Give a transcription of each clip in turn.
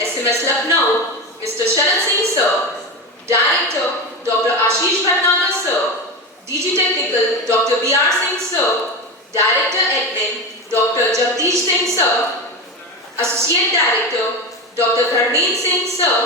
SMS Lucknow, Mr. Sharad Singh Sir, Director Dr. Ashish Bhatnagar Sir, DG Technical Dr. B.R. Singh Sir, Director Admin Dr. Jagdish Singh Sir, Associate Director Dr. Dharmeet Singh Sir,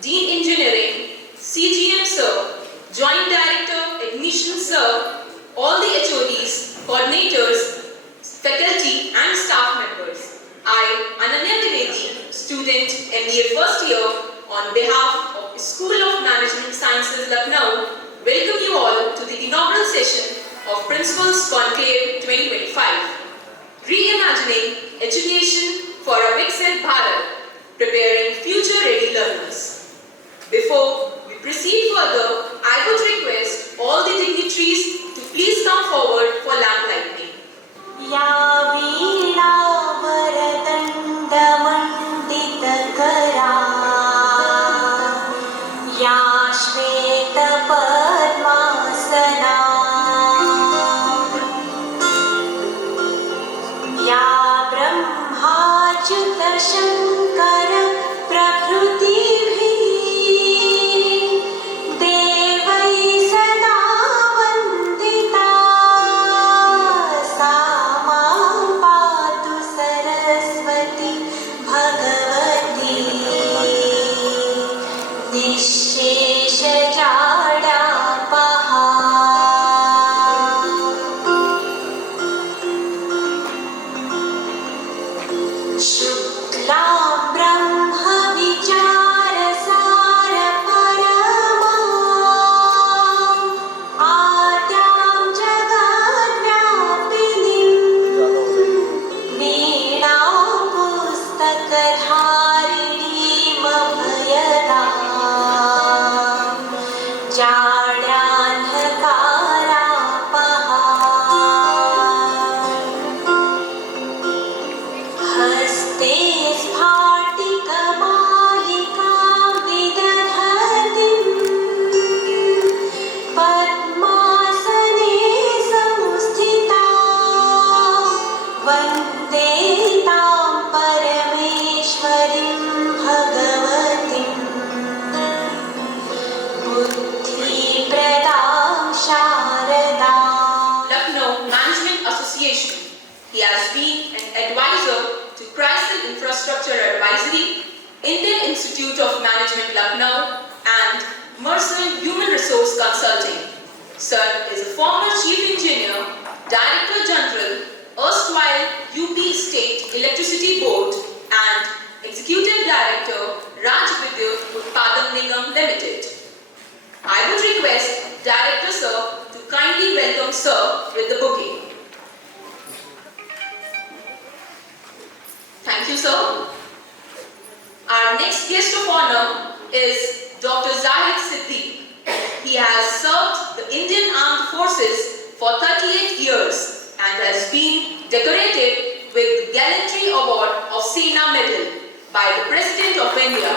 Dean Engineering, CGM Sir, Joint Director Admission Sir, all the HODs, coordinators, faculty and staff members. I, Ananya Trivedi, student MBA first year, on behalf of School of Management Sciences Lucknow, welcome you all to the inaugural session of Principals Conclave 2025. Reimagining Education for a Viksit Bharat, preparing future-ready learners. Before we proceed further, I would request all the dignitaries to please come forward for lamp lighting. He has been an advisor to Crisis Infrastructure Advisory, Indian Institute of Management Lucknow and Mercer Human Resource Consulting. Sir is a former Chief Engineer, Director General, erstwhile UP State Electricity Board and Executive Director, Raj Vidyut Utpadan Nigam Limited. I would request Director Sir to kindly welcome Sir with the bouquet. Thank you, sir. Our next guest of honor is Dr. Zahid Siddique. He has served the Indian Armed Forces for 38 years and has been decorated with the Gallantry Award of Sena Medal by the President of India.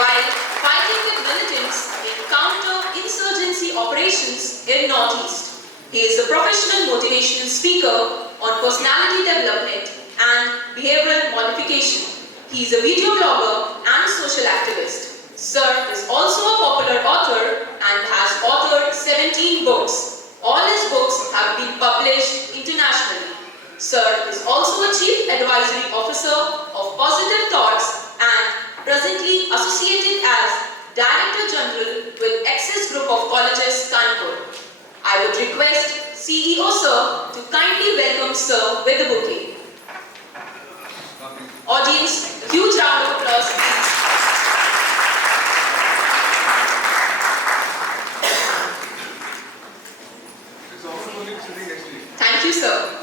While fighting with militants in counter-insurgency operations in Northeast, he is a professional motivational speaker on personality development and behavioral modification. He is a video blogger and social activist. Sir is also a popular author and has authored 17 books. All his books have been published internationally. Sir is also a Chief Advisory Officer of Positive Thoughts and presently associated as Director General with Access Group of Colleges, Kanpur. I would request CEO Sir to kindly welcome Sir with the bouquet. Audience, huge round of applause, please. Thank you, sir.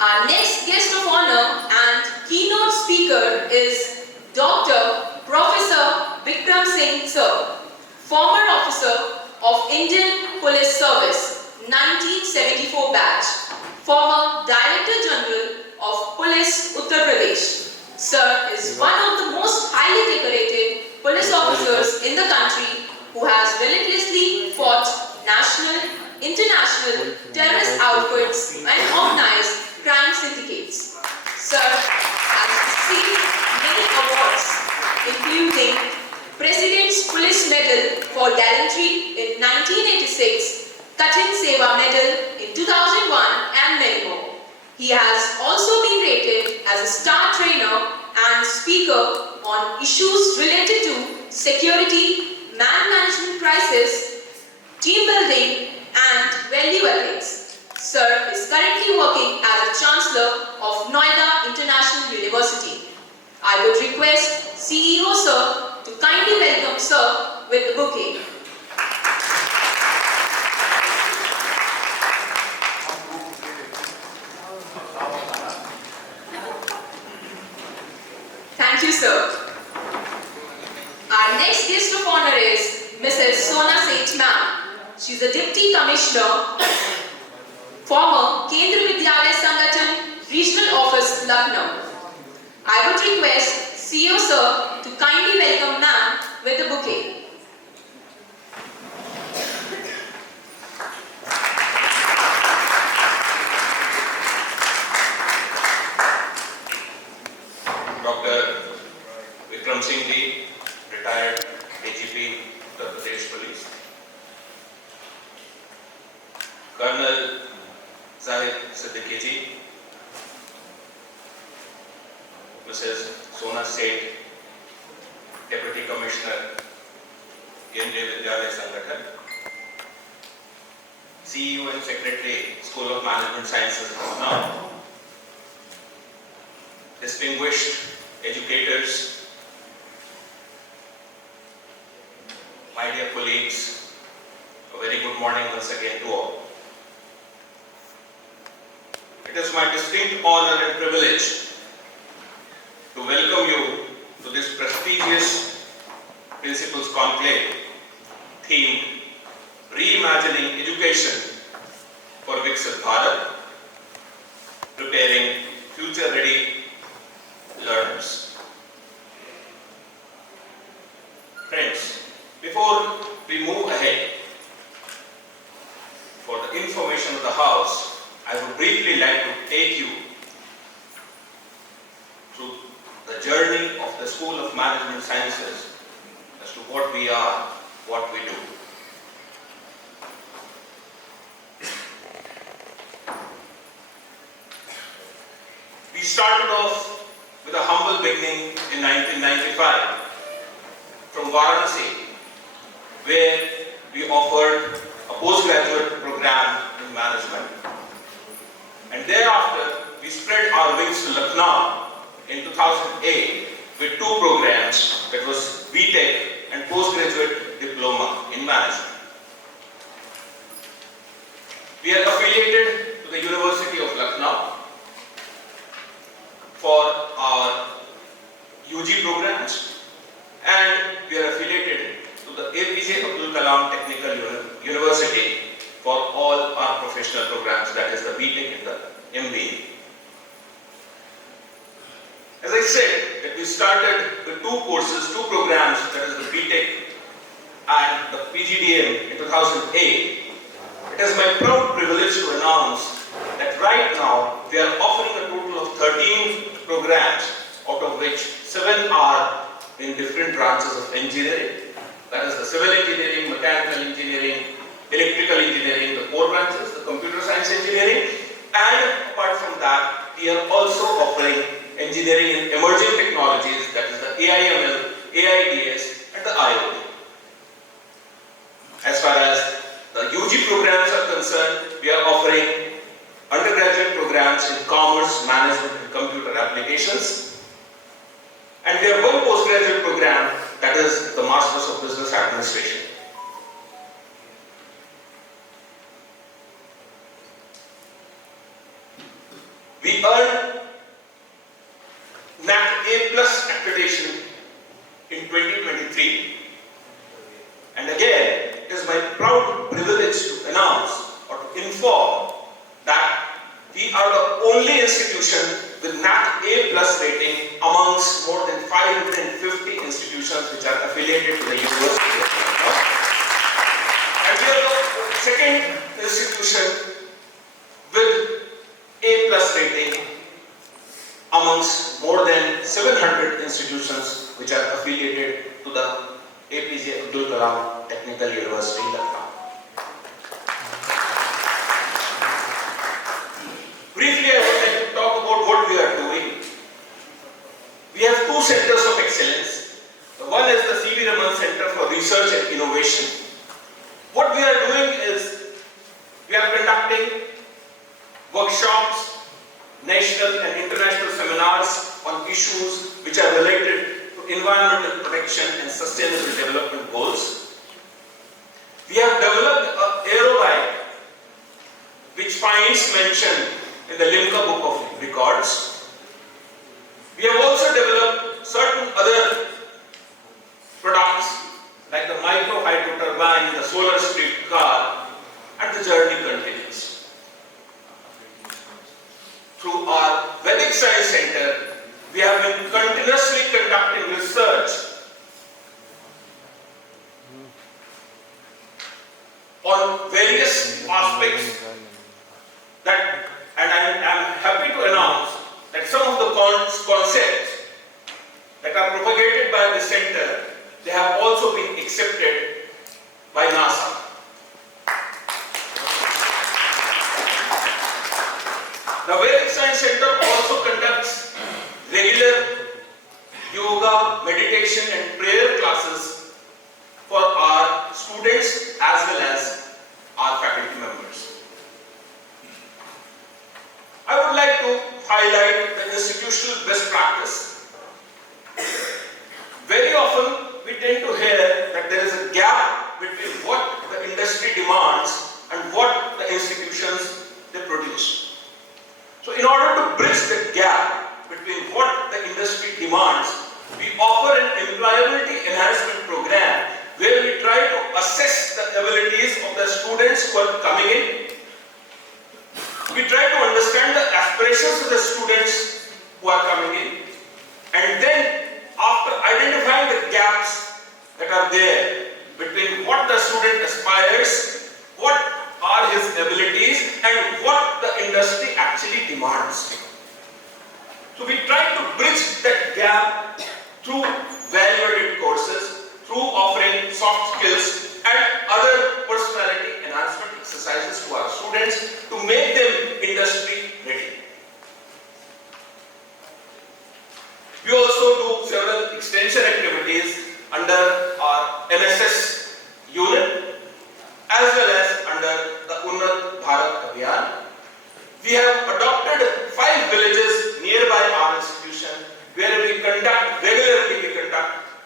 Our next guest of honor and keynote speaker is Dr. Professor Vikram Singh, sir, former officer of Indian Police Service, 1974 batch, former Director General of Police Uttar Pradesh. Sir is one of the most highly decorated police officers in the country who has relentlessly fought national, international terrorist outfits and organized crime syndicates. Sir has He has also been rated as a star trainer and speaker on issues related to security, man-management crisis, team building, and value ethics. Sir is currently working as a Chancellor of Noida International University. I would request CEO Sir to kindly welcome Sir with the bouquet. Thank you, sir. Our next guest of honor is Mrs. Sona Seth Ma'am. She's a Deputy Commissioner, former Kendra Vidyalaya Sangathan, Regional Office, Lucknow. I would request CEO Sir to kindly welcome Ma'am with the bouquet. Retired AGP, Uttar Pradesh Police. Colonel Zahid Siddiqui ji, Mrs. Sona Seth, Deputy Commissioner, Kendriya Vidyalaya Sangathan, CEO and Secretary, School of Management Sciences, Lucknow, distinguished educators, my dear colleagues, a very good morning once again to all. It is my distinct honor and privilege to welcome you to this prestigious Principals Conclave themed Reimagining Education for Viksit Bharat, preparing future-ready learners. Friends, before we move ahead, for the information of the House, I would briefly like to take you through the journey of the School of Management Sciences as to what we are, what we do. We started off with a humble beginning in 1995 from Varanasi, where we offered a postgraduate program in management. And thereafter, we spread our wings to Lucknow in 2008 with two programs, that was BTech and postgraduate diploma in management. We are affiliated to the University of Lucknow for our UG programs, and we are affiliated to the APJ Abdul Kalam Technical University for all our professional programs, that is the BTech and the MBA. As I said, that we started with two courses, two programs, that is the BTech and the PGDM in 2008. It is my proud privilege to announce that right now we are offering a total of 13 programs, out of which 7 are in different branches of engineering. That is the civil engineering, mechanical engineering, electrical engineering, the core branches, the computer science engineering, and apart from that, we are also offering engineering in emerging technologies, that is the AIML, AIDS, and the IoT. As far as the UG programs are concerned, we are offering undergraduate programs in commerce, management, and computer applications. And we have one postgraduate program, that is the Masters of Business Administration. We earned NAC A+ accreditation in 2023, and again, it is my proud privilege to announce or to inform that we are the only institution with NAC A+ rating amongst more than 550 institutions which are affiliated to the University of Lucknow. And we are the second institution with A+ rating amongst more than 700 institutions which are affiliated to the APJ Abdul Kalam Technical University, Lucknow. Briefly, I would like to workshops, national and international seminars on issues which are related to environmental protection and sustainable development goals. We have developed an aerobike which finds mention in the Limca Book of Records. We have also developed certain other products like the micro hydro turbine, the solar street car, and the journey continues. Through our Vedic Science Center, we have been continuously conducting research on various aspects that, and I am happy to announce that some of the concepts that are propagated by the center, they have also been accepted by NASA. The Vedic Science Center also conducts regular yoga, meditation and prayer classes for our students as well as our faculty members. I would like to highlight the institutional best practice. Very often we tend to hear that there is a gap between what the industry demands and what the institutions they produce. So in order to bridge the gap between what the industry demands, we offer an employability enhancement program where we try to assess the abilities of the students who are coming in. We try to understand the aspirations of the students who are coming in, and then after identifying the gaps that are there between what the student aspires, what are his abilities and what the industry actually demands. So we try to bridge that gap through value-added courses, through offering soft skills and other personality enhancement exercises to our students to make them industry ready. We also do several extension activities under our NSS unit as well as under the Unnat Bharat Abhiyan. We have adopted 5 villages nearby our institution where we conduct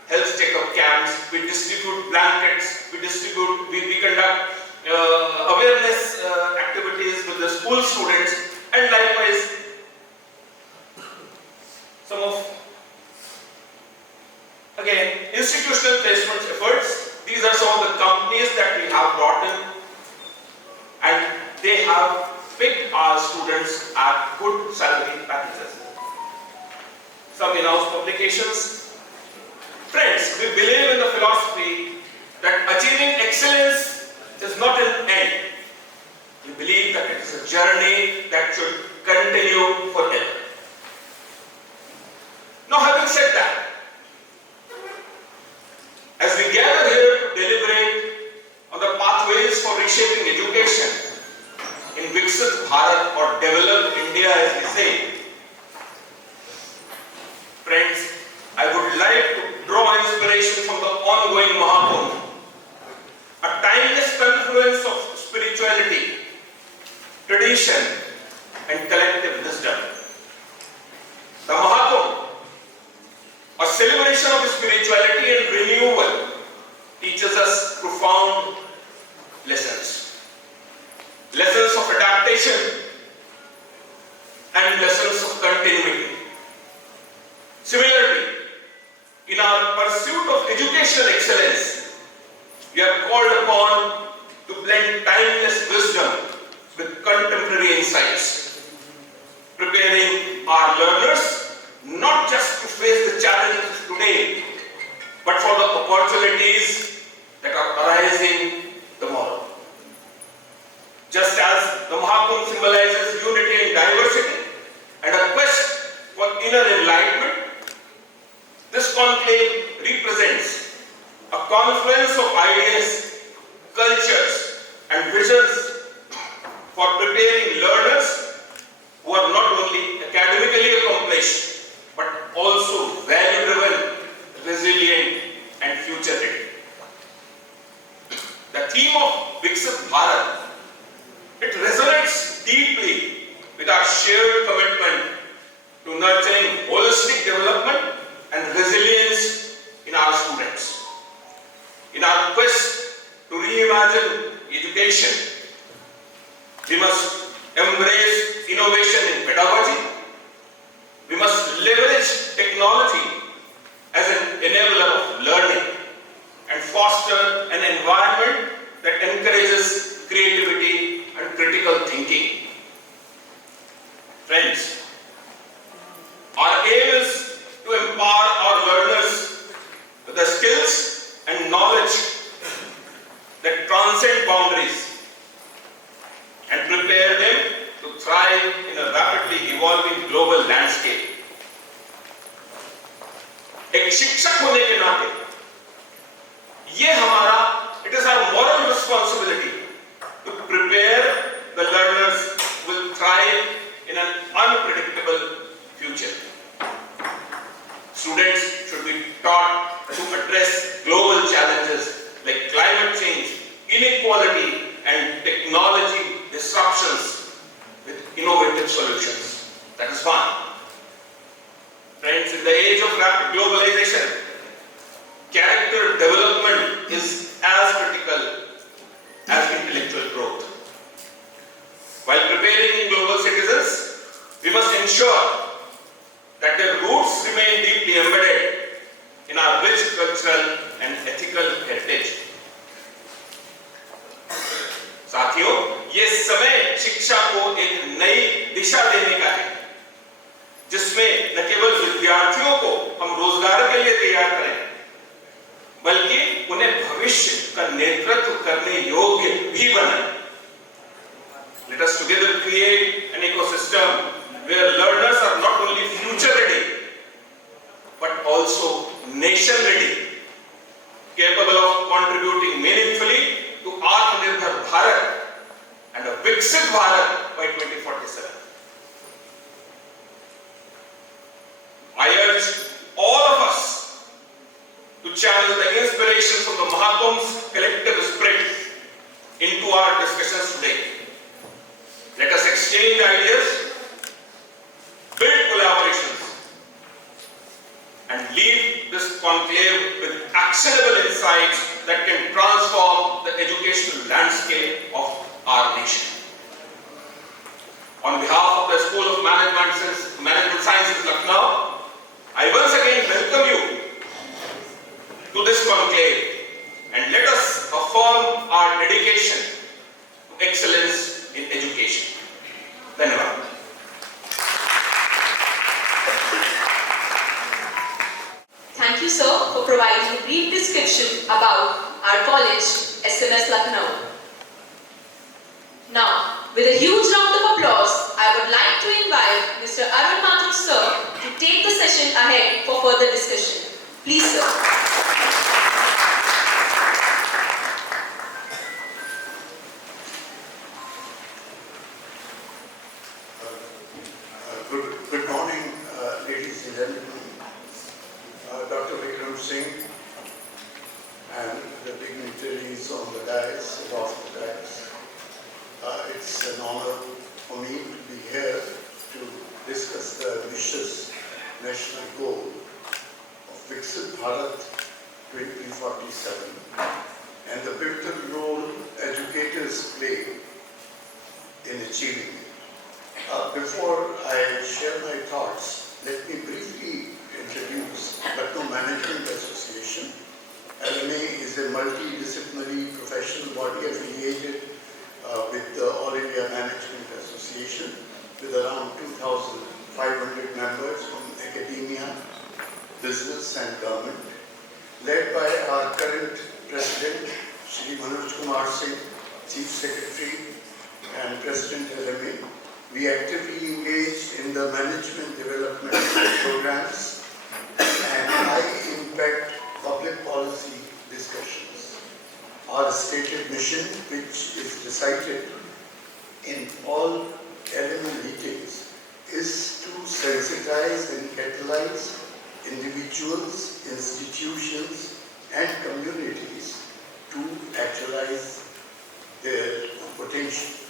health checkup camps, we distribute blankets, we conduct awareness activities with the school students, and likewise some of institutional placement efforts. These are some of the companies that we have brought in, and they have picked our students at good salary packages. Some in-house publications. Friends, we believe in the philosophy that achieving excellence is not an end. We believe that it is a journey that should continue forever. Now, having said that, as we gather here to deliberate on the pathways for reshaping education in Viksit Bharat or Developed India, as we say, friends, I would like to draw inspiration from the ongoing Mahakumbh, a timeless confluence of spirituality, tradition, and collective wisdom. The Mahakumbh, a celebration of spirituality and renewal, teaches us profound lessons. Lessons of adaptation and lessons of continuity. Similarly, in our pursuit of educational excellence, we are called upon to blend timeless wisdom with contemporary insights, preparing our learners not just to face the challenges of today, but for the opportunities that are arising tomorrow. Just as the Mahakumbh symbolizes unity and diversity and a quest for inner enlightenment, this conclave represents a confluence of ideas, cultures, and visions for preparing learners who are not only academically accomplished, but also value-driven, resilient, and future-ready. The theme of Viksit Bharat, it resonates deeply with with our shared commitment to nurturing holistic development and resilience in our students. In our quest to reimagine education, we must embrace innovation in pedagogy. We must leverage technology as an enabler of learning and foster an environment that encourages creativity and critical thinking. Friends, our aim is to empower our learners with the skills and knowledge that transcend boundaries and prepare them to thrive in a rapidly evolving global landscape. एक शिक्षक होने के नाते ये हमारा it is our moral responsibility to prepare the learners who will thrive in an unpredictable future. Students should be taught to address global challenges like climate change, inequality, and technology disruptions with innovative solutions. That is one. Friends, in the age of rapid globalization, character development is as critical as intellectual growth. While preparing global citizens, we must ensure that their roots remain deeply embedded in our rich cultural and ethical heritage. साथियों, ये समय शिक्षा को एक नई दिशा देने का है, जिसमें न केवल विद्यार्थियों को हम रोजगार के लिए तैयार करें, बल्कि उन्हें भविष्य का नेतृत्व करने योग्य भी बनाएं. Let us together create an ecosystem where learners are not only future ready, but also nation ready, capable of contributing meaningfully to Atmanirbhar Bharat and a Viksit Bharat by 2047. I urge all of us to channel the inspiration from the Mahakumbh's collective spirit into our discussions today. Let us exchange ideas, build collaborations, and leave this conclave with actionable insights that can transform the educational landscape of our nation. On behalf of the School of Management Sciences, Lucknow, I once again welcome you to this conclave, and let us affirm our dedication to excellence in education. Dhanyavad. Thank you, sir, for providing a brief description about our college, SMS Lucknow. Now, with a huge round of applause, I would like to invite Mr. Arun Mathur, sir, to take the session ahead for further discussion. Please, sir. Good morning, ladies and gentlemen. Dr. Vikram Singh and the dignitaries on the dais, off the dais. It's an honor for me to be here to discuss the ambitious national goal of Viksit Bharat 2047 and the pivotal role educators play in achieving it. Before I share my thoughts, let me briefly introduce Lucknow Management Association. LMA is a multidisciplinary professional body affiliated with the All India Management Association with around 2,500 members from academia, business and government, led by our current president, Shri Manoj Kumar Singh, Chief Secretary and President LMA. We actively engage in the management development programs and high-impact public policy discussions. Our stated mission, which is recited in all LMA meetings, is to sensitize and catalyze individuals, institutions, and communities to actualize their potential.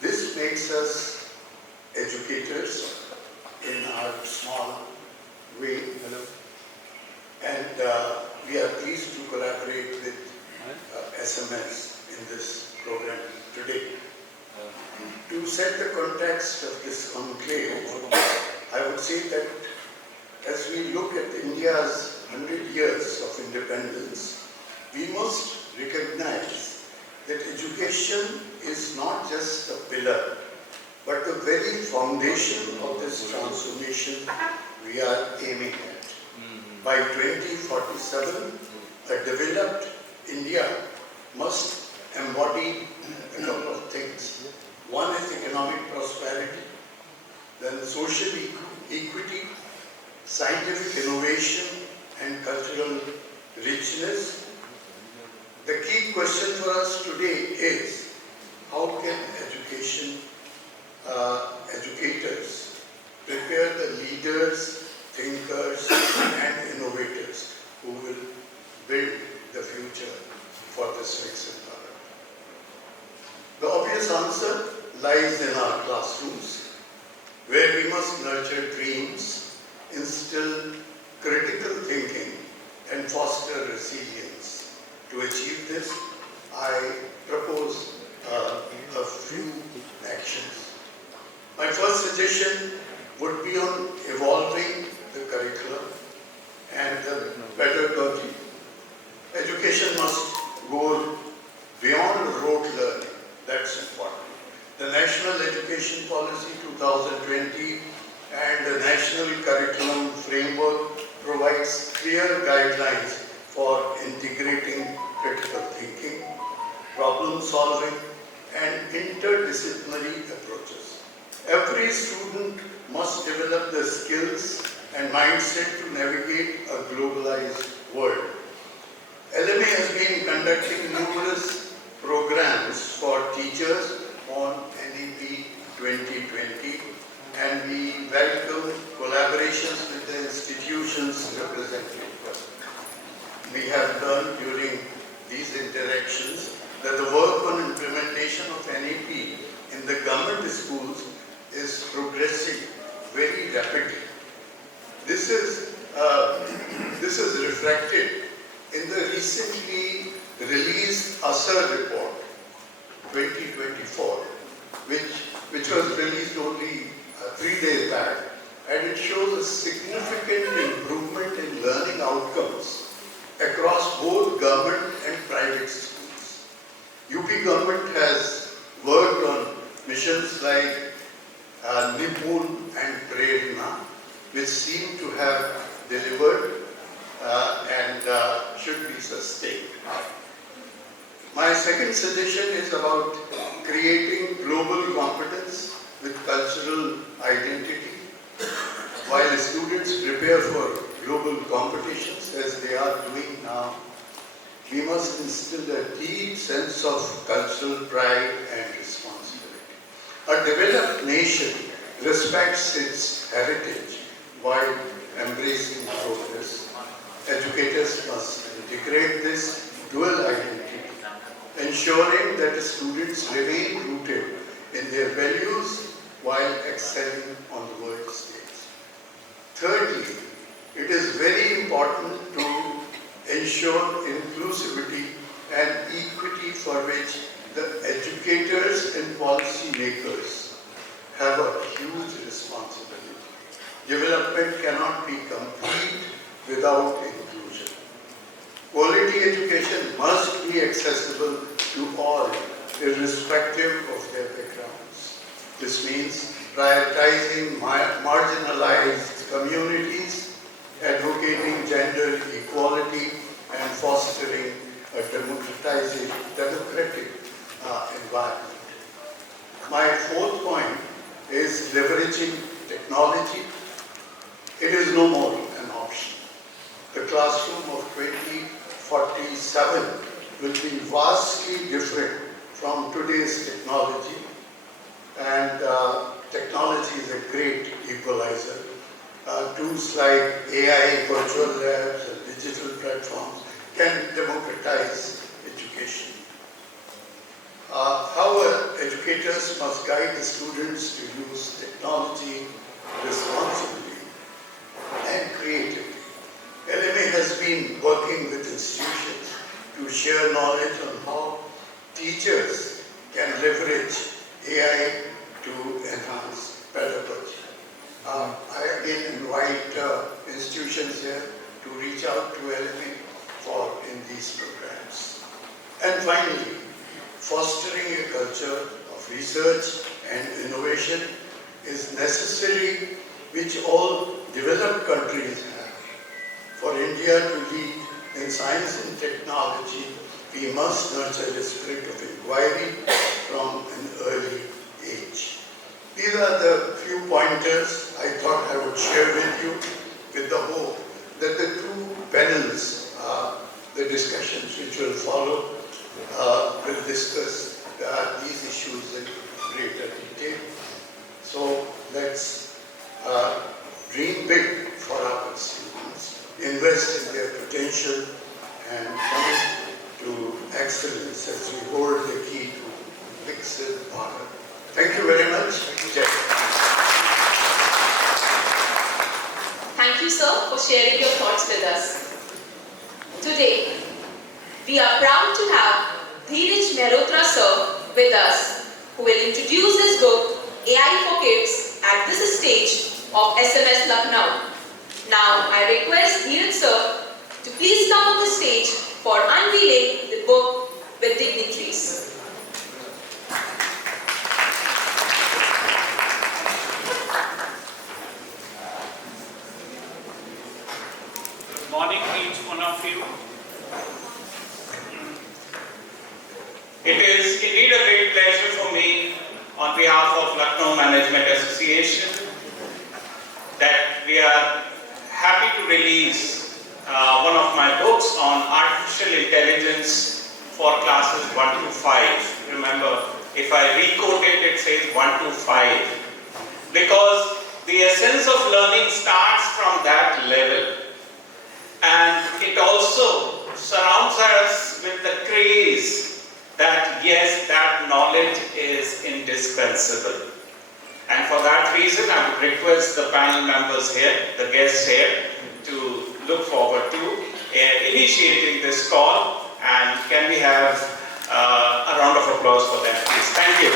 This makes us educators in our small way. And we are pleased to collaborate with SMS in this program today. To set the context of this conclave, I would say that as we look at India's 100 years of independence, we must recognize that education is not just a pillar, but the very foundation of this transformation we are aiming at. By 2047, a developed India must embody a couple of things. One is economic prosperity, then social equity, scientific innovation and cultural richness. The key question for us today is how can educators prepare the leaders, thinkers and innovators who will build the future for this mixed environment. The obvious answer lies in our classrooms, where we must nurture dreams, instill critical thinking and foster resilience. To achieve this, I propose a few actions. My first suggestion would be on evolving the curriculum and the pedagogy. Education must go beyond rote learning. That's important. The National Education Policy 2020 and the National Curriculum Framework provides clear guidelines for integrating critical thinking, problem solving, and interdisciplinary approaches. Every student must develop the skills and mindset to navigate a globalized world. LMA has been conducting numerous programs for teachers on NEP 2020, and we welcome collaborations with the institutions represented. We have learned during these interactions that the work on implementation of NEP in the government schools is progressing very rapidly. This is reflected in the recently released ASER report 2024, which was released only 3 days back, and it shows a significant improvement in learning outcomes across both government and private schools. UP government has worked on missions like Nipun and Prerna, which seem to have delivered and should be sustained. My second suggestion is about creating global competence with cultural identity. While students prepare for global competitions, as they are doing now, we must instill a deep sense of cultural pride and responsibility. A developed nation respects its heritage while embracing progress. Educators must integrate this dual identity, ensuring that the students remain rooted in their values while excelling on the world stage. Thirdly, it is very important to ensure inclusivity and equity for which the educators and policy makers have a huge responsibility. Development cannot be complete without inclusion. Quality education must be accessible to all, irrespective of their backgrounds. This means prioritizing marginalized communities, advocating gender equality, and fostering a democratic environment. My fourth point is leveraging technology. It is no more an option. The classroom of 2047 will be vastly different from today's technology, and technology is a great equalizer. Tools like AI, virtual labs, and digital platforms can democratize education. However, educators must guide the students to use technology to share knowledge on how teachers can leverage AI to enhance pedagogy. I again invite institutions here to reach out to LMA in these programs. And finally, fostering a culture of research and innovation is necessary, which all developed countries have. For India to lead in science and technology, we must nurture the spirit of inquiry from an early age. These are the few pointers I thought I would share with you, with the hope that the two panels, the discussions which will follow, will discuss these issues in greater detail. So let's dream big for our students, invest in their potential, and commit to excellence as we hold the key to Viksit Bharat. Thank you very much. Thank you, sir, for sharing your thoughts with us. Today, we are proud to have Dheeraj Mehrotra sir with us, who will introduce his book, AI for Kids, at this stage of SMS Lucknow. Now, I request Dheeraj sir to please come on the stage for unveiling the book with dignitaries. Good morning, each one of you. It is indeed a great pleasure for me, on behalf of Lucknow Management Association, that we are happy to release one of my books on artificial intelligence for classes 1 to 5. Remember, if I recode it, it says 1 to 5. Because the essence of learning starts from that level. And it also surrounds us with the craze that yes, that knowledge is indispensable. And for that reason, I would request the panel members here, the guests here, to look forward to initiating this call. And can we have a round of applause for them, please? Thank you.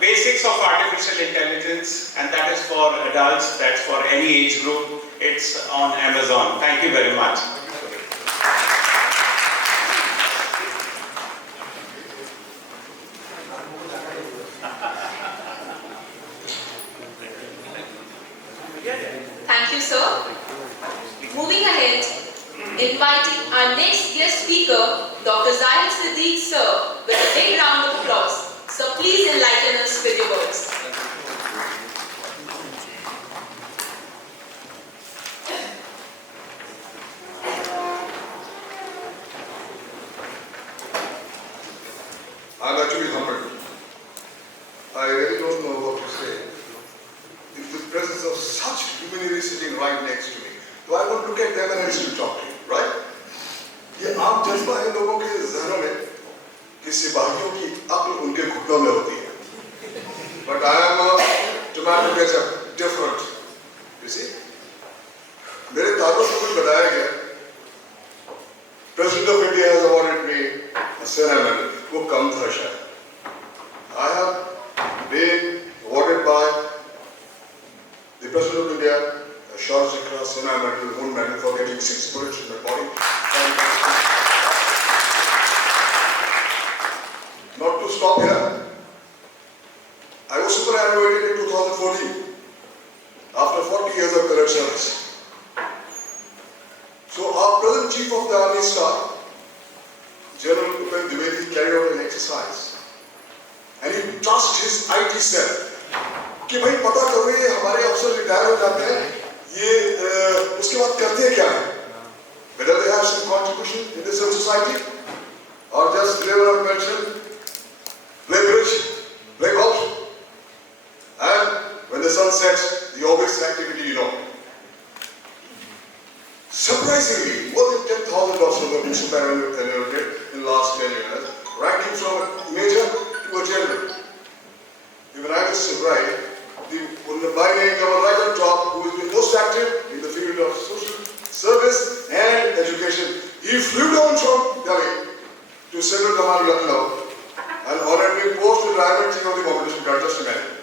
Basics of artificial intelligence, and that is for adults, that's for any age group. It's on Amazon. Thank you very much. Thank you, sir. Moving ahead, inviting our next guest speaker, Dr. Zahid Siddique, sir, with a big round of applause. So please enlighten us with your words. I'm actually humbled. I really don't know what to say. In the presence of such luminaries sitting right next to me, तो I would look at them and I still talk to you, right? ये आम जज्बा है लोगों के ज़हनों में कि सिपाहियों की अक्ल उनके घुटनों में होती है. But I am a tomato ketchup, different. You see? मेरे तारों को कुछ बताया गया. President of India has awarded me a Sena Medal. वो कम था शायद. I have been awarded by the President of India a Shah Zikra Sena Medal, one medal for getting 6 bullets in my body. Not to stop here. I was superannuated present Chief of the Army Staff, General Upendra Dwivedi, carried out an exercise. And he tasked his IT cell कि भाई पता करो ये हमारे अफसर retire हो जाते हैं, ये उसके बाद करते क्या हैं? Whether they have some contribution in the civil society or just deliver a pension, play bridge, play golf, and when the sun sets, the obvious activity you know. Surprisingly, more than 10,000 officers have been superannuated in the last 10 years, ranking from a major to a general. Even I was surprised, by name comes right on top, who has been most active in the field of social service and education. He flew down from Delhi to Central Command Lucknow and honorably post retirement chief of the competition guard. Just imagine.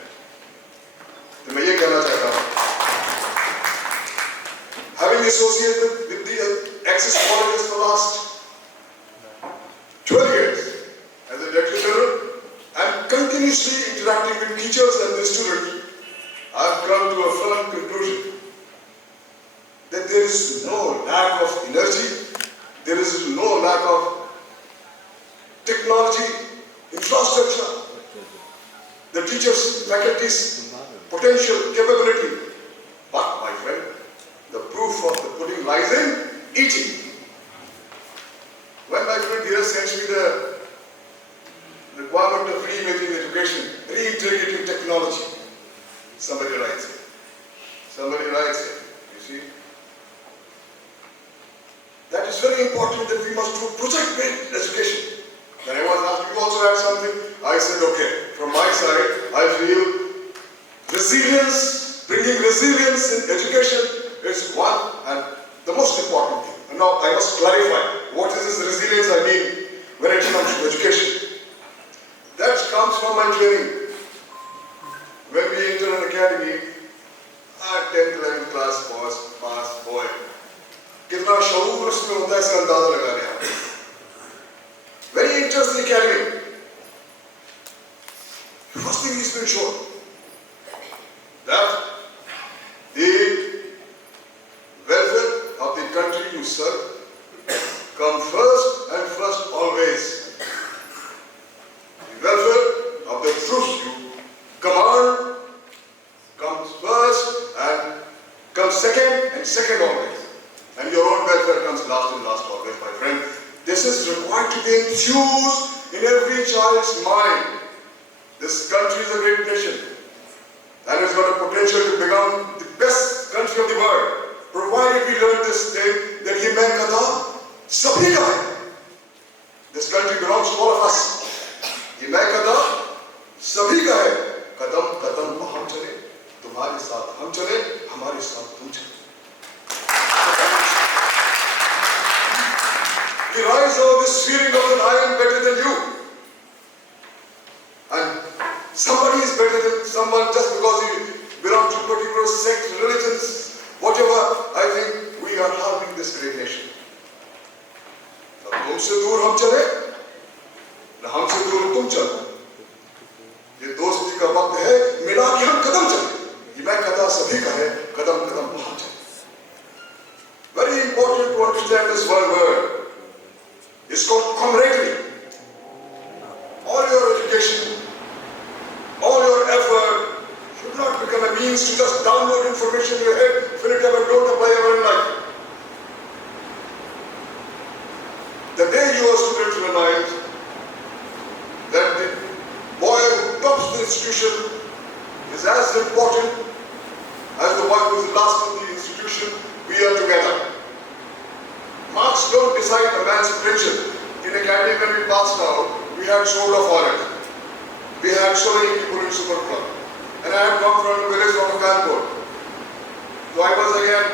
तो मैं ये कहना चाहता हूँ, having associated with the Axis colleges for the last 12 years as a director general and continuously interacting with teachers and the students, I have come to a firm conclusion that there is no lack of energy, there is no lack of technology, infrastructure, the teachers, faculties, potential, capability. But my friend, the proof of the pudding lies in eating. When my friend here sends me the requirement of reimaging education, reintegrating technology, somebody writes it. Somebody writes it, you see. That is very important that we must do project-based education. When I was asked, you also add something? I said, okay, from my side, I feel resilience, bringing resilience in education is one and the most important thing. And now I must clarify, what is this resilience I mean when it comes to education? That comes from my training. When we enter an academy, 10th, 11th class pass boy. कितना शऊर उसमें होता है इसका अंदाजा लगा लिया. Very interesting academy. First thing he's been shown that the welfare of the country you serve come first and first always. The welfare of the troops you command comes first and comes second and second always. And your own welfare comes last and last always, my friend. This is required to be infused in every child's mind. This country is a great nation and has got a potential to become the best country of the world, provided we learn this thing that ye main katha sabhi ka hai. This country belongs to all of us. Ye main katha sabhi ka hai. कदम कदम पर हम चले, तुम्हारे साथ हम चले, हमारे साथ तुम चले. We rise over this feeling of that I am better than you. And somebody is better than someone just because he belongs to a particular sect, religions, whatever. I think we are harming this great nation. न तुमसे दूर हम चले, न हमसे दूर तुम चलो. ये दोस्ती का वक्त है, मिला के हम कदम चले. ये मैं कदम सभी का है, कदम कदम वहां चले. Very important to understand this one word. It's called camaraderie. All your education, all your effort should not become a means to just download information in your head, fill it up and don't apply ever in life. The day your students realize that the boy who tops the institution is as important as the boy who is last in the institution, we are together. Marks don't decide a man's potential. In academy, when we passed out, we had Sword of Honor. We had so many people in Super Club. And I had come from a village from Kanpur. So I was again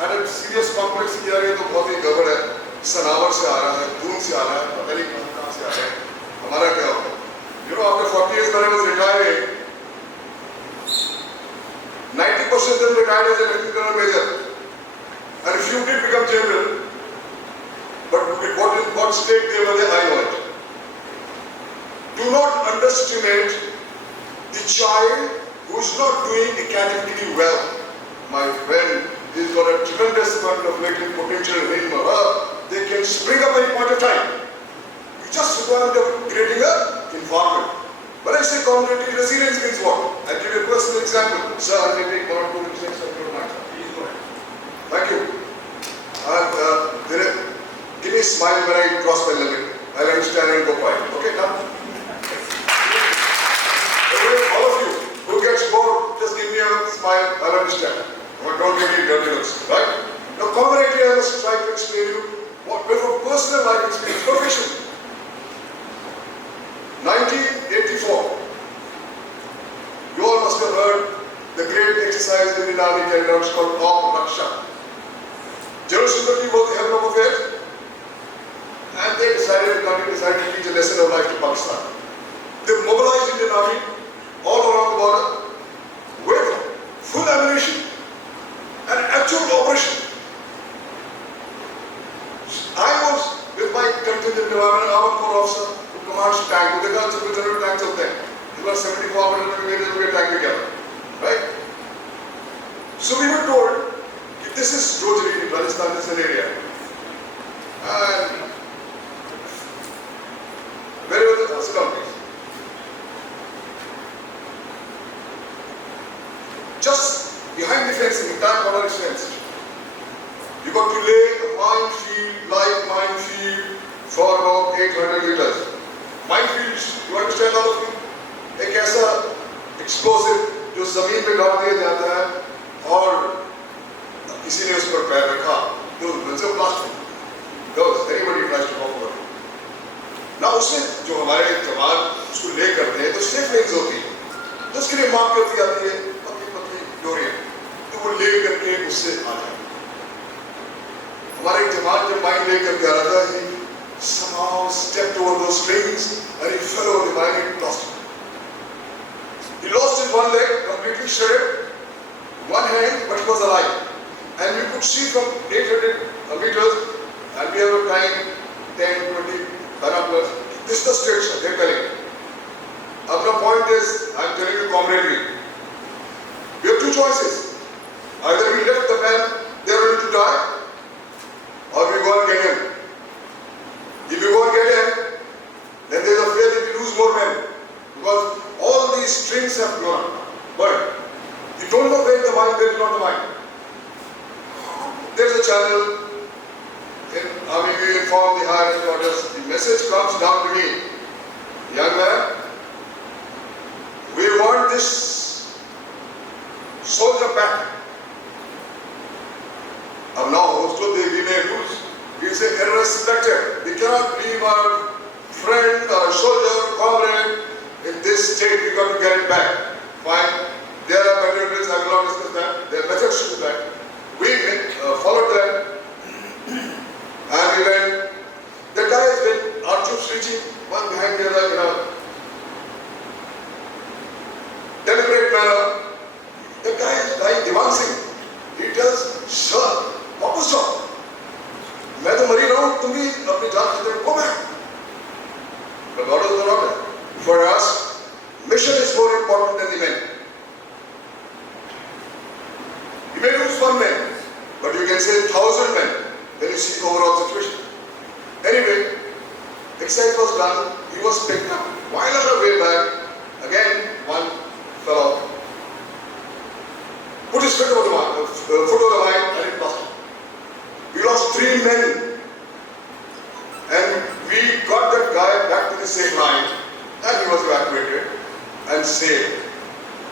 had a serious complex कि यार ये तो बहुत ही गड़बड़ है. सनावर से आ रहा है, दून से आ रहा है, पता नहीं कहाँ से आ रहा है. हमारा क्या होगा? You know, after 40 years when I was retiring, 90% of them retired as a lieutenant colonel major. And a few did become general, but at what state they were there, I know it. Do not underestimate the child who is not doing academically well. My friend, he's got a tremendous amount of latent potential in him or her, they can spring up any point of time. You just require creating an environment. When I say cognitive resilience means what? I'll give you a personal example. Sir, I may take 1 or 2 minutes next time. Please go ahead. Thank you. Give me a smile when I cross my limit. I'll understand and go quiet. Okay, done? All of you who gets bored, just give me a smile. I'll understand. Don't give me dirty looks. Right? Now, commonly I must try to explain to you what from personal life experience, profession. 1984. You all must have heard the great exercise in the Army carried out called Op Raksha. General Sundari was the head of affairs, and the country decided to teach a lesson of life to Pakistan. They mobilized Indian Army all around the border with full ammunition and actual operation. I was with my contingent armored corps officer who commands tank. They got some tanks of them. It was 74 minutes we tank together. Right? So we were told, this is Rojari, Rajasthan is an area. And where was the surroundings? Just behind the fence, the entire corner is fenced. You got to lay a minefield, live minefield for about 800 meters. Minefields, you understand all of you? एक ऐसा explosive जो जमीन पे डाल दिया जाता है और किसी ने उस पर पैर रखा तो it's a plastic. Goes, anybody tries to walk over. Now उसमें जो हमारे जवान उसको ले करते हैं तो सेफ लेन्स होती है तो उसके लिए मार्क करती आती है पतली डोरियां तो वो ले करके उससे आ जाए हमारे जवान जब माइन ले करके आ रहा था he somehow stepped over those strings and he fell over the mine and lost it. He lost his one leg, completely shredded, one hand, but he was alive. And we could see from 800 meters, and we have a time 10, 20 binoculars. This is the straight shot, they're telling. Now point is, I'm telling you camaraderie. We have two choices. Either we left the man, they're ready to die, or we go and get him. If you go and get him, then there's a fear that we lose more men. Because all these strings have gone. But you don't know where the mine, where is not the mine. There's a channel in Army, we inform the higher headquarters. The message comes down to me. Young man, we want this soldier back. Now, also they give a rules. We say error selected. We cannot leave our friend or soldier, comrade in this state. We got to get it back. Fine. There are materials, I will not discuss that. There are methods to do that. We followed that. And we went. The guys with our troops reaching one behind the other in a deliberate manner. The guy is dying, advancing. He tells, sir, what was wrong? मैं तो मरी रहा हूँ, तुम भी अपनी जान खतरे में go back. But God is not order. For us, mission is more important than the men. You may lose one man, but you can save 1,000 men when you see the overall situation. Anyway, exercise was done, he was picked up. While on the way back, again one fell off. Put his foot over the line and it lost him. We lost 3 men and we got that guy back to the same line and he was evacuated and saved.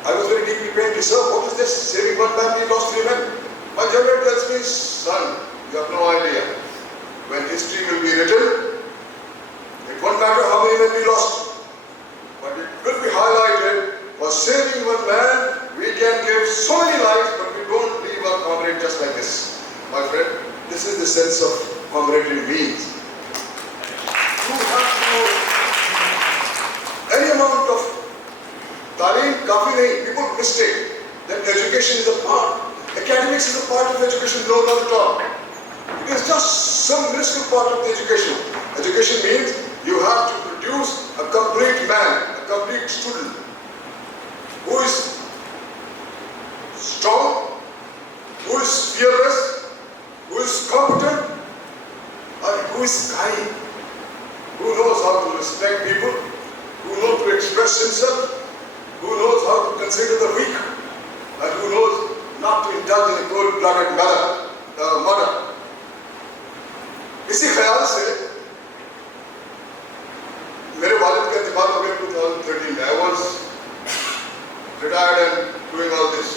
I was very deeply pained. Sir, what is this? Saving one man, we lost 3 men. My general tells me, son, you have no idea. When history will be written, it won't matter how many men we lost, but it will be highlighted. For saving one man, we can give so many lives, but we don't leave our comrade just like this. My friend, this is the sense of camaraderie means. You have to know any amount of talim, kafi nahi. People mistake that education is a part. Academics is a part of education, no, not at all. It is just some minuscule part of the education. Education means you have to produce a complete man, a complete student who is strong, who is fearless, who is competent, and who is kind, who knows how to respect people, who knows to express himself, who knows how to consider the weak, and who knows not to indulge in a cold-blooded murder. इसी ख्याल से मेरे वालिद का इंतकाल हो गया 2013 में. I was retired and doing all this.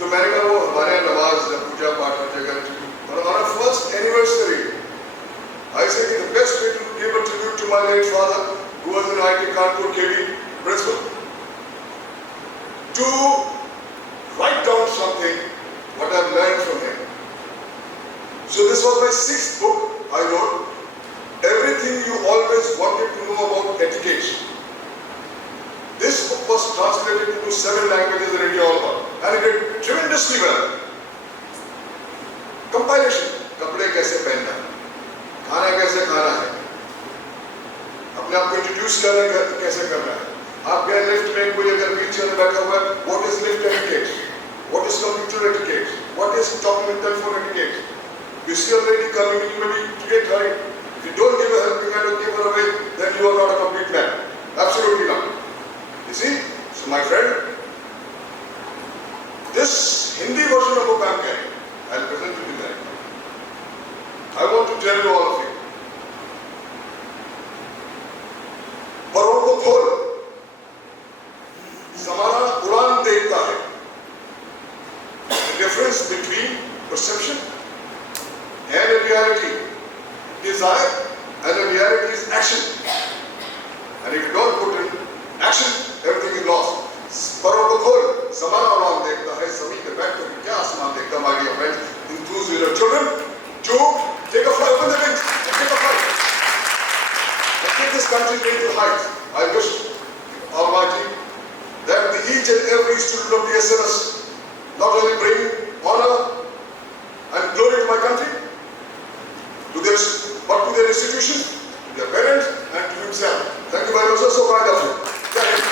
तो मैंने कहा वो हमारे यहाँ नमाज पूजा पाठ हर जगह और हमारा first anniversary. I said the best way to give a tribute to my late father, who was an IIT Kanpur KD principal, to write down something what I've learned from him. So this was my 6th book I wrote. Everything you always wanted to know about etiquette. This book was translated into 7 languages in India all over, and it did tremendously well. Compilation. कपड़े कैसे पहनना है, खाना कैसे खाना है, अपने आप को इंट्रोड्यूस कैसे करना है, आपके लिफ्ट में कोई अगर व्हीलचेयर में बैठा हुआ है, what is lift etiquette, what is computer etiquette, what is talking in telephone etiquette. You see a lady coming, you may be get right. If you don't give a helping hand or give her away, then you are not a complete man. Absolutely not. You see? So my friend, this Hindi version of book I am carrying, I will present to you there. I want to tell you all of you. परों को खोल, ज़माना कुरान देखता है. The difference between perception and a reality, desire and a reality is action. And if you don't put in action, everything is lost. परों को खोल, ज़माना कुरान देखता है, ज़मीन पे बैठ कर क्या आसमान देखता है, my dear friends. Enthuse with your children to take a flight, open the wings, and take a flight. And take this country to heights. I wish Almighty that each and every student of the SMS not only bring honor and glory to my country, but to their institution, to their parents, and to himself. Thank you very much, sir. So kind of you. Thank you.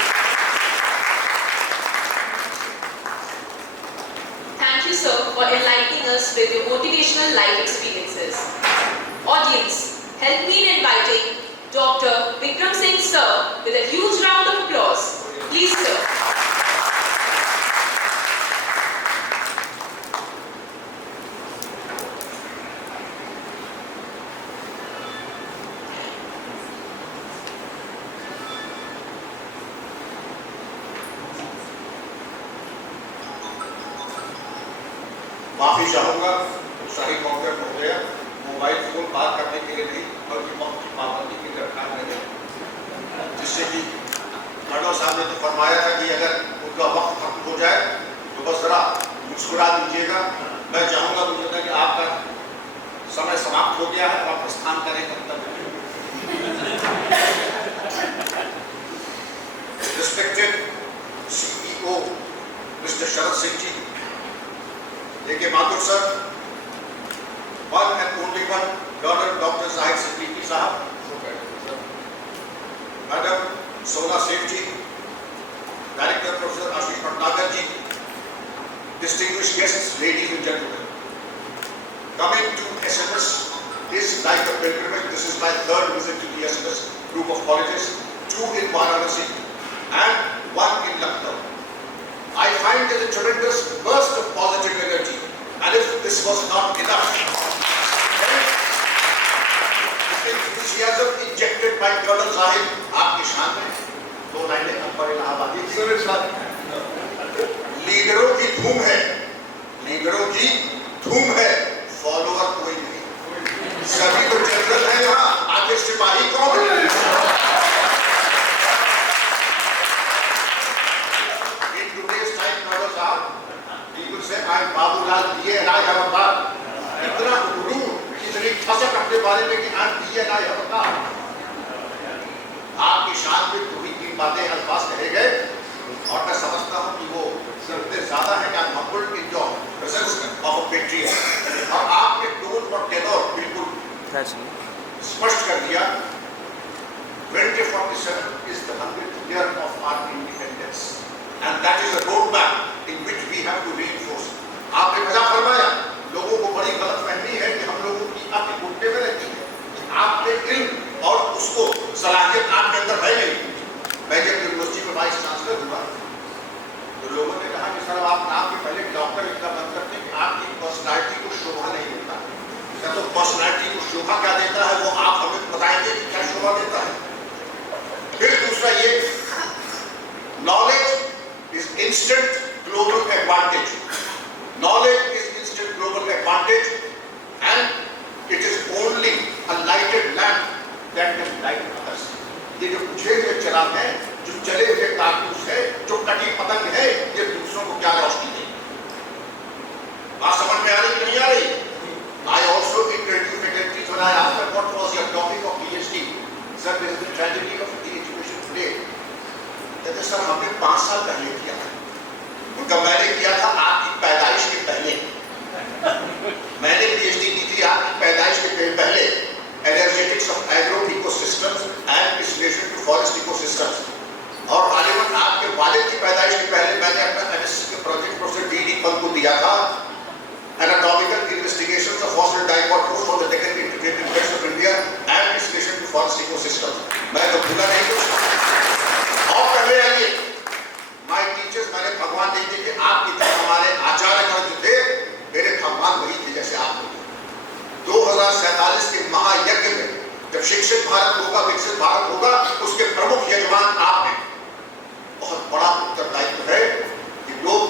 Thank you, sir, for enlightening us with your motivational life experiences. Audience, help me in inviting Dr. Vikram Singh, sir, with a huge round of applause. Please, sir. माफी चाहूँगा शाही counter हो गया, mobile phone बात करने के लिए नहीं बल्कि वक्त की पाबंदी के लिए रखा है, जिससे कि मर्डो साहब ने तो फरमाया था कि अगर उनका वक्त खत्म हो जाए तो बस जरा मुस्कुरा दीजिएगा. मैं चाहूँगा मुझे कि आपका समय समाप्त हो गया है, आप प्रस्थान करें तब तक. Respected CEO Mr. Sharad Singh ji, देखिए Mathur sir, one and only one, Dr. Zahid Siddiqui साहब, मैडम सोना सेठ जी, director professor Ashish Bhatnagar ji, distinguished guests, ladies and gentlemen. Coming to SMS is like a pilgrimage. This is my 3rd visit to the SMS group of colleges, 2 in Varanasi and 1 in Lucknow. I find there is a tremendous burst of positive energy, and if this was not enough, then the enthusiasm injected by Colonel Zahid, आपकी शान में 2 लाइनें अकबर इलाहाबादी लीडरों की धूम है, लीडरों की धूम है, फॉलोअर कोई नहीं, सभी तो जनरल है यहाँ, आगे सिपाही कौन है? People say I am Babulal B.A. and I have a car. इतना रूड, इतनी ठसक अपने बारे में कि I am B.A. and I have a car. आपकी शान में 2-3 बातें अल्फाज कहे गए और मैं समझता हूँ कि वो सबसे ज्यादा है कि humbled in your presence of a patriot. और आपने टोन और टेनर बिल्कुल स्पष्ट कर दिया. 2047 is the 100th year of our independence. And that is a roadmap in which we have to reinforce आपने मजा फरमाया, लोगों को बड़ी गलतफहमी है कि हम लोगों की आपके घुटने में रहती है, आपके इल्म और उसको सलाहियत आपके अंदर है नहीं। मैं जब यूनिवर्सिटी में वाइस चांसलर हुआ तो लोगों ने कहा कि सर आप नाम के पहले डॉक्टर इतना बंद करते हैं कि आपकी पर्सनालिटी को शोभा नहीं देता। सर तो पर्सनालिटी को शोभा क्या देता है वो आप हमें बताएंगे कि क्या शोभा देता है। फिर दूसरा ये, knowledge is instant global advantage. Knowledge is instant global advantage and it is only a lighted lamp that can light others. ये जो बुझे हुए चिराग है, जो जले हुए कारतूस है, जो कटी पतंग है, ये दूसरों को क्या रोशनी देगी? बात समझ में आ रही कि नहीं आ रही? I also introduced faculties when I asked them what was your topic of PhD. Sir, this is the tragedy of the education today. कहते सर हमने 5 साल पहले किया था। उनका मैंने किया था आपकी पैदाइश के पहले। मैंने पीएचडी की थी आपकी पैदाइश के पहले, energetics of agro ecosystems and its relation to forest ecosystems. और गालिबन आपके वालिद की पैदाइश के पहले मैंने अपना एमएससी के प्रोजेक्ट प्रोफेसर डी पंत को दिया था, anatomical investigations of fossil dicot रोस्ट on the Deccan integrated plates of India and its relation to forest ecosystems. मैं तो भूला नहीं कुछ। और पहले आइए, माय टीचर्स, मैंने भगवान देखते कि आप कितने हमारे आचार्य जो थे, मेरे भगवान वही थे जैसे आप लोग। 2047 के महायज्ञ में जब शिक्षित भारत होगा, विकसित भारत होगा, उसके प्रमुख यजमान आप हैं। बहुत बड़ा उत्तरदायित्व है कि लोग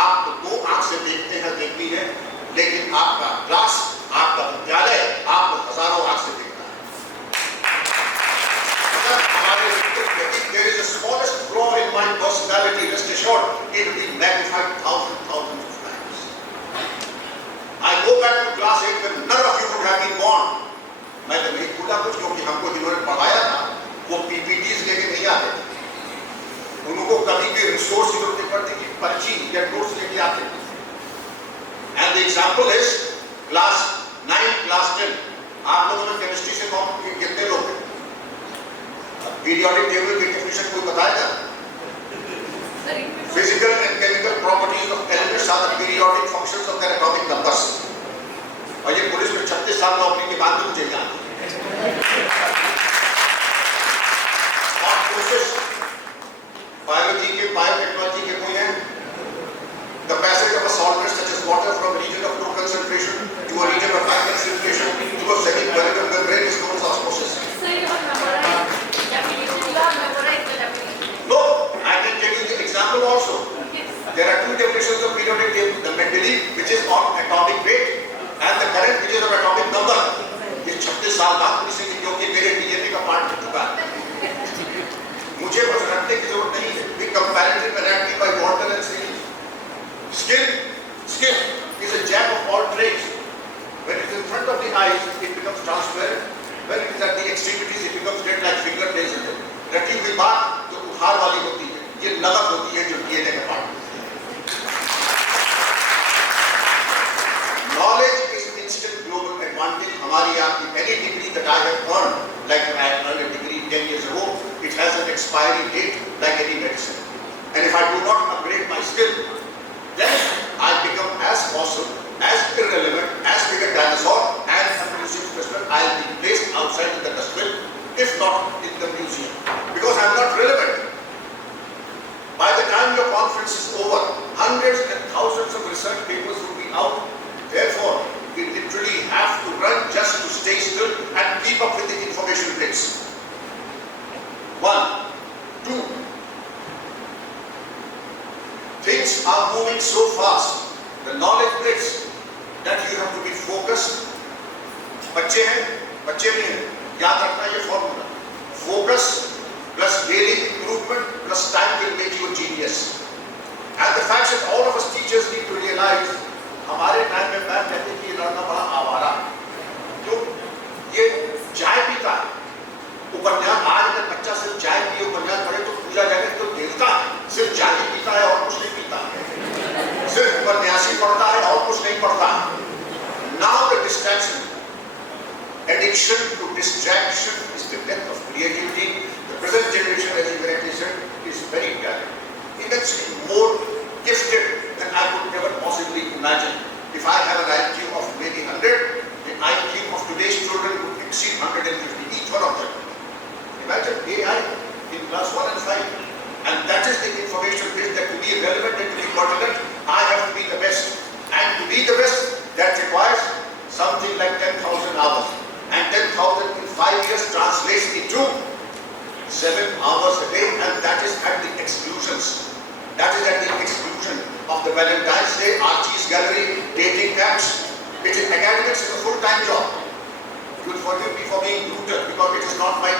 आपको 2 आंख से देखते हैं, देखती है, लेकिन आपका क्लास, आपका विद्यालय आपको हजारों आंख से देखता है। हमारे there is the smallest flaw in my personality, rest assured, it will be magnified thousands of times. I go back to class 8 when none of you would have been born. मैं तो नहीं भूला कुछ, क्योंकि हमको जिन्होंने पढ़ाया था वो PPTs लेके नहीं आते थे। उनको कभी भी रिसोर्स की जरूरत पड़ती थी, पर्ची या नोट्स लेके आते थे। And the example is class 9, class 10. आप लोगों में केमिस्ट्री से कौन कितने लोग हैं? पीरियोडिक टेबल की डेफिनेशन कोई बताएगा? Physical and chemical properties of elements are the periodic functions of their atomic numbers. और ये पुलिस में 36 साल नौकरी के बाद भी मुझे याद है। और कोर्सेस बायोलॉजी के, बायोटेक्नोलॉजी के कोई हैं? The passage of a solvent such as water from a region of low concentration to a region of high concentration to a semi-permeable membrane is known as osmosis. No, I can tell you the example also. There are 2 definitions of periodic table: the Mendeleev, which is on atomic weight, and the current, which is of atomic number. ये 36 साल बाद किसी ने, क्योंकि मेरे DNA का part बन चुका है, मुझे बस रटने की जरूरत नहीं है। We comparative anatomy by Walter and Seeley. Skin is a jack of all trades. When it is in front of the eyes, it becomes transparent. When it is at the extremities, it becomes dead like fingernails. रटी हुई बात जो उधार वाली होती है, ये नकद होती है जो डीएनए का पार्ट होती है। Knowledge is instant global advantage. हमारी आपकी any degree that I have earned, like I earned a degree 10 years ago, it has an expiry date like any medicine. And if I do not upgrade my skill, then I become as fossil, as irrelevant, as big a dinosaur, and a museum specimen. I'll be placed outside in the dustbin, if not in the museum, because I'm not relevant. By the time your conference is over, hundreds and thousands of research papers will be out. Therefore, we literally have to run just to stay still and keep up with the information blitz. 1, 2. Things are moving so fast. The knowledge blitz that you have to be focused. बच्चे हैं, बच्चे नहीं हैं, याद रखना ये formula. Focus plus daily improvement plus time will make you a genius. And the fact that all of us teachers need to realize, हमारे time में मैम कहते कि ये लड़का बड़ा आवारा है, क्यों? ये चाय पीता है, उपन्यास, आज अगर बच्चा सिर्फ चाय पिए उपन्यास पढ़े तो पूजा जाएगा तो देवता है, सिर्फ चाय ही पीता है और कुछ नहीं पीता, सिर्फ उपन्यास ही पढ़ता है और कुछ नहीं पढ़ता। Now the distraction, addiction to distraction is the death of creativity. The present generation, as you correctly said, is very talented, immensely more gifted than I could ever possibly imagine. If I have an IQ of maybe 100, the IQ of today's children would exceed 150, each one of them. Imagine AI in class 1 and 5. And that is the information bit that to be relevant and to be pertinent, I have to be the best. And to be the best, that requires something like 10,000 hours. And 10,000 in 5 years translates into 7 hours a day, and that is at the exclusions. That is at the exclusion of the Valentine's Day, Archie's Gallery, dating camps. It is academics is a full-time job. You will forgive me for being brutal because it is not my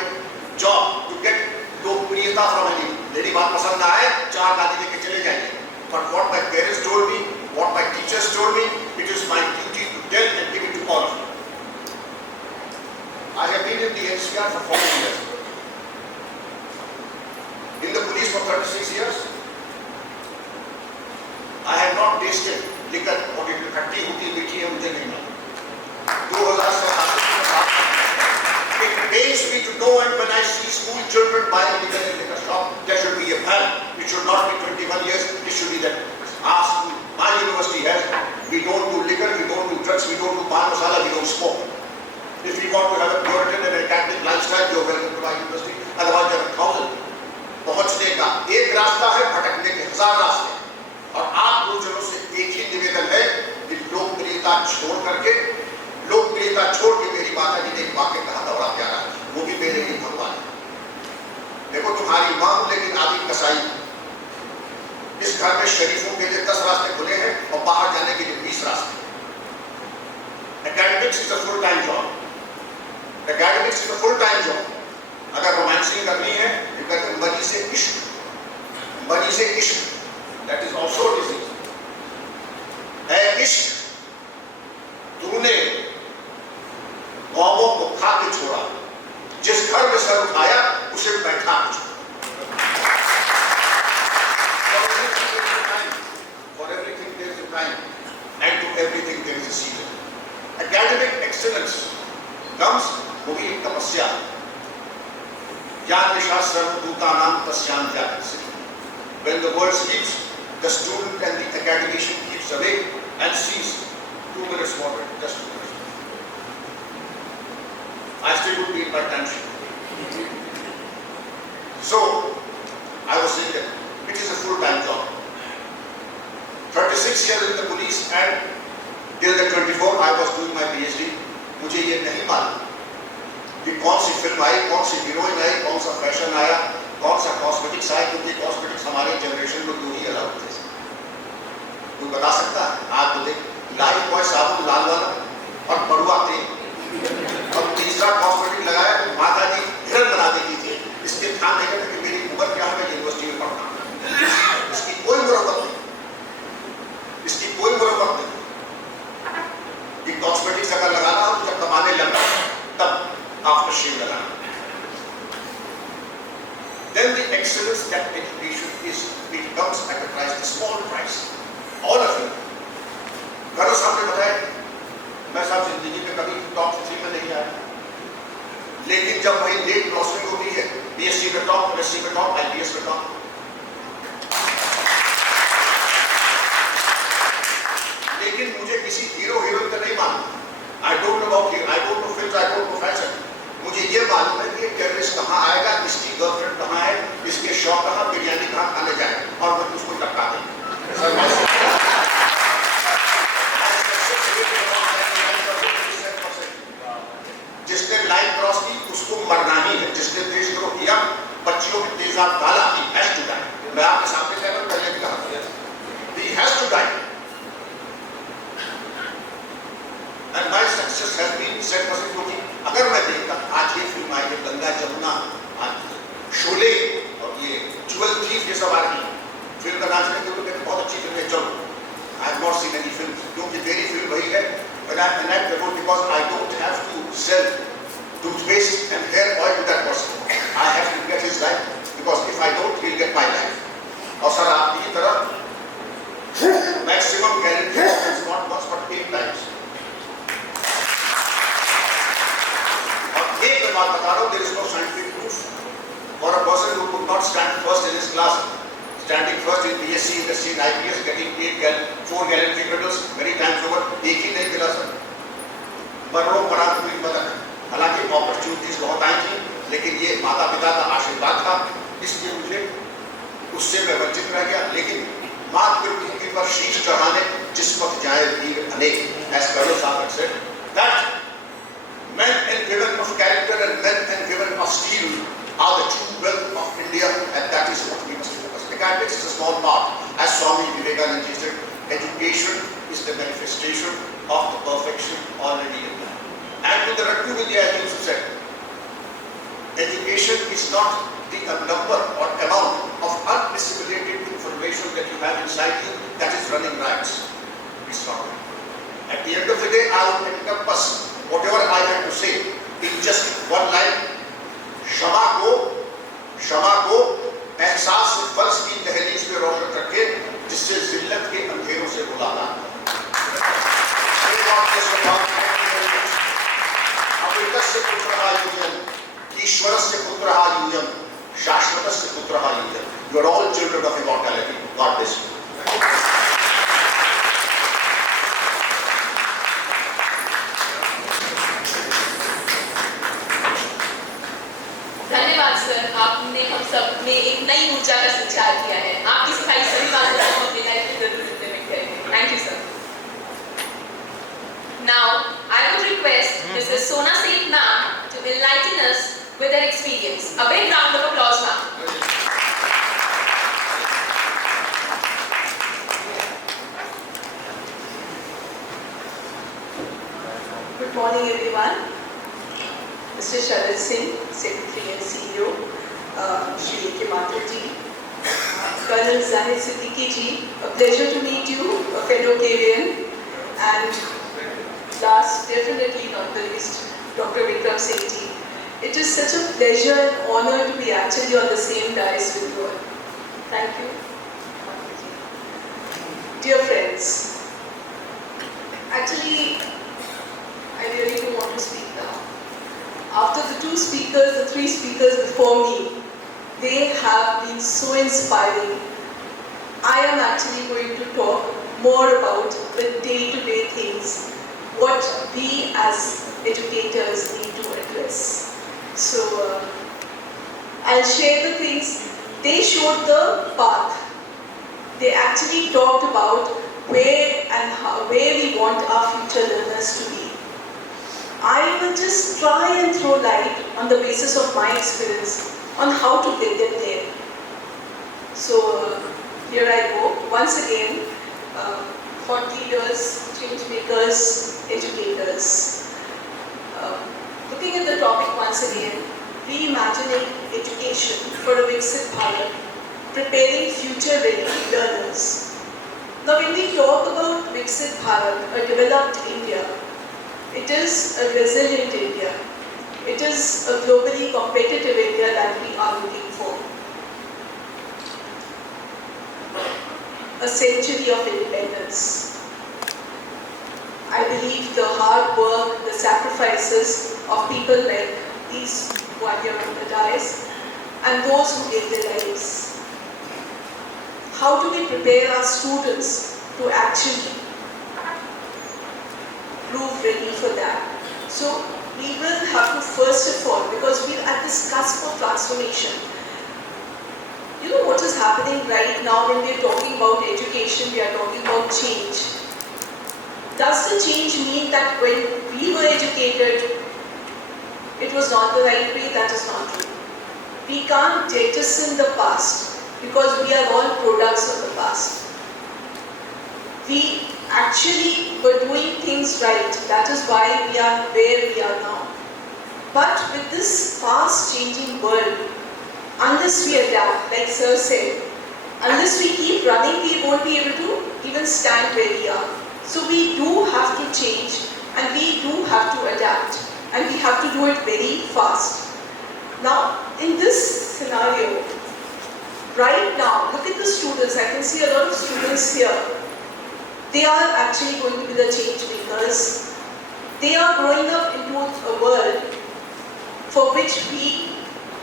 job to get लोकप्रियता from any. मेरी बात पसंद ना आए, 4 गाली देके चले जाएंगे. But what my parents told me, what my teachers told me, it is my duty to tell and give it to all of you. I have been in the NCR for 40 years. In the police for 36 years. I have not tasted liquor, what it is, खट्टी होती मीठी है मुझे नहीं मालूम. 2000 से it pains me to know, and when I see school children buying liquor in liquor shop, there should be a ban. It should not be 21 years. It should be that our school, my university has. We don't do liquor, we don't do drugs, we don't do pan masala, we don't smoke. If you want to have a Puritan and academic lifestyle, you're welcome to my university. Otherwise, there are 1,000. पहुंचने का एक रास्ता है, भटकने के 1000 रास्ते. और आप लोगों से एक ही निवेदन है कि लोकप्रियता छोड़ करके, लोकप्रियता छोड़ के मेरी माता जी ने एक वाक्य कहा था बड़ा प्यारा, वो भी मेरे लिए भगवान है. देखो तुम्हारी मां लेकिन आदि कसाई. इस घर में शरीफों के लिए 10 रास्ते खुले हैं और बाहर जाने के लिए 20 रास्ते. Academics is a full-time job. Academics is a full-time job. अगर रोमांसिंग करनी है, तो कहते हैं मनी से इश्क. मनी से इश्क. That is also a disease. है इश्क. तूने कौमों को खा के छोड़ा, जिस घर में सर उठाया उसे बैठा के छोड़ा. For everything there is a time, and to everything there is a season. Academic excellence comes वो भी एक तपस्या. या निशा सर्वभूतानां तस्यां जागृति. When the world sleeps, the student and the academician keeps awake and sees 2 minutes forward, just 2 minutes. I still would be in my time sheet. So, I was saying that it is a full-time job. 36 years in the police and till the 24 I was doing my PhD. मुझे ये नहीं मालूम कि कौन सी film आई, कौन सी heroine आई, कौन सा fashion आया, कौन सा कॉस्मेटिक्स आया, क्योंकि कॉस्मेटिक्स हमारे जनरेशन में 2 ही अलाउड थे. कोई बता सकता है? आप तो देख लाइफ बॉय साबुन लाल वाला और बड़ुआ तेल और तीसरा कॉस्मेटिक लगाया तो माता जी हिरन बना देती थी. इसके ध्यान नहीं करते कि मेरी उम्र क्या है, मैं यूनिवर्सिटी में पढ़ना. इसकी कोई मुरब्बत नहीं, इसकी कोई मुरब्बत नहीं. ये कॉस्मेटिक्स अगर लगाना हो तो जब कमाने लगना तब आफ्टर शेव लगाना. Then the excellence that education is, it comes at a price, a small price. All of you. घरों सामने बताए, मैं साहब जिंदगी में कभी टॉप 3 में नहीं आया. लेकिन जब वही लेट ब्लॉसमिंग होती है, बीएससी में टॉप, एमएससी में टॉप, आईपीएस में टॉप. लेकिन मुझे किसी हीरो हीरोइन का नहीं मालूम. I don't know about hero, I don't know films, I don't know fashion. मुझे ये मालूम है कि टेररिस्ट कहाँ आएगा, इसकी गर्लफ्रेंड कहाँ है, इसके शौक कहाँ, बिरयानी कहाँ खाने जाए और मैं उसको टपका दें. जिसने लाइन क्रॉस की उसको मरना ही है. जिसने देशद्रोह किया, बच्चियों की तेजाब डाला, he has to die. मैं आपके सामने कह रहा हूँ, पहले भी कहा था, he has to die. And my success has been set percent क्योंकि अगर मैं देखता आज ये फिल्म आई है गंगा जमुना, शोले और ये ज्वेल थीफ, ये सब आ रही फिल्म का नाम सुने तो कहते बहुत अच्छी फिल्म है. चलो, I have not seen any film क्योंकि मेरी फिल्म वही है. When I enact the role because I don't have to sell toothpaste and hair oil to that person. I have to get his life because if I don't, he'll get my life. और sir आपकी तरह maximum guarantee is not once but 8 times. और एक बात बता रहा हूँ, there is no scientific proof for a person who could not stand first in his class standing first in BSc, industry, and IPS, getting 4 gallantry medals many times over, एक ही नहीं मिला sir, मरणोपरांत पदक। हालांकि अपॉर्चुनिटीज बहुत आई थी, लेकिन ये माता पिता का आशीर्वाद था, इसलिए मुझे उससे मैं वंचित रह गया। लेकिन मातृभूमि पर शीश चढ़ाने जिस पथ जाए वीर अनेक, as Colonel Sagar said, that men and women of character and men and women of steel are the true wealth of India, and that is what we must focus. Academics is a small part. As Swami Vivekananda said, education is the manifestation of the perfection already in man. And to the Rattu Vidya, as also said, education is not the number or amount of unassimilated information that you have inside you that is running riots. It's not. At the end of the day, I would encompass whatever I had to say in just one line. क्षमा को एहसास से फर्ज की दहलीज पे रोशन रखे, जिससे जिल्लत के अंधेरों से बुलाना। अमृतस्य पुत्रः यूयम्, ईश्वरस्य पुत्रः यूयम्, शाश्वतस्य पुत्रः यूयम्। You are all children of immortality. God bless you. धन्यवाद सर, आपने हम सब में एक नई ऊर्जा का संचार किया है। आपकी सिखाई सभी बातों को हम अपनी लाइफ में जरूर इम्प्लीमेंट करेंगे। Thank you sir. Now I would request Mrs. Sona Seth ma'am to enlighten us with her experience. A big round of applause, ma'am. Good morning, everyone. Mr. Sharad Singh, Secretary and CEO, Shri A.K. Matra ji, Colonel Zahid Siddiqui ji, a pleasure to meet you, a fellow Karian, and last, definitely not the least, Dr. Vikram Singh ji. It is such a pleasure and honor to be actually on the same dais with you all. Thank you. Dear friends, actually, I really don't want to speak now. After the 2 speakers, the 3 speakers before me, they have been so inspiring. I am actually going to talk more about the day-to-day things, what we as educators need to address. So, I'll share the things. They showed the path. They actually talked about where we want our future learners to be. I will just try and throw light on the basis of my experience on how to get them there. So here I go. Once again, thought leaders, change makers, educators. Looking at the topic once again, reimagining education for a Viksit Bharat, preparing future-ready learners. Now when we talk about Viksit Bharat, a developed India, it is a resilient India. It is a globally competitive India that we are looking for. A century of independence. I believe the hard work, the sacrifices of people like these who are here on the dais and those who gave their lives. How do we prepare our students to actually prove ready for that? So we will have to first of all, because we are at this cusp of transformation. You know what is happening right now when we are talking about education, we are talking about change. Does the change mean that when we were educated, it was not the right way? That is not true. We can't jettison the past because we are all products of the past. We actually were doing things right. That is why we are where we are now. But with this fast changing world, unless we adapt, like Sir said, unless we keep running, we won't be able to even stand where we are. So we do have to change and we do have to adapt and we have to do it very fast. Now, in this scenario, right now, look at the students. I can see a lot of students here. They are actually going to be the change makers. They are growing up into a world for which we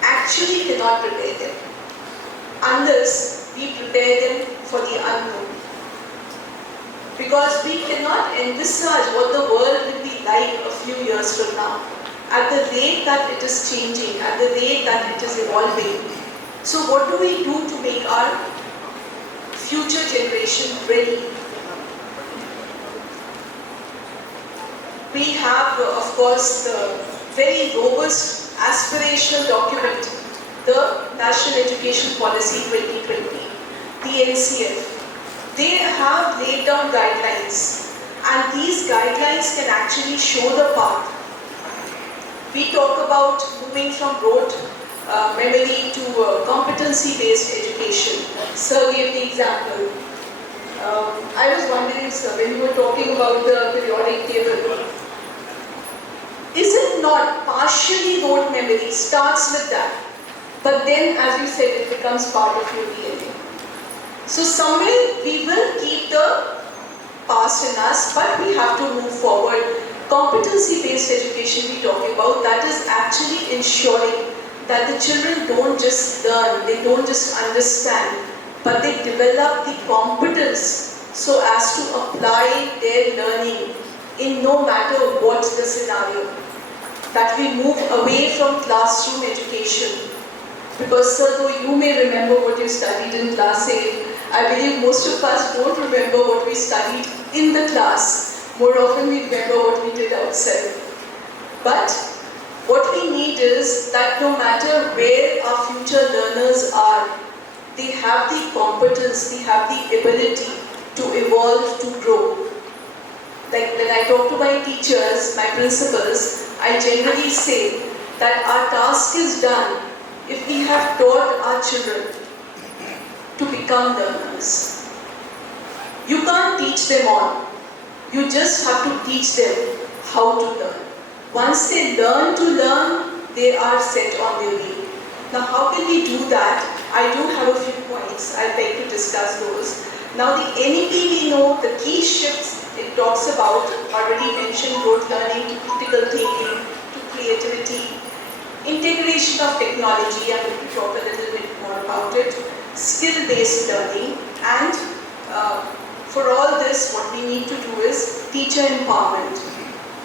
actually cannot prepare them unless we prepare them for the unknown. Because we cannot envisage what the world will be like a few years from now. At the rate that it is changing, at the rate that it is evolving. So what do we do to make our future generation ready? We have, of course, the very robust aspirational document, the National Education Policy 2020, the NCF. They have laid down guidelines, and these guidelines can actually show the path. We talk about moving from rote memory to competency-based education. Sir gave the example. I was wondering, sir, when you were talking about the periodic table, is it not partially rote memory? Starts with that, but then, as you said, it becomes part of your DNA. So somewhere we will keep the past in us, but we have to move forward. Competency-based education we're talking about, that is actually ensuring that the children don't just learn, they don't just understand, but they develop the competence so as to apply their learning in no matter what the scenario. That we move away from classroom education. Because sir, though you may remember what you studied in class 8, I believe most of us don't remember what we studied in the class. More often we remember what we did outside. But what we need is that no matter where our future learners are, they have the competence, they have the ability to evolve, to grow. Like when I talk to my teachers, my principals, I generally say that our task is done if we have taught our children to become learners. You can't teach them all. You just have to teach them how to learn. Once they learn to learn, they are set on their way. Now how can we do that? I do have a few points. I'd like to discuss those. Now the NEP, we know the key shifts it talks about, already mentioned, rote learning to critical thinking, to creativity, integration of technology, I'm going to talk a little bit more about it, skill-based learning, and for all this, what we need to do is teacher empowerment.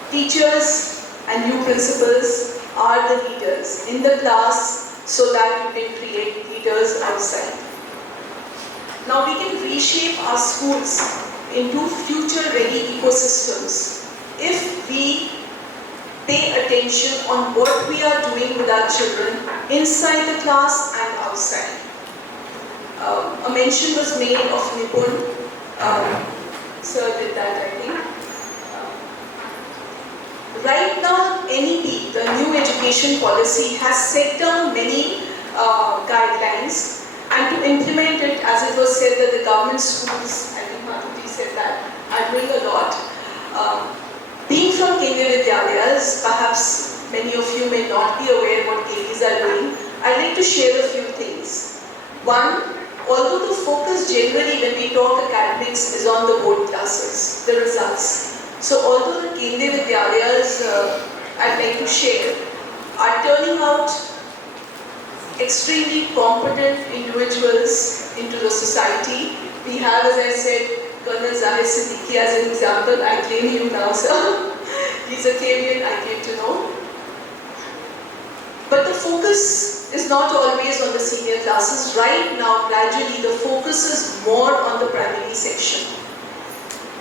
Teachers and you principals are the leaders in the class so that you can create leaders outside. Now we can reshape our schools into future-ready ecosystems if we pay attention on what we are doing with our children inside the class and outside. A mention was made of Nipun. Sir did that, I think. Right now, NEP, the new education policy, has set down many guidelines, and to implement it, as it was said that the government schools, I think Madhuti said that, are doing a lot. Being from Kendriya Vidyalayas, perhaps many of you may not be aware what KVs are doing. I'd like to share a few things. One, although the focus generally when we talk academics is on the board classes, the results. So although the Kendriya Vidyalayas, I'd like to share, are turning out extremely competent individuals into the society. We have, as I said, Colonel Zahid Siddiqui as an example. I claim him now, sir. He's a Kenyan, I came to know. But the focus is not always on the senior classes. Right now, gradually, the focus is more on the primary section.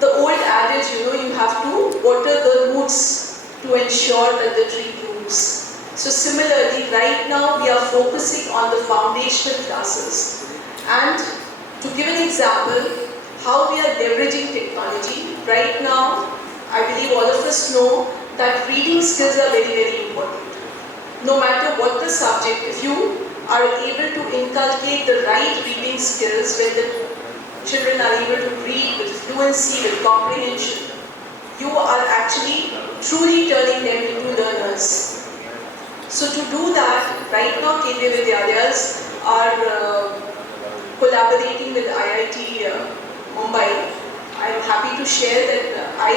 The old adage, you have to water the roots to ensure that the tree blooms. So similarly, right now we are focusing on the foundational classes. And to give an example, how we are leveraging technology. Right now, I believe all of us know that reading skills are very, very important. No matter what the subject, if you are able to inculcate the right reading skills when the children are able to read with fluency, with comprehension, you are actually truly turning them into learners. So to do that, right now Kendriya Vidyalayas are collaborating with IIT Mumbai. I am happy to share that I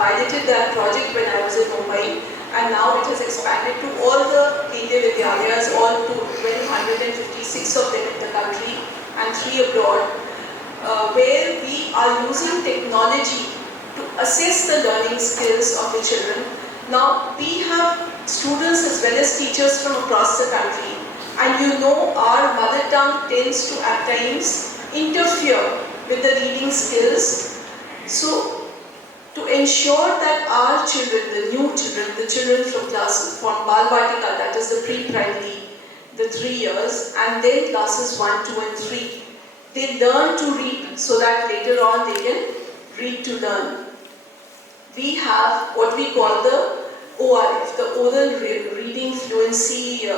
piloted that project when I was in Mumbai, and now it has expanded to all the Kendriya Vidyalayas, all to 156 of them in the country. and 3 abroad, where we are using technology to assess the learning skills of the children. Now, we have students as well as teachers from across the country, and you know our mother tongue tends to at times interfere with the reading skills. So, to ensure that our children, the new children, the children from Bal Vatika, that is the pre-primary, the 3 years, and then classes 1, 2 and 3, they learn to read so that later on they can read to learn. We have what we call the ORF, the Oral Reading Fluency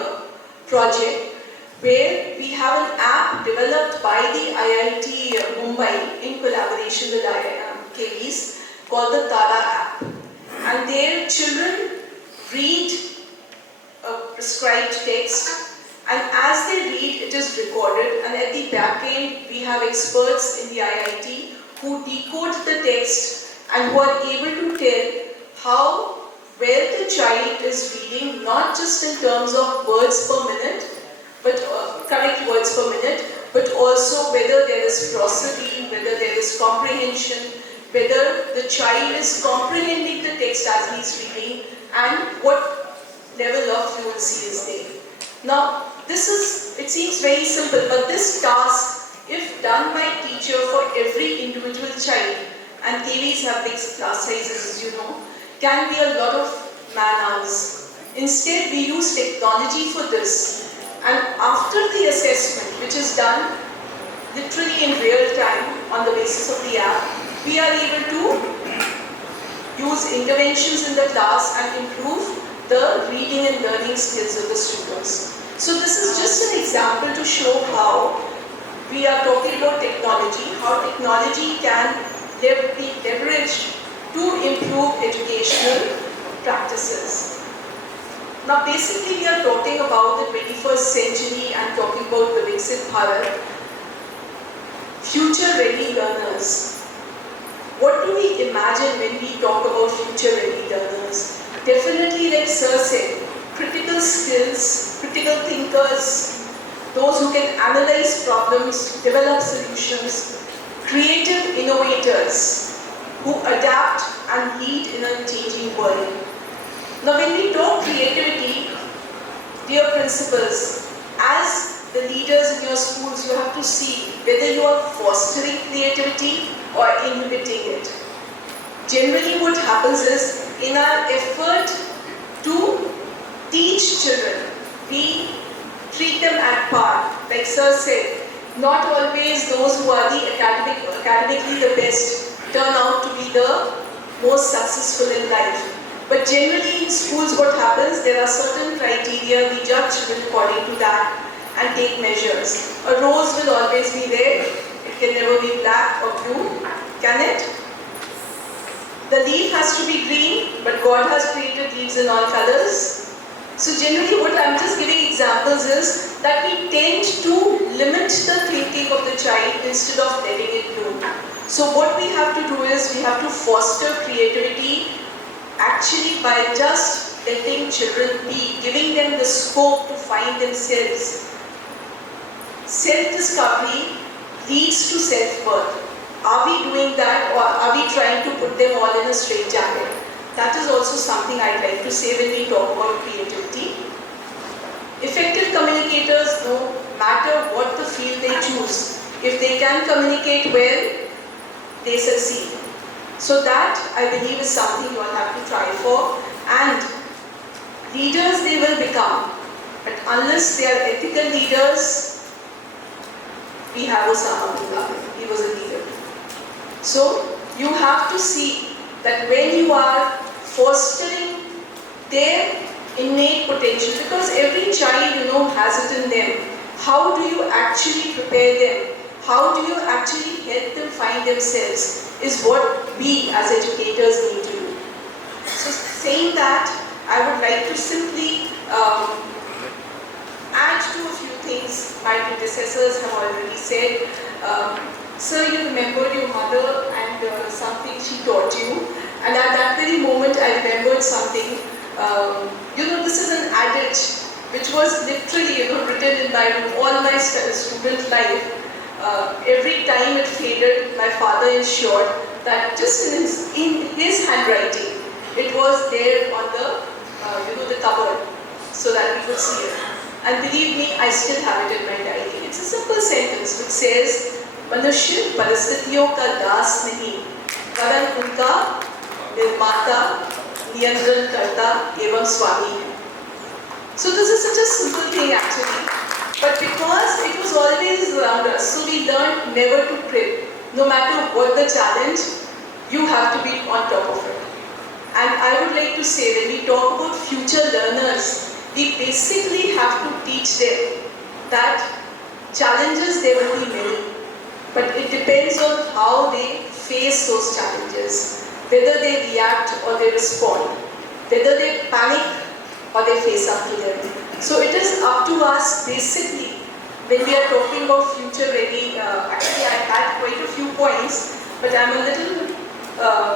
Project, where we have an app developed by the IIT Mumbai in collaboration with KVs called the Tara app. And there children read a prescribed text, and as they read it is recorded, and at the back end we have experts in the IIT who decode the text and who are able to tell how well the child is reading, not just in terms of words per minute, but correct words per minute, but also whether there is prosody, whether there is comprehension, whether the child is comprehending the text as he is reading, and what level of fluency is there. Now, it seems very simple, but this task, if done by teacher for every individual child, and KVs have big class sizes as you know, can be a lot of man-hours. Instead, we use technology for this, and after the assessment, which is done literally in real time on the basis of the app, we are able to use interventions in the class and improve the reading and learning skills of the students. So this is just an example to show how we are talking about technology, how technology can be leveraged to improve educational practices. Now basically we are talking about the 21st century and talking about the Viksit Bharat, future ready learners. What do we imagine when we talk about future ready learners? Definitely, like Sir said, critical skills, critical thinkers, those who can analyze problems, develop solutions, creative innovators who adapt and lead in a changing world. Now when we talk creativity, dear principals, as the leaders in your schools, you have to see whether you are fostering creativity or inhibiting it. Generally what happens is, in our effort to teach children, we treat them at par. Like Sir said, not always those who are the academically the best turn out to be the most successful in life. But generally in schools what happens, there are certain criteria, we judge children according to that and take measures. A rose will always be there, it can never be black or blue, can it? The leaf has to be green, but God has created leaves in all colors. So generally what I'm just giving examples is that we tend to limit the thinking of the child instead of letting it bloom. So what we have to do is we have to foster creativity actually by just letting children be, giving them the scope to find themselves. Self-discovery leads to self-worth. Are we doing that, or are we trying to put them all in a straitjacket? That is also something I'd like to say when we talk about creativity. Effective communicators, no matter what the field they choose, if they can communicate well, they succeed. So that, I believe, is something you all have to try for. And leaders they will become, but unless they are ethical leaders, we have Osama bin Laden, he was a leader. So you have to see that when you are fostering their innate potential, because every child has it in them, how do you actually prepare them? How do you actually help them find themselves is what we as educators need to do. So saying that, I would like to simply add to a few things my predecessors have already said. Sir, you remembered your mother and something she taught you, and at that very moment I remembered something. This is an adage which was literally written in my all my student life. every time it faded, my father ensured that just in his handwriting, it was there on the, the cupboard, so that we could see it. And believe me, I still have it in my diary. It's a simple sentence which says, "Manushya paristithiyon ka das nahi, varan unka nirmata, niyantran karta evam swami hai." So this is such a simple thing actually. But because it was always around us, so we learned never to quit. No matter what the challenge, you have to be on top of it. And I would like to say, when we talk about future learners, we basically have to teach them that challenges there will be many. But it depends on how they face those challenges. Whether they react or they respond. Whether they panic or they face up to them. So it is up to us basically when we are talking about future ready. Actually I had quite a few points, but I'm a little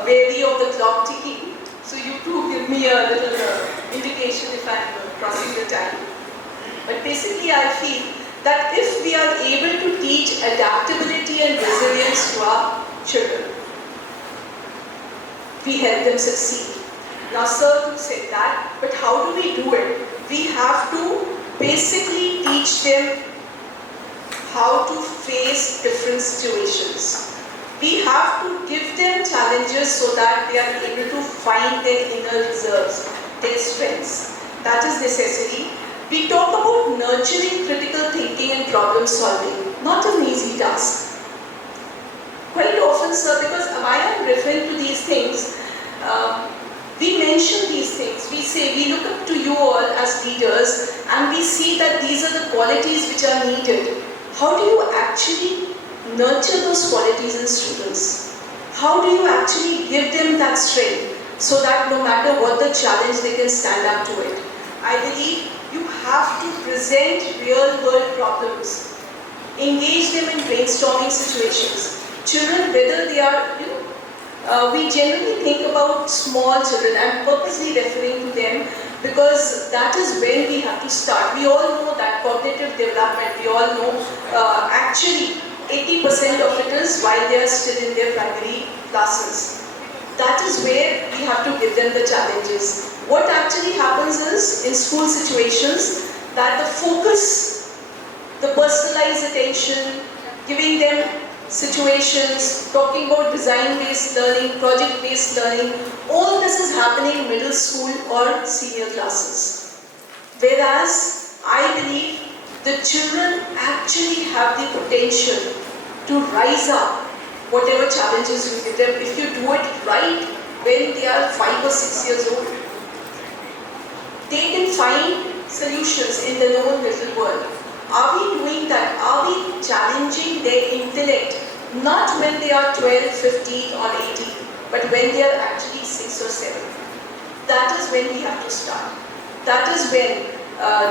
wary of the clock ticking. So you too give me a little indication if I'm crossing the time. But basically I feel that if we are able to teach adaptability and resilience to our children, we help them succeed. Now sir, you said that, but how do we do it? We have to basically teach them how to face different situations. We have to give them challenges so that they are able to find their inner reserves, their strengths. That is necessary. We talk about nurturing critical thinking and problem solving. Not an easy task. Quite often, sir, because why I am referring to these things, we mention these things. We say we look up to you all as leaders and we see that these are the qualities which are needed. How do you actually nurture those qualities in students? How do you actually give them that strength so that no matter what the challenge they can stand up to it? I believe you have to present real world problems. Engage them in brainstorming situations. Children, whether they are, we generally think about small children. I'm purposely referring to them because that is when we have to start. We all know that cognitive development, we all know actually 80% of it is while they are still in their primary classes. That is where we have to give them the challenges. What actually happens is, in school situations, that the focus, the personalized attention, giving them situations, talking about design-based learning, project-based learning, all this is happening in middle school or senior classes. Whereas, I believe the children actually have the potential to rise up whatever challenges you give them if you do it right when they are 5 or 6 years old. They can find solutions in their own little world. Are we doing that? Are we challenging their intellect? Not when they are 12, 15 or 18, but when they are actually 6 or 7. That is when we have to start. That is when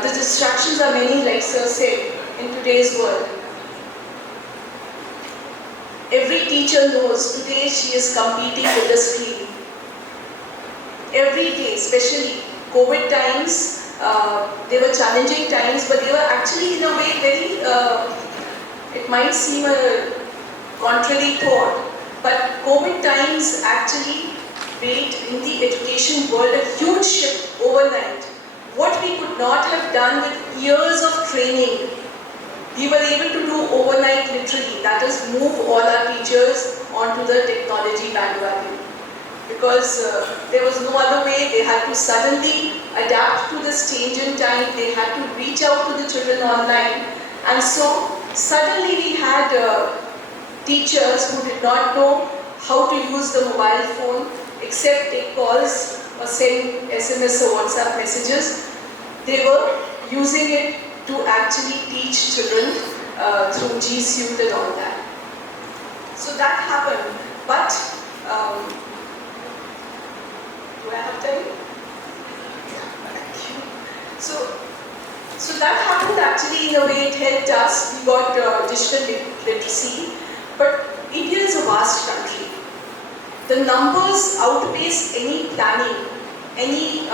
the distractions are many, like Sir said, in today's world. Every teacher knows today she is competing with the screen. Every day, especially COVID times, they were challenging times, but they were actually in a way very, it might seem a contrary thought, but COVID times actually made in the education world a huge shift overnight. What we could not have done with years of training, we were able to do overnight literally, that is move all our teachers onto the technology bandwagon. Because there was no other way, they had to suddenly adapt to this change in time, they had to reach out to the children online. And so suddenly we had teachers who did not know how to use the mobile phone except take calls or send SMS or WhatsApp messages. They were using it to actually teach children through G Suite and all that. So that happened, but do I have time? Yeah, thank you. So that happened actually in a way it helped us. We got digital literacy, but India is a vast country. The numbers outpace any planning, any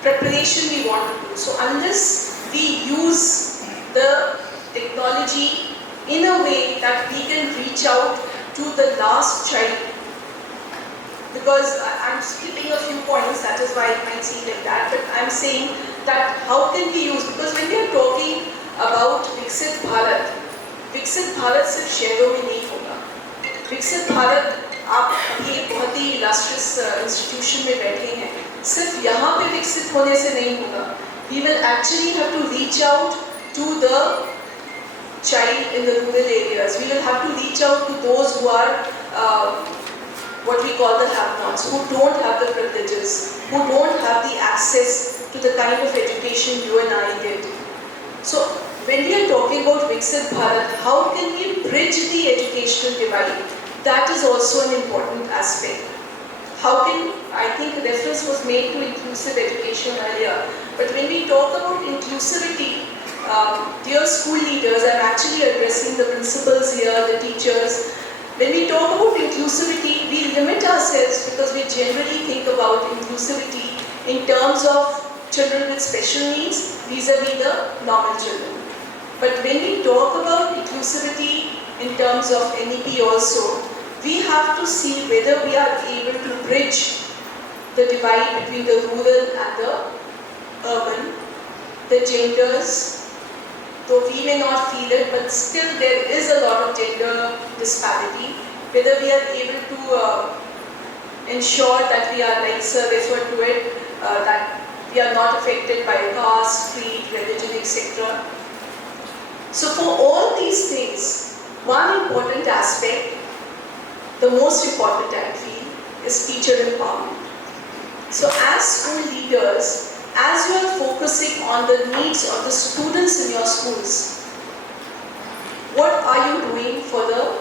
preparation we want to do. So unless we use the technology in a way that we can reach out to the last child. Because I'm skipping a few points, that is why it might seem like that, but I'm saying that how can we use, because when we are talking about Viksit Bharat सिर्फ शहरों में नहीं होगा. विकसित भारत, आप अभी एक बहुत ही इलस्ट्रियस इंस्टीट्यूशन में बैठे हैं, सिर्फ यहाँ पे विकसित होने से नहीं होगा. We will actually have to reach out to the child in the rural areas. We will have to reach out to those who are what we call the have-nots, who don't have the privileges, who don't have the access to the kind of education you and I get. So when we are talking about Viksit Bharat, how can we bridge the educational divide? That is also an important aspect. How can, I think reference was made to inclusive education earlier, but when we talk about inclusivity, dear school leaders, I'm actually addressing the principals here, the teachers. When we talk about inclusivity, we limit ourselves because we generally think about inclusivity in terms of children with special needs vis-a-vis the normal children. But when we talk about inclusivity in terms of NEP also, we have to see whether we are able to bridge the divide between the rural and the urban, the genders. Though we may not feel it, but still there is a lot of gender disparity. Whether we are able to ensure that we are, like sir referred to it, that we are not affected by caste, creed, religion, etc. So for all these things, one important aspect, the most important I feel, is teacher empowerment. So as school leaders, as you are focusing on the needs of the students in your schools, what are you doing for the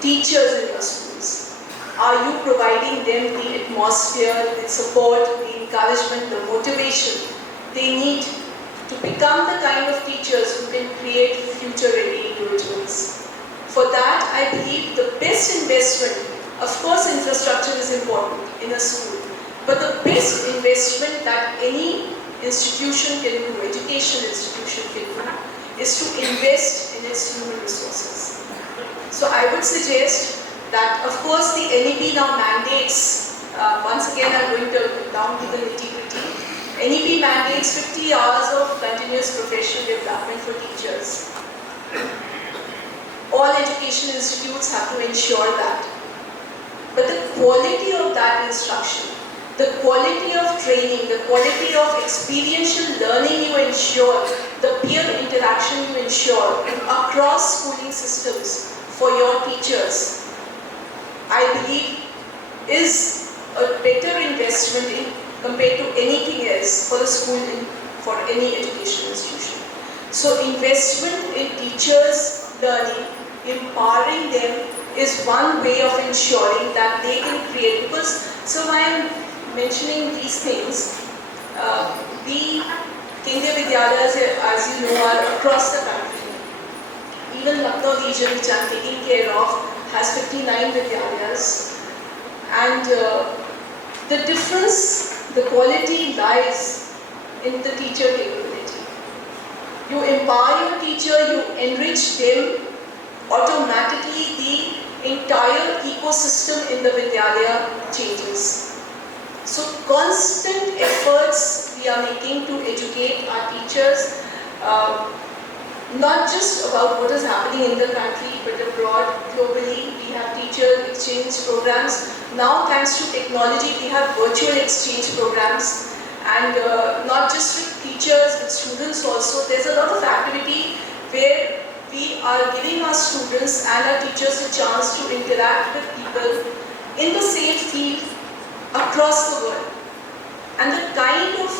teachers in your schools? Are you providing them the atmosphere, the support, the encouragement, the motivation they need to become the kind of teachers who can create future-ready individuals? For that, I believe the best investment, of course infrastructure is important in a school, but the best investment that any institution can do, education institution can do, is to invest in its human resources. So I would suggest that, of course, the NEP now mandates, once again I'm going to down to the nitty-gritty, NEP mandates 50 hours of continuous professional development for teachers. All education institutes have to ensure that. But the quality of that instruction, the quality of training, the quality of experiential learning you ensure, the peer interaction you ensure across schooling systems for your teachers, I believe is a better investment compared to anything else for the school, for any education institution. So investment in teachers' learning, empowering them is one way of ensuring that they can create, because so I am mentioning these things, the Kendriya Vidyalayas, as you know, are across the country. Even Lucknow region, which I am taking care of, has 59 Vidyalayas. And the difference, the quality lies in the teacher capability. You empower your teacher, you enrich them, automatically the entire ecosystem in the Vidyalaya changes. So constant efforts we are making to educate our teachers, not just about what is happening in the country, but abroad, globally. We have teacher exchange programs. Now, thanks to technology, we have virtual exchange programs. And not just with teachers, with students also. There's a lot of activity where we are giving our students and our teachers a chance to interact with people in the same field across the world. And the kind of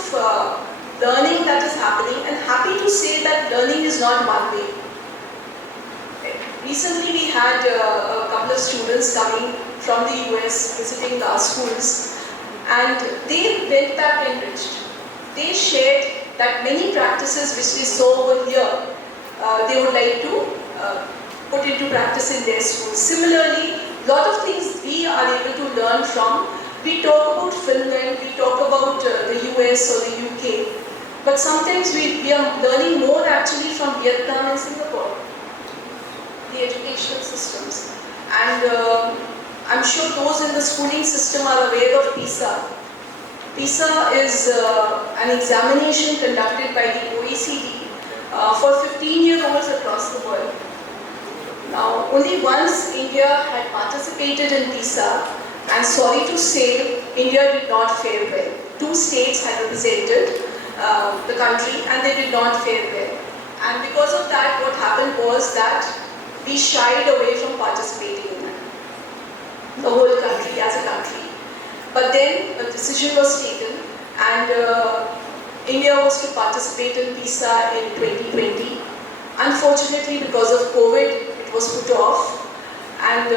learning that is happening, and happy to say that learning is not one way. Recently we had a couple of students coming from the US visiting our schools, and they went back enriched. They shared that many practices which they saw over here, they would like to put into practice in their schools. Similarly, a lot of things we are able to learn from. We talk about Finland, we talk about the US or the UK, but sometimes we are learning more actually from Vietnam and Singapore. the educational systems. And I'm sure those in the schooling system are aware of PISA. PISA is an examination conducted by the OECD for 15-year-olds across the world. Now, only once India had participated in PISA, and sorry to say, India did not fare well. 2 states had represented the country and they did not fare well. And because of that, what happened was that we shied away from participating in that. The whole country as a country. But then a decision was taken and India was to participate in PISA in 2020. Unfortunately, because of COVID, it was put off. And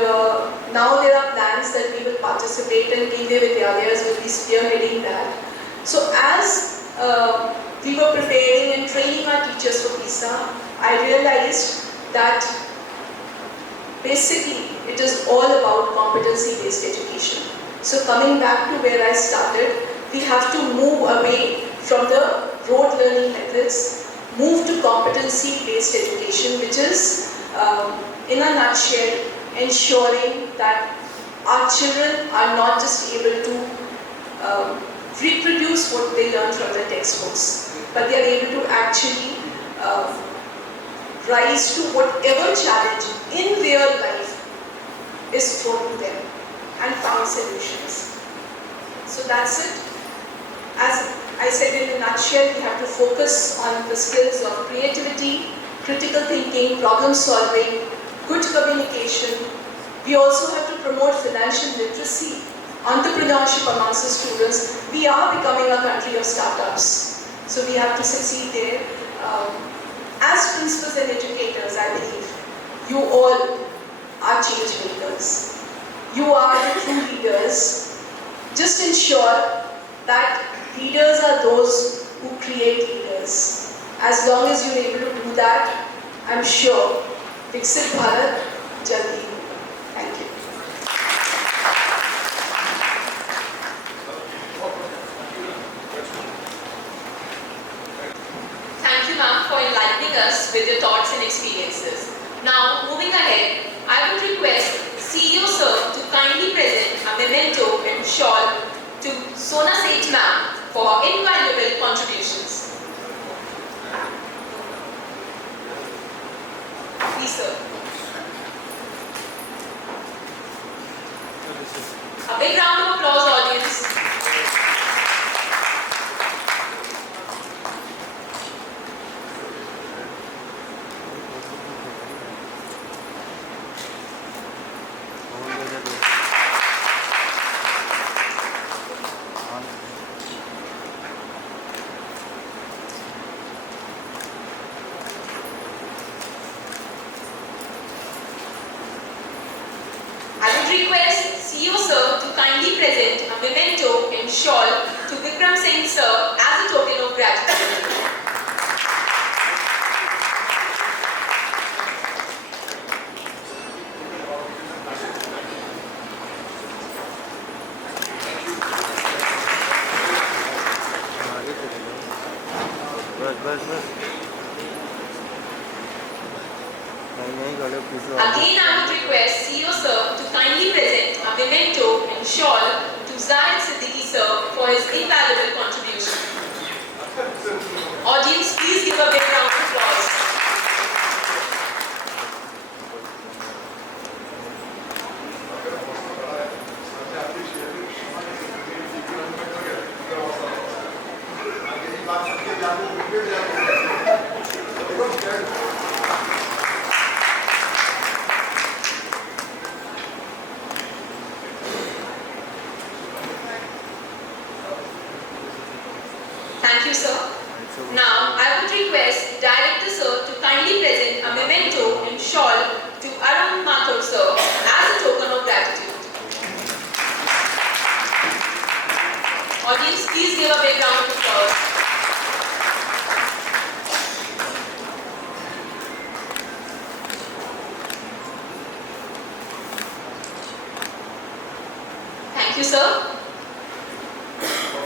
now there are plans that we will participate and Kendriya Vidyalaya will be spearheading that. So as we were preparing and training our teachers for PISA, I realized that basically it is all about competency-based education. So coming back to where I started, we have to move away from the rote learning methods, move to competency-based education, which is, in a nutshell, ensuring that our children are not just able to reproduce what they learn from the textbooks, but they are able to actually rise to whatever challenge in real life is thrown to them and find solutions. So that's it. As I said in a nutshell, we have to focus on the skills of creativity, critical thinking, problem solving, good communication. We also have to promote financial literacy, entrepreneurship amongst the students. We are becoming a country of startups, so we have to succeed there. As principals and educators, I believe you all are change makers. You are the true leaders. Just ensure that leaders are those who create leaders. As long as you're able to do that, I'm sure Viksit Bharat Jaldi. Thank you. Thank you, ma'am, for enlightening us with your thoughts and experiences. Now, moving ahead, I would request CEO sir to kindly present a memento and shawl to Sona Seth ma'am for her invaluable contributions. Please, sir. A big round of applause, audience. Request CEO sir to kindly present a memento and shawl to Vikram Singh sir as a token of gratitude. Again, I would request CEO sir to kindly present a memento and shawl to Zahid Siddiqui sir for his invaluable contribution. Audience, please give a big round of applause. Thank you, sir. Now, I would request Director sir to kindly present a memento and shawl to Arun Mathur sir as a token of gratitude. Audience, please give a big round of applause. Thank you, sir.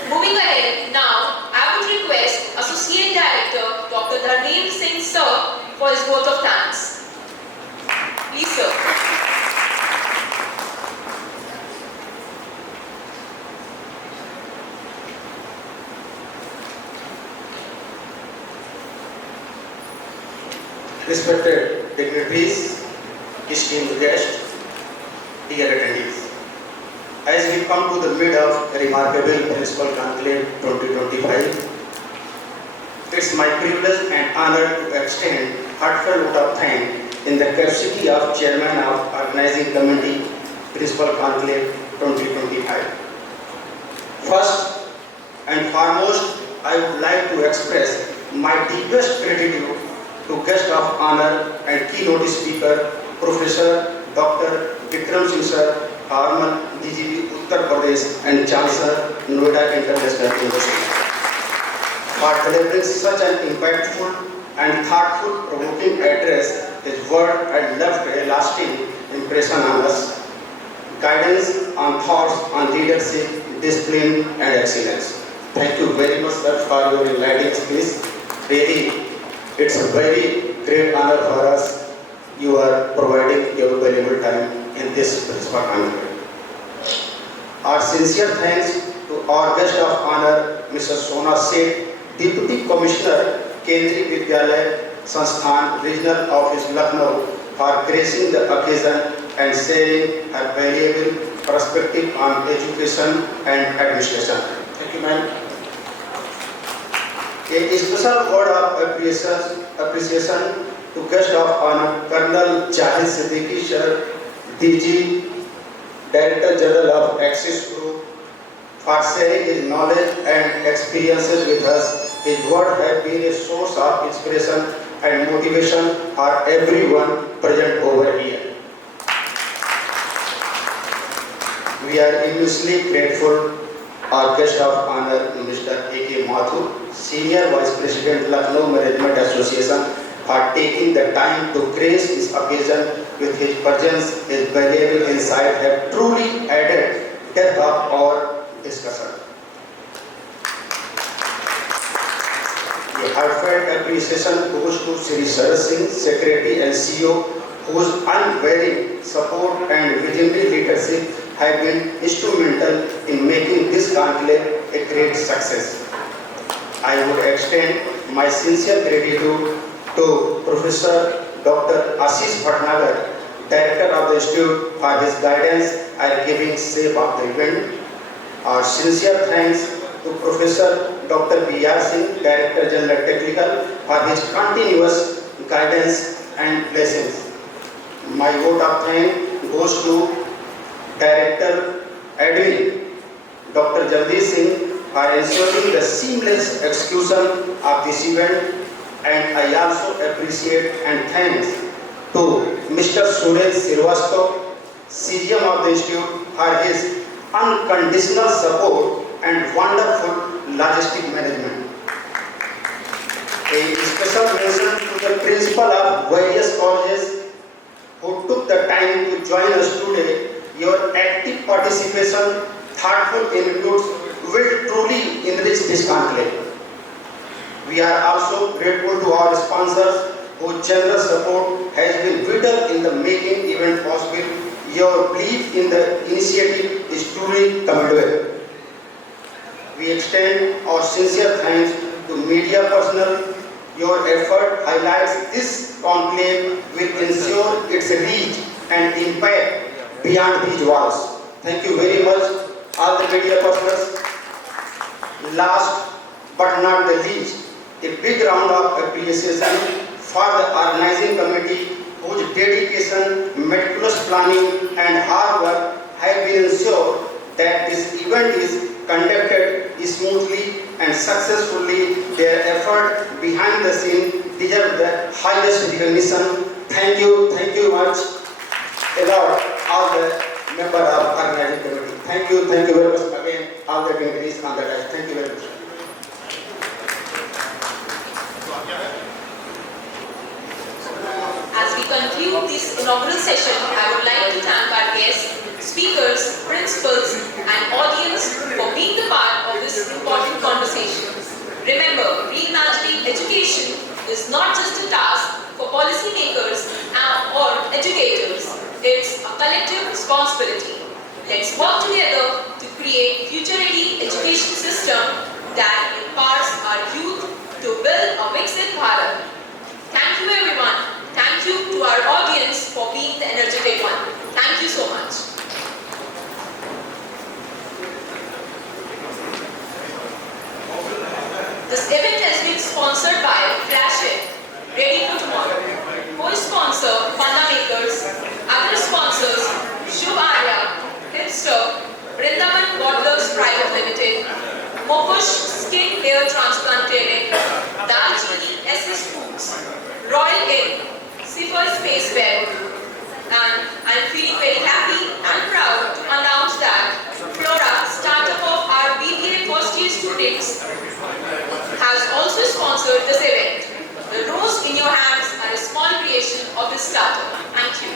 Moving ahead, now I would request Associate Director Dr. Dharmendra Singh sir for his vote of thanks. respected dignitaries, esteemed guests, dear attendees. As we come to the mid of a remarkable Principal Conclave 2025, it's my privilege and honor to extend heartfelt vote of thanks in the capacity of Chairman of Organizing Committee, Principal Conclave 2025. First and foremost, I would like to express my deepest gratitude to guest of honor and keynote speaker, Professor Dr. Vikram Singh Sir, Harman, DGP Uttar Pradesh and Chancellor, Noida International University, for delivering such an impactful and thoughtful, provoking address. His word had left a lasting impression on us. Guidance on thoughts on leadership, discipline and excellence. Thank you very much, sir, for your enlightening speech. Really, it's a very great honor for us. You are providing your valuable time in this Principal Conclave. Our sincere thanks to our guest of honor, Mrs. Sona Seth, Deputy Commissioner, Kendriya Vidyalaya Sansthan, Regional Office, Lucknow, for gracing the occasion and sharing her valuable perspective on education and administration. Thank you, ma'am. A special word of appreciation to guest of honor, Colonel Jahid Siddiqui Sir, DG, Director General of Axis Group, for sharing his knowledge and experiences with us. His words have been a source of inspiration and motivation for everyone present over here. We are immensely grateful our guest of honor, Mr. A.K. Mathur, Senior Vice President, Lucknow Management Association, for taking the time to grace this occasion with his presence. His valuable insight have truly added depth of our discussion. A heartfelt appreciation goes to Sri Sharat Singh, Secretary and CEO, whose unwavering support and visionary leadership have been instrumental in making this conclave a great success. I would extend my sincere gratitude to Professor Dr. Ashish Bhatnagar, Director of the Institute, for his guidance and giving shape of the event. Our sincere thanks to Professor Dr. B.R. Singh, Director General Technical, for his continuous guidance and blessings. My vote of thanks goes to Director Admin Dr. Jagdish Singh for ensuring the seamless execution of this event, and I also appreciate and thanks to Mr. Suraj Srivastava, CGM of the Institute, for his unconditional support and wonderful logistic management. A special mention to the principal of various colleges who took the time to join us today. Your active participation, thoughtful inputs will truly enrich this conclave. We are also grateful to our sponsors whose generous support has been vital in the making event possible. Your belief in the initiative is truly commendable. We extend our sincere thanks to media personnel. Your effort highlights this conclave will ensure its reach and impact beyond these walls. Thank you very much, all the media personnel. Last but not the least, a big round of appreciation for the organizing committee whose dedication, meticulous planning and hard work have been ensured that this event is conducted smoothly and successfully. Their effort behind the scene deserve the highest recognition. Thank you much. A lot, all the members of organizing committee. Thank you very much again, all the dignitaries on the dais. Thank you very much. As we conclude this inaugural session, I would like to thank our guests, speakers, principals, and audience for being the part of this important conversation. Remember, reimagining education is not just a task for policymakers or educators. It's a collective responsibility. Let's work together to create future-ready education system that empowers our youth to build a Viksit Bharat. Thank you everyone. thank you to our audience for being the energetic one. Thank you so much. This event has been sponsored by Flash It, Ready for Tomorrow. Co-sponsor, Panda Makers. Other sponsors, Shubh Arya, Hipster, Vrindavan Bottlers Private Limited, Mokush Skin Hair Transplant Clinic, Dalchini SS Foods, Royal Inn, Sifar Space Web. And I'm feeling very happy and proud to announce that Flora, startup of our BBA first year students, has also sponsored this event. The rose in your hands are a small creation of this startup. Thank you.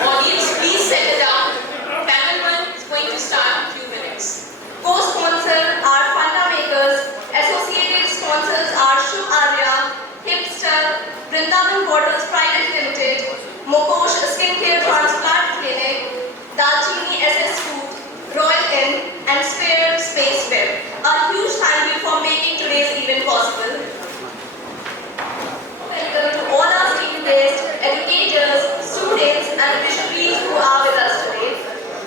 Audience, please settle down. Panel 1 is going to start in a few minutes. Co-sponsor are Funda Makers. Associated sponsors are Shubh Arya, Hipster, Vrindavan Bottlers Private Limited, Mokosh Skincare Transplant Clinic, Dalchini SS Food, Royal Inn, and Spare Space Web. A huge thank you for making today's event possible. Welcome to all our esteemed guests, educators, students, and visionaries who are with us today.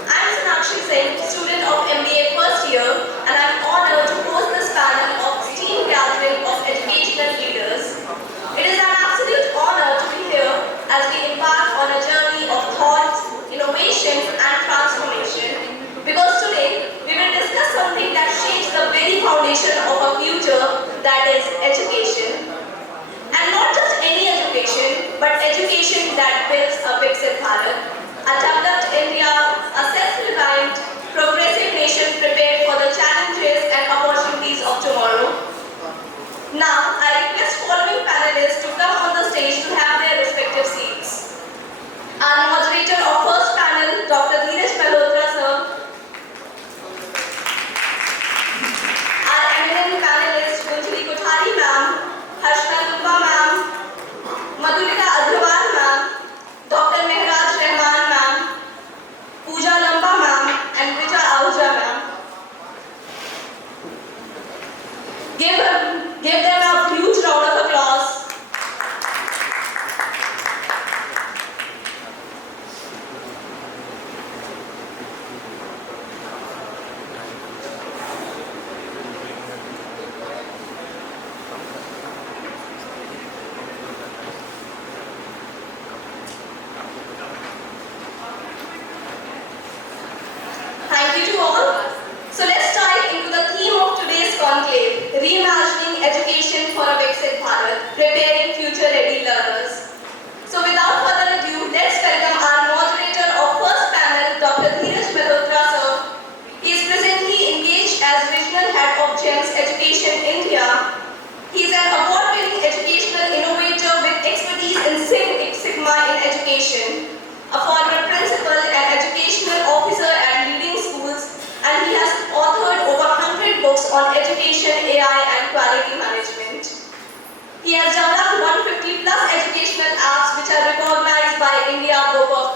I'm Sonakshi Singh, student of MBA first year, and I'm honored to host this panel of esteemed gathering of educational leaders. It is an absolute honor to be here as we embark on a journey of thoughts, innovation, and transformation. Because today, we will discuss something that shapes the very foundation of a future, that is education. And not just any education, but education that builds a Viksit Bharat, a developed India, a self-reliant, progressive nation prepared for the challenges and opportunities of tomorrow. Now, I request following panelists to come on the stage to have their respective seats. Our moderator of first panel, Dr. Malhotra sir. Our eminent panelists, Gunjali Kothari ma'am, Harshna Dubba ma'am, Madhurika Agrawal ma'am, Dr. Mehraj Rahman ma'am, Pooja Lamba ma'am, and Richa Ahuja ma'am. Give them a huge round of applause. Thank you to all. So let's dive into the theme of today's conclave, reimagining education for a Viksit Bharat, preparing future-ready learners. So without further ado, let's welcome our moderator of first panel, Dr. Malhotra sir. He is presently engaged as Regional Head of GEMS Education India. He is an award-winning educational innovator with expertise in Six Sigma in education, a former principal and educational officer at leading schools, and he has authored over 100 books on education, AI, and quality management. He has developed 150 plus educational apps which are recognized by India Book of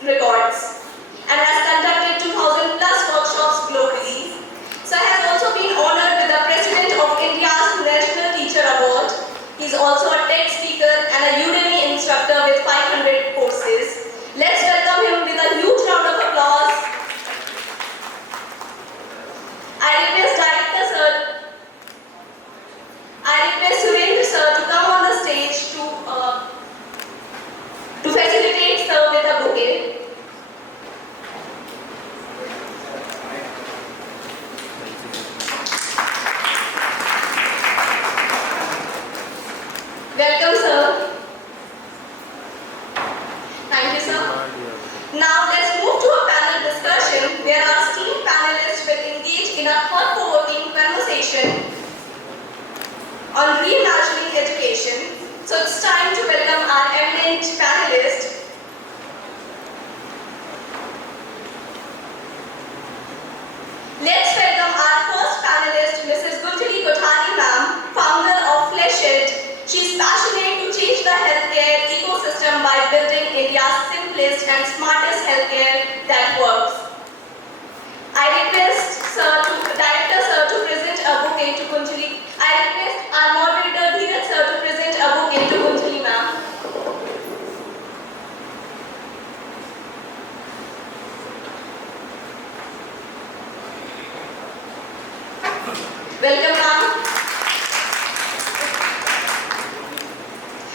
Records and has conducted 2,000 plus workshops globally. So he has also been honored with the President of India's National Teacher Award. He is also a TED speaker and a Udemy instructor with 500 courses. Let's welcome him with a huge round of applause. I request Surendra sir to come on the stage to facilitate sir with a bouquet. Welcome sir. Thank you sir. Now let's move to a panel discussion where our esteemed panelists will engage in a thought-provoking conversation on reimagining education. So it's time to welcome our eminent panelist. Let's welcome our first panelist, Mrs. Gunjali Kothari ma'am, founder of Flash It. She's passionate to change the healthcare ecosystem by building India's simplest and smartest healthcare that works. I request Director Sir to present a bouquet to Welcome, ma'am.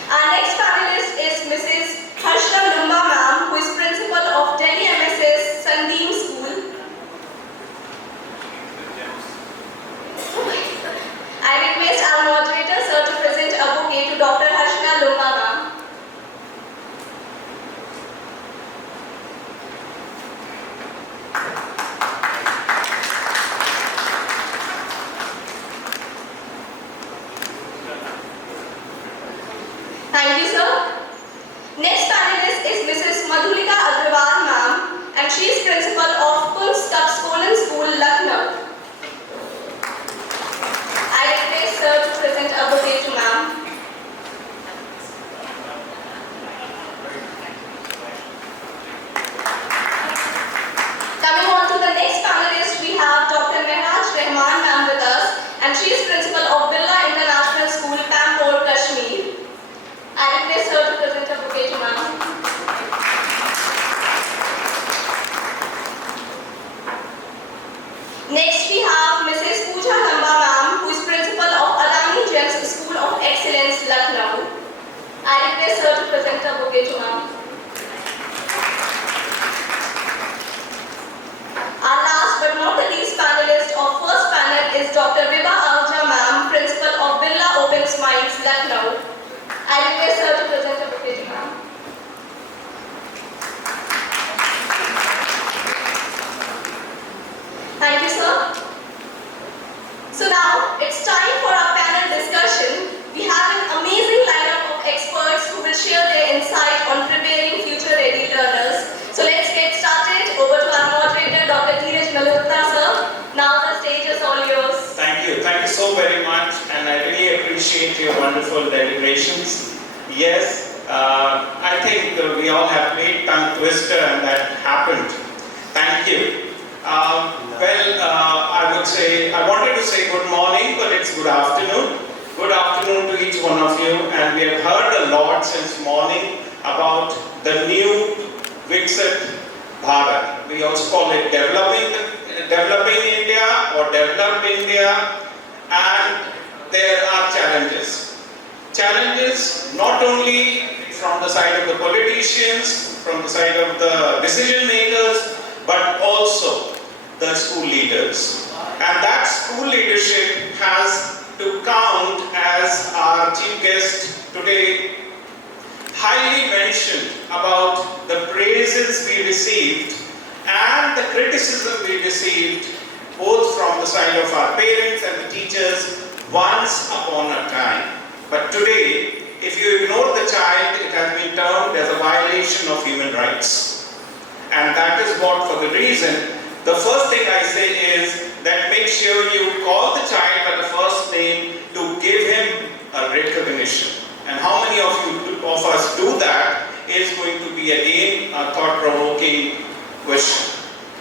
Our next panelist is Mrs. Harshna Lumba, ma'am, who is principal of Delhi MSS Sandeem School. I request our moderator, sir, to present a bouquet to Dr. Harshna Lumba, ma'am. Thank you, sir. Next panelist is Mrs. Madhulika Agrawal, ma'am, and she is principal of Conclave School, Lucknow. I request sir to present a bouquet to ma'am. Coming on to the next panelist, we have Dr. Mehraj Rahman, ma'am, with us, and she is principal of Birla International School, Pampore, Kashmir. I request her to present a bouquet to ma'am. Next we have Mrs. Pooja Lamba, ma'am, who is principal of Adani Gents School of Excellence, Lucknow. I request her to present a bouquet to ma'am. Our last but not the least panelist of first panel is Dr. Vibha Ahuja, ma'am, principal of Birla Open Smiles, Lucknow. I request her to present a bouquet to ma'am. Thank you, sir. So now it's time for our panel discussion. We have an amazing lineup of experts who will share their insight on preparing future-ready learners. So let's get started. Over to our moderator, Dr. Dheeraj Malhotra, sir. Now the stage is all yours. Thank you so very much, and I really appreciate your wonderful deliberations. Yes, I think we all have played tongue twister and that happened. Thank you. I wanted to say good morning, but it's good afternoon. Good afternoon to each one of you, and we have heard a lot since morning about the new Viksit Bharat. We also call it developing India or developed India, and there are challenges. Challenges not only from the side of the politicians, from the side of the decision makers, but also the school leaders. And that school leadership has to count, as our chief guest today highly mentioned, about the praises we received and the criticism we received, both from the side of our parents and the teachers, once upon a time. But today, if you ignore the child, it has been termed as a violation of human rights. And that is what, for the reason, the first thing I say is that make sure you call the child by the first name to give him a recognition. And how many of us do that is going to be again a thought-provoking question.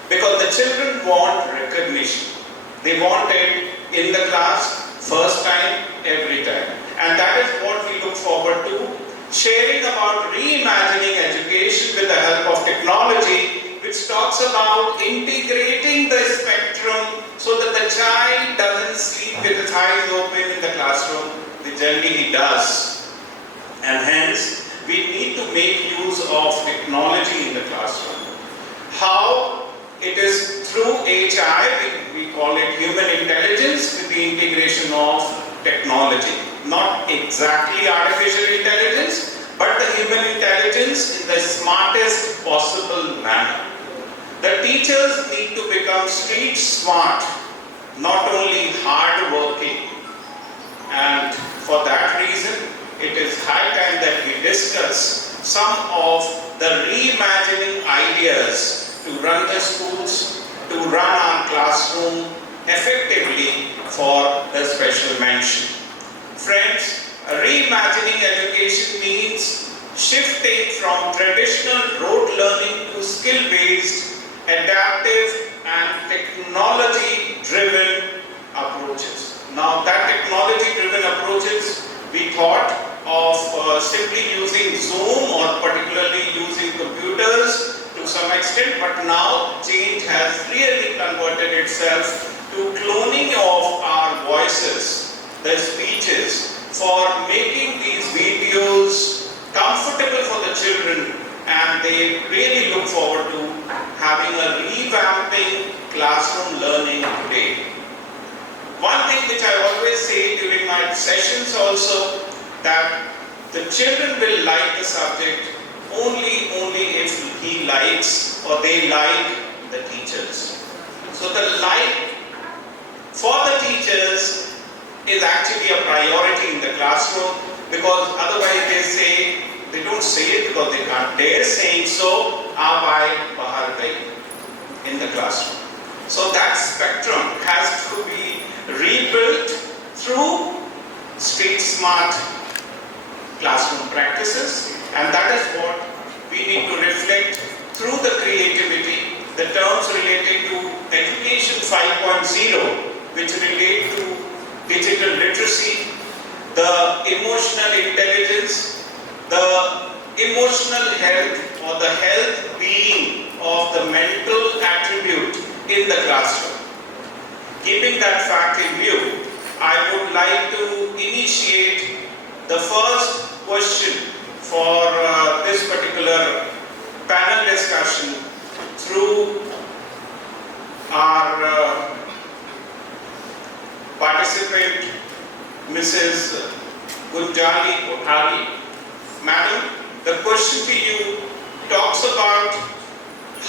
Because the children want recognition. They want it in the class, first time, every time. And that is what we look forward to, sharing about reimagining education with the help of technology, which talks about integrating the spectrum so that the child doesn't sleep with his eyes open in the classroom, which generally he does. And hence, we need to make use of technology in the classroom. How? It is through HI, we call it human intelligence, with the integration of technology. Not exactly artificial intelligence, but the human intelligence in the smartest possible manner. The teachers need to become street smart, not only hard working. And for that reason, it is high time that we discuss some of the reimagining ideas to run the schools, to run our classroom effectively for the special mention. Friends, reimagining education means shifting from traditional rote learning to skill-based, adaptive and technology-driven approaches. Now that technology-driven approaches, we thought of simply using Zoom or particularly using computers to some extent, but now change has really converted itself to cloning of voices, the speeches, for making these videos comfortable for the children, and they really look forward to having a revamping classroom learning today. One thing which I always say during my sessions also, that the children will like the subject only if he likes or they like the teachers. So the like for the teachers is actually a priority in the classroom, because otherwise they don't say it because they can't dare saying so, aaye bahar gayi in the classroom. So that spectrum has to be rebuilt through street smart classroom practices, and that is what we need to reflect through the creativity, the terms related to Education 5.0, which relate to digital literacy, the emotional intelligence, the emotional health or the health being of the mental attribute in the classroom. Keeping that fact in view, I would like to initiate the first question for this particular panel discussion through our participant, Mrs. Gunjali Kothari. Madam, the question to you talks about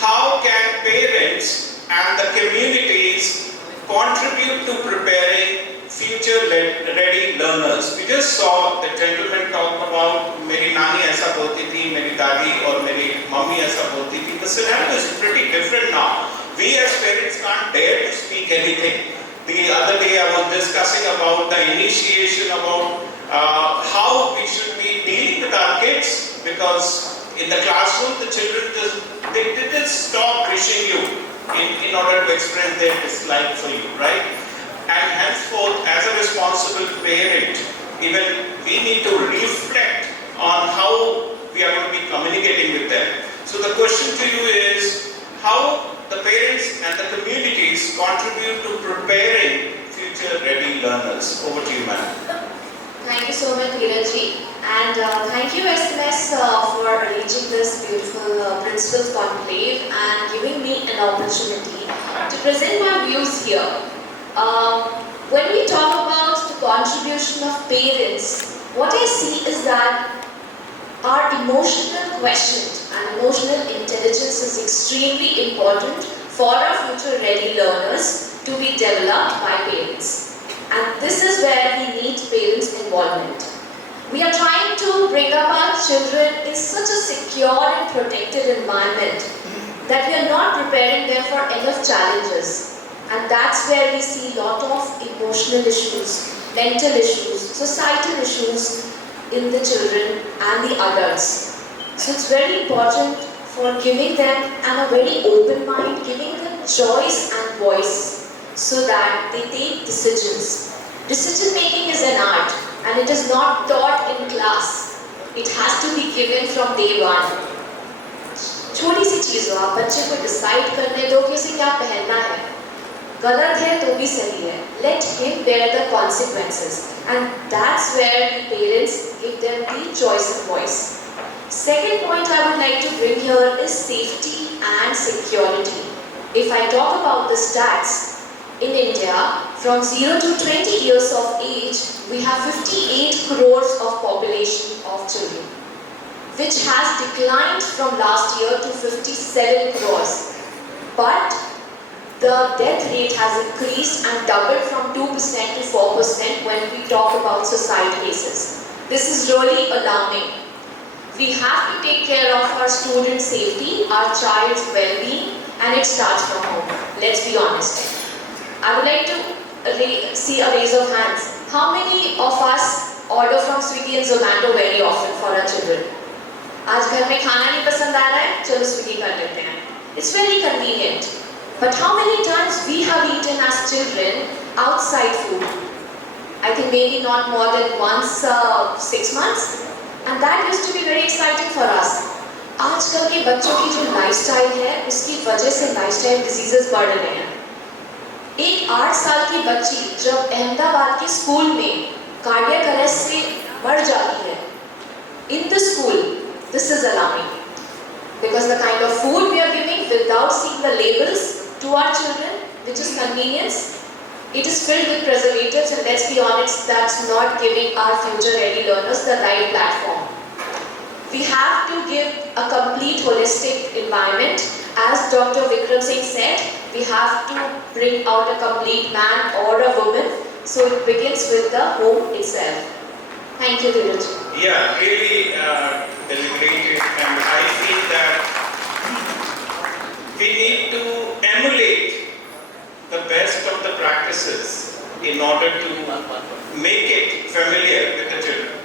how can parents and the communities contribute to preparing future-ready learners. We just saw the gentleman talk about मेरी नानी ऐसा बोलती थी, मेरी दादी और मेरी mummy ऐसा बोलती थी. The scenario is pretty different now. We as parents can't dare to speak anything. The other day I was discussing about the initiation about how we should be dealing with our kids, because in the classroom the children just stop wishing you in order to express their dislike for you, right? And henceforth, as a responsible parent, even we need to reflect on how we are going to be communicating with them. So the question to you is, how the parents and the communities contribute to preparing future-ready learners. Over to you, ma'am. Thank you so much, Dheeraj-ji. And thank you, SMS, for arranging this beautiful Principals Conclave and giving me an opportunity to present my views here. When we talk about the contribution of parents, what I see is that our emotional quotient and emotional intelligence is extremely important for our future-ready learners to be developed by parents. And this is where we need parents' involvement. We are trying to bring up our children in such a secure and protected environment that we are not preparing them for enough challenges. And that's where we see a lot of emotional issues, mental issues, societal issues in the children and the adults. So it's very important for giving them a very open mind, giving them choice and voice so that they take decisions. Decision making is an art and it is not taught in class. It has to be given from day one. छोटी सी चीज़ हो, आप बच्चे को decide करने दो कि उसे क्या पहनना है. गलत है तो भी सही है. Let him bear the consequences, and that's where the parents give them the choice and voice. Second point I would like to bring here is safety and security. If I talk about the stats, in India, from 0 to 20 years of age, we have 58 crores of population of children, which has declined from last year to 57 crores. But the death rate has increased and doubled from 2% to 4% when we talk about suicide cases. This is really alarming. We have to take care of our student safety, our child's well-being, and it starts from home. Let's be honest. I would like to see a raise of hands. How many of us order from Swiggy and Zomato very often for our children? आज घर में खाना नहीं पसंद आ रहा है, चलो Swiggy कर लेते हैं. It's very convenient. But how many times we have eaten as children outside food? I think maybe not more than once 6 months. And that used to be very exciting for us. आजकल के बच्चों की जो lifestyle है, उसकी वजह से lifestyle diseases बढ़ रहे हैं. एक 8 साल की बच्ची जब अहमदाबाद के स्कूल में कार्डियक अरेस्ट से मर जाती है, in the school, this is alarming. Because the kind of food we are giving without seeing the labels to our children, which is convenience, it is filled with preservatives, and let's be honest, that's not giving our future ready learners the right platform. We have to give a complete holistic environment. As Dr. Vikram Singh said, we have to bring out a complete man or a woman, so it begins with the home itself. Thank you, Dheeraj. Yeah, really deliberated, and I feel that we need to emulate the best of the practices in order to make it familiar with the children.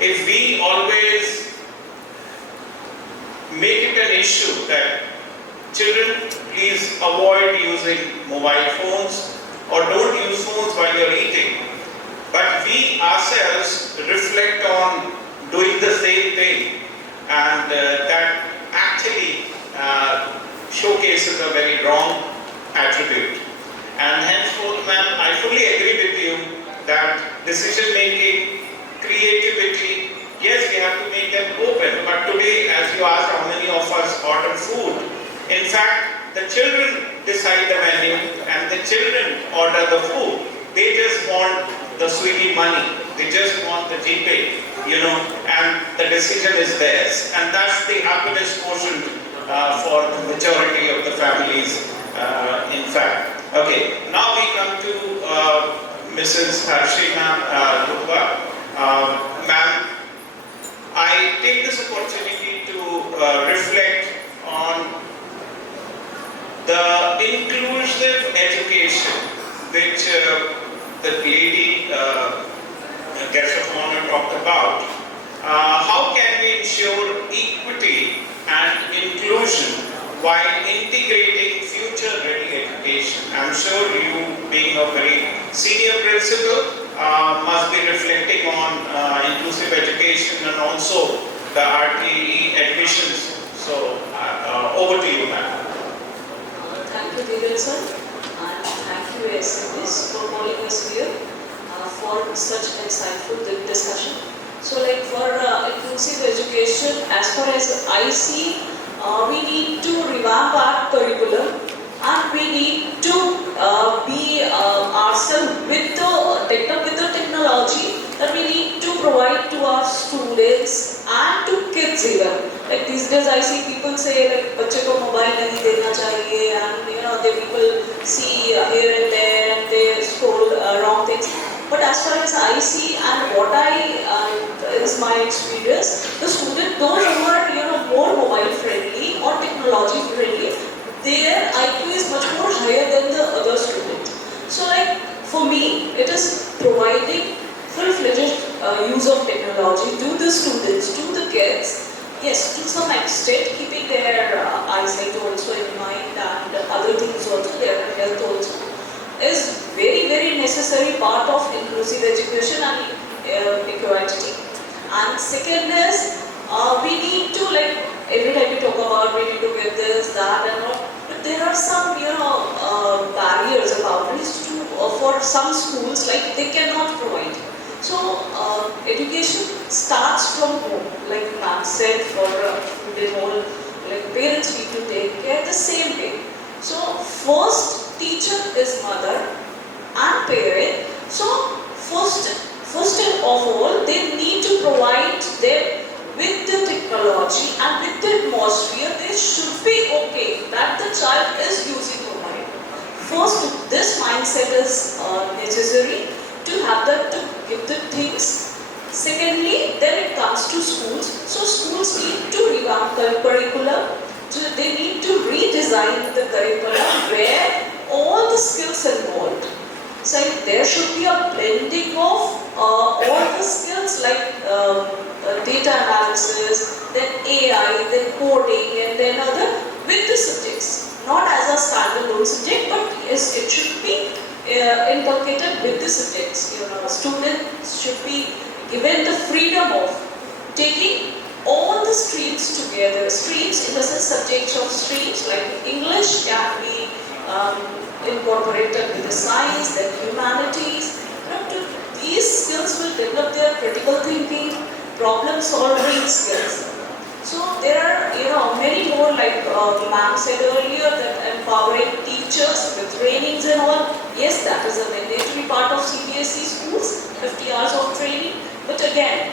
If we always make it an issue that children please avoid using mobile phones or don't use phones while you're eating, but we ourselves reflect on doing the same thing, and that actually showcases a very wrong attribute. And henceforth, ma'am, I fully agree with you that decision making, creativity, yes, we have to make them open, but today, as you asked how many of us order food, in fact, the children decide the menu and the children order the food. They just want the Swiggy money, they just want the GPay, and the decision is theirs. And that's the happiness quotient for the majority of the families, in fact. Okay, now we come to Mrs. Harshima Lukwa. Ma'am, I take this opportunity to reflect on the inclusive education which the lady guest of honor talked about. How can we ensure equity and inclusion while integrating future-ready education? I'm sure you, being a very senior principal, must be reflecting on inclusive education and also the RTE admissions. So, over to you, ma'am. Thank you, Dheeraj sir, and thank you, SMS, for calling us here for such insightful discussion. So, like for inclusive education, as far as I see, we need to revamp our curriculum, and we need to be ourselves with the technology that we need to provide to our students and to kids even. Like these days I see people say like बच्चे को mobile नहीं देना चाहिए, and they people see here and there and they scroll wrong things. But as far as I see and what is my experience, the student those who are more mobile friendly or technology friendly, their IQ is much more higher than the other student. So like for me, it is providing full-fledged use of technology to the students, to the kids. Yes, to some extent, keeping their eyesight also in mind and other things also, their health also, is very, very necessary part of inclusive education and equality. And second is, we need to, like, every time we talk about, we need to get this, that and all, but there are some, barriers about this for some schools, like they cannot provide. So, education starts from home, like ma'am said, for the whole, like parents need to take care the same way. So, first teacher is mother and parent. So, first of all, they need to provide them with the technology and with the atmosphere. They should be okay that the child is using mobile. First, this mindset is necessary to have that, to give the things. Secondly, then it comes to schools. So schools need to revamp the curriculum. They need to redesign the curriculum where all the skills involved. So there should be a blending of all the skills like data analysis, then AI, then coding, and then other with the subjects. Not as a standalone subject, but yes, it should be inculcated with the subjects. Students should be given the freedom of taking all the streams together. Streams in the sense subjects of streams like English can be incorporated with the science, then humanities. These skills will develop their critical thinking, problem solving skills. So there are many more, like the ma'am said earlier, that empowering teachers with trainings and all. Yes, that is a mandatory part of CBSE schools, 50 hours of training. But again,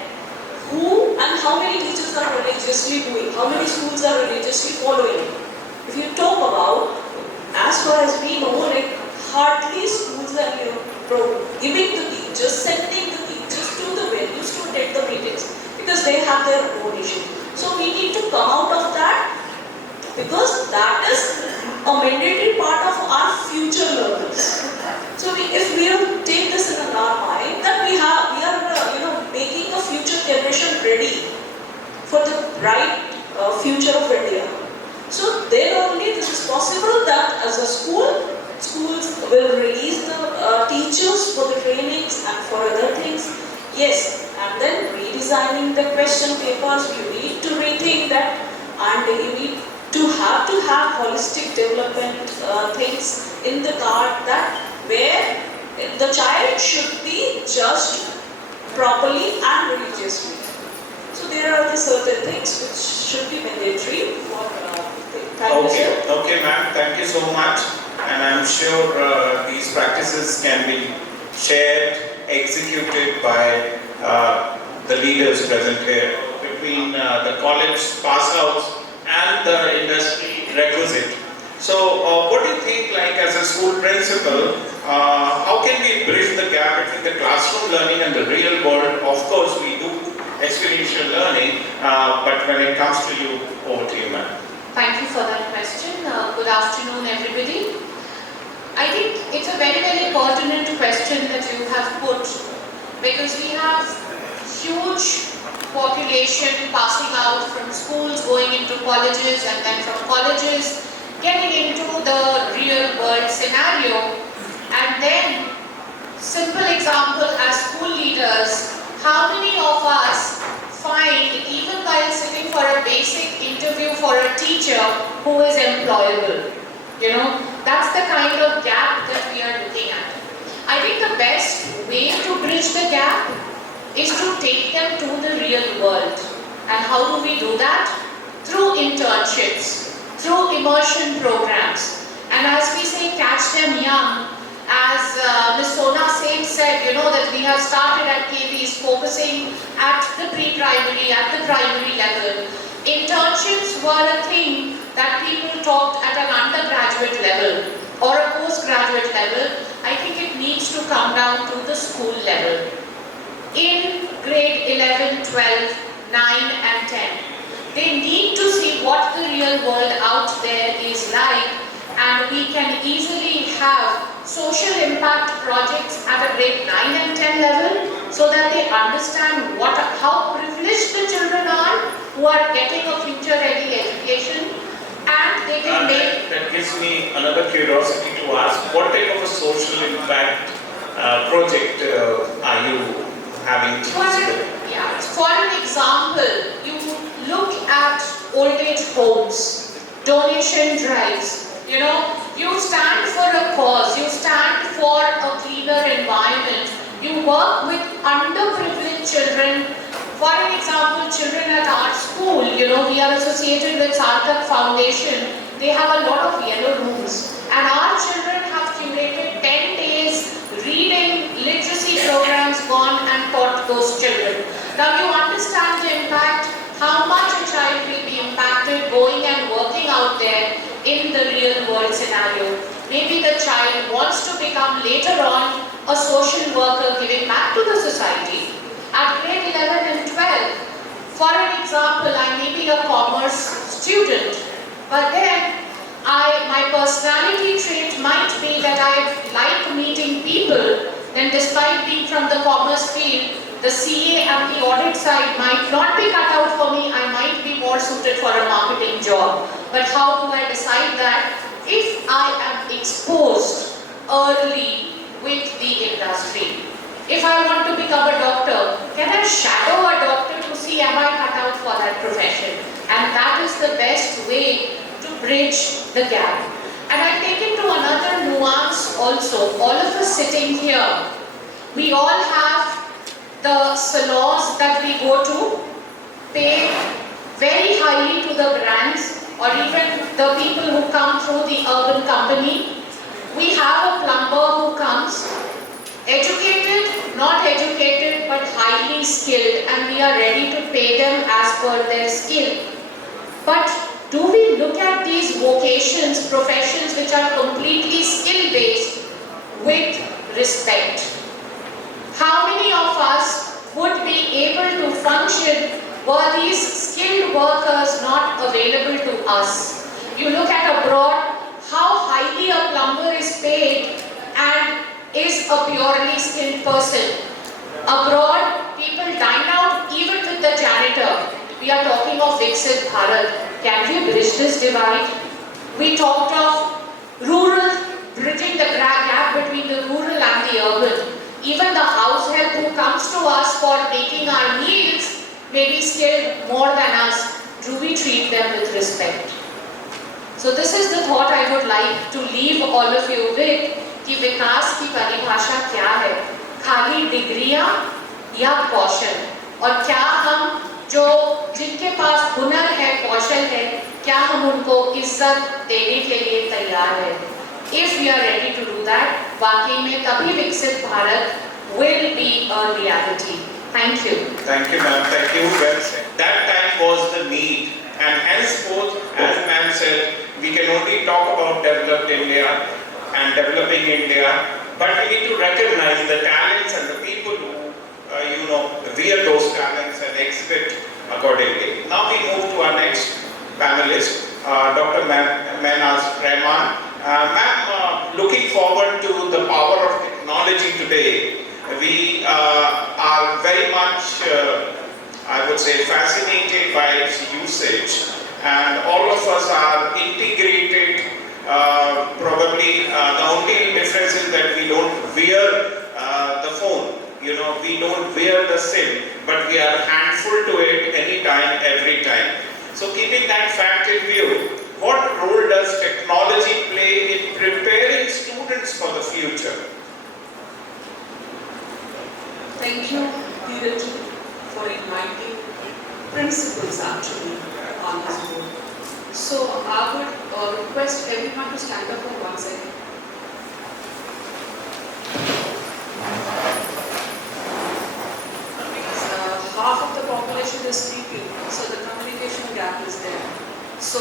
who and how many teachers are religiously doing? How many schools are religiously following? If you talk about, as far as we know, like hardly schools are giving the teachers, sending the teachers to the venues to attend the meetings because they have their own issue. So we need to come out of that because that is a mandatory part of our future learners. So if we take this in our mind, that we are making a future generation ready for the bright future of India. So then only this is possible that as a schools will release the teachers for the trainings and for other things. Yes, and then redesigning the question papers, you need to rethink that, and you need to have holistic development things in the card, that where the child should be judged properly and religiously. So there are the certain things which should be mandatory for thank you, sir. Okay, ma'am. Thank you so much. And I'm sure these practices can be shared, executed by the leaders present here between the college pass outs and the industry requisite. So what do you think, like as a school principal, how can we bridge the gap between the classroom learning and the real world? Of course, we do experiential learning, but when it comes to you, over to you, ma'am. Thank you for that question. Good afternoon, everybody. I think it's a very, very pertinent question that you have put, because we have huge population passing out from schools, going into colleges, and then from colleges getting into the real world scenario. And then, simple example, as school leaders, how many of us find, even while sitting for a basic interview for a teacher, who is employable? That's the kind of gap that we are looking at. I think the best way to bridge the gap is to take them to the real world. And how do we do that? Through internships, through immersion programs. And as we say, catch them young, as Ms. Sona Seth said, that we have started at KVs focusing at the pre-primary, at the primary level. Internships were a thing that people talked at an undergraduate level or a postgraduate level. I think it needs to come down to the school level. In grade 11, 12, 9 and 10, they need to see what the real world out there is like, and we can easily have social impact projects at a grade 9 and 10 level, so that they understand how privileged the children are who are getting a future-ready education, and they can make... That gives me another curiosity to ask, what type of a social impact project are you having? For an example, you look at old age homes, donation drives. You stand for a cause, you stand for a cleaner environment, you work with underprivileged children. For an example, children at our school, we are associated with Sarthak Foundation. They have a lot of yellow rooms, and our children have curated 10 days reading literacy programs, gone and taught those children. Now you understand the impact, how much a child will be impacted going and working out there in the real world scenario. Maybe the child wants to become later on a social worker, giving back to the society. At grade 11 and 12, for an example, I may be a commerce student, but then my personality trait might be that I like meeting people, then despite being from the commerce field, the CA and the audit side might not be cut out for me. I might be more suited for a marketing job. But how do I decide that? If I am exposed early with the industry. If I want to become a doctor, can I shadow a doctor to see am I cut out for that profession? And that is the best way to bridge the gap. And I take it to another nuance also, all of us sitting here, we all have the salons that we go to, pay very highly to the brands or even the people who come through the urban company. We have a plumber who comes, educated, not educated, but highly skilled, and we are ready to pay them as per their skill. But do we look at these vocations, professions which are completely skill-based with respect? How many of us would be able to function were these skilled workers not available to us? You look at abroad, how highly a plumber is paid and is a purely skilled person. Abroad, people dine out even with the janitor. We are talking of Viksit Bharat. Can we bridge this divide? We talked of rural, bridging the gap between the rural and the urban. Even the house help who comes to us for making our meals may be skilled more than us. Do we treat them with respect? So this is the thought I would like to leave all of you with, कि विकास की परिभाषा क्या है? खाली डिग्रियां या कौशल? और क्या हम जो जिनके पास हुनर है, कौशल है, क्या हम उनको इज्जत देने के लिए तैयार हैं? If we are ready to do that, वाकई में तभी विकसित Bharat will be a reality. Thank you. Thank you, ma'am. Thank you. Well said. That time was the need, and henceforth, as ma'am said, we can only talk about developed India and developing India, but we need to recognize the talents and the people who, rear those talents and exhibit accordingly. Now we move to our next panelist, Dr. Mehnaz Rahman. Ma'am, looking forward to the power of technology today, we are very much, I would say, fascinated by its usage, and all of us are integrated. Probably the only difference is that we don't wear the phone. We don't wear the SIM, but we are handful to it anytime, every time. So keeping that fact in view, what role does technology play in preparing students for the future? Thank you, Dheeraj, for inviting principals actually on this board. So I would request everyone to stand up for 1 second. Because half of the population is sleeping, so the communication gap is there. So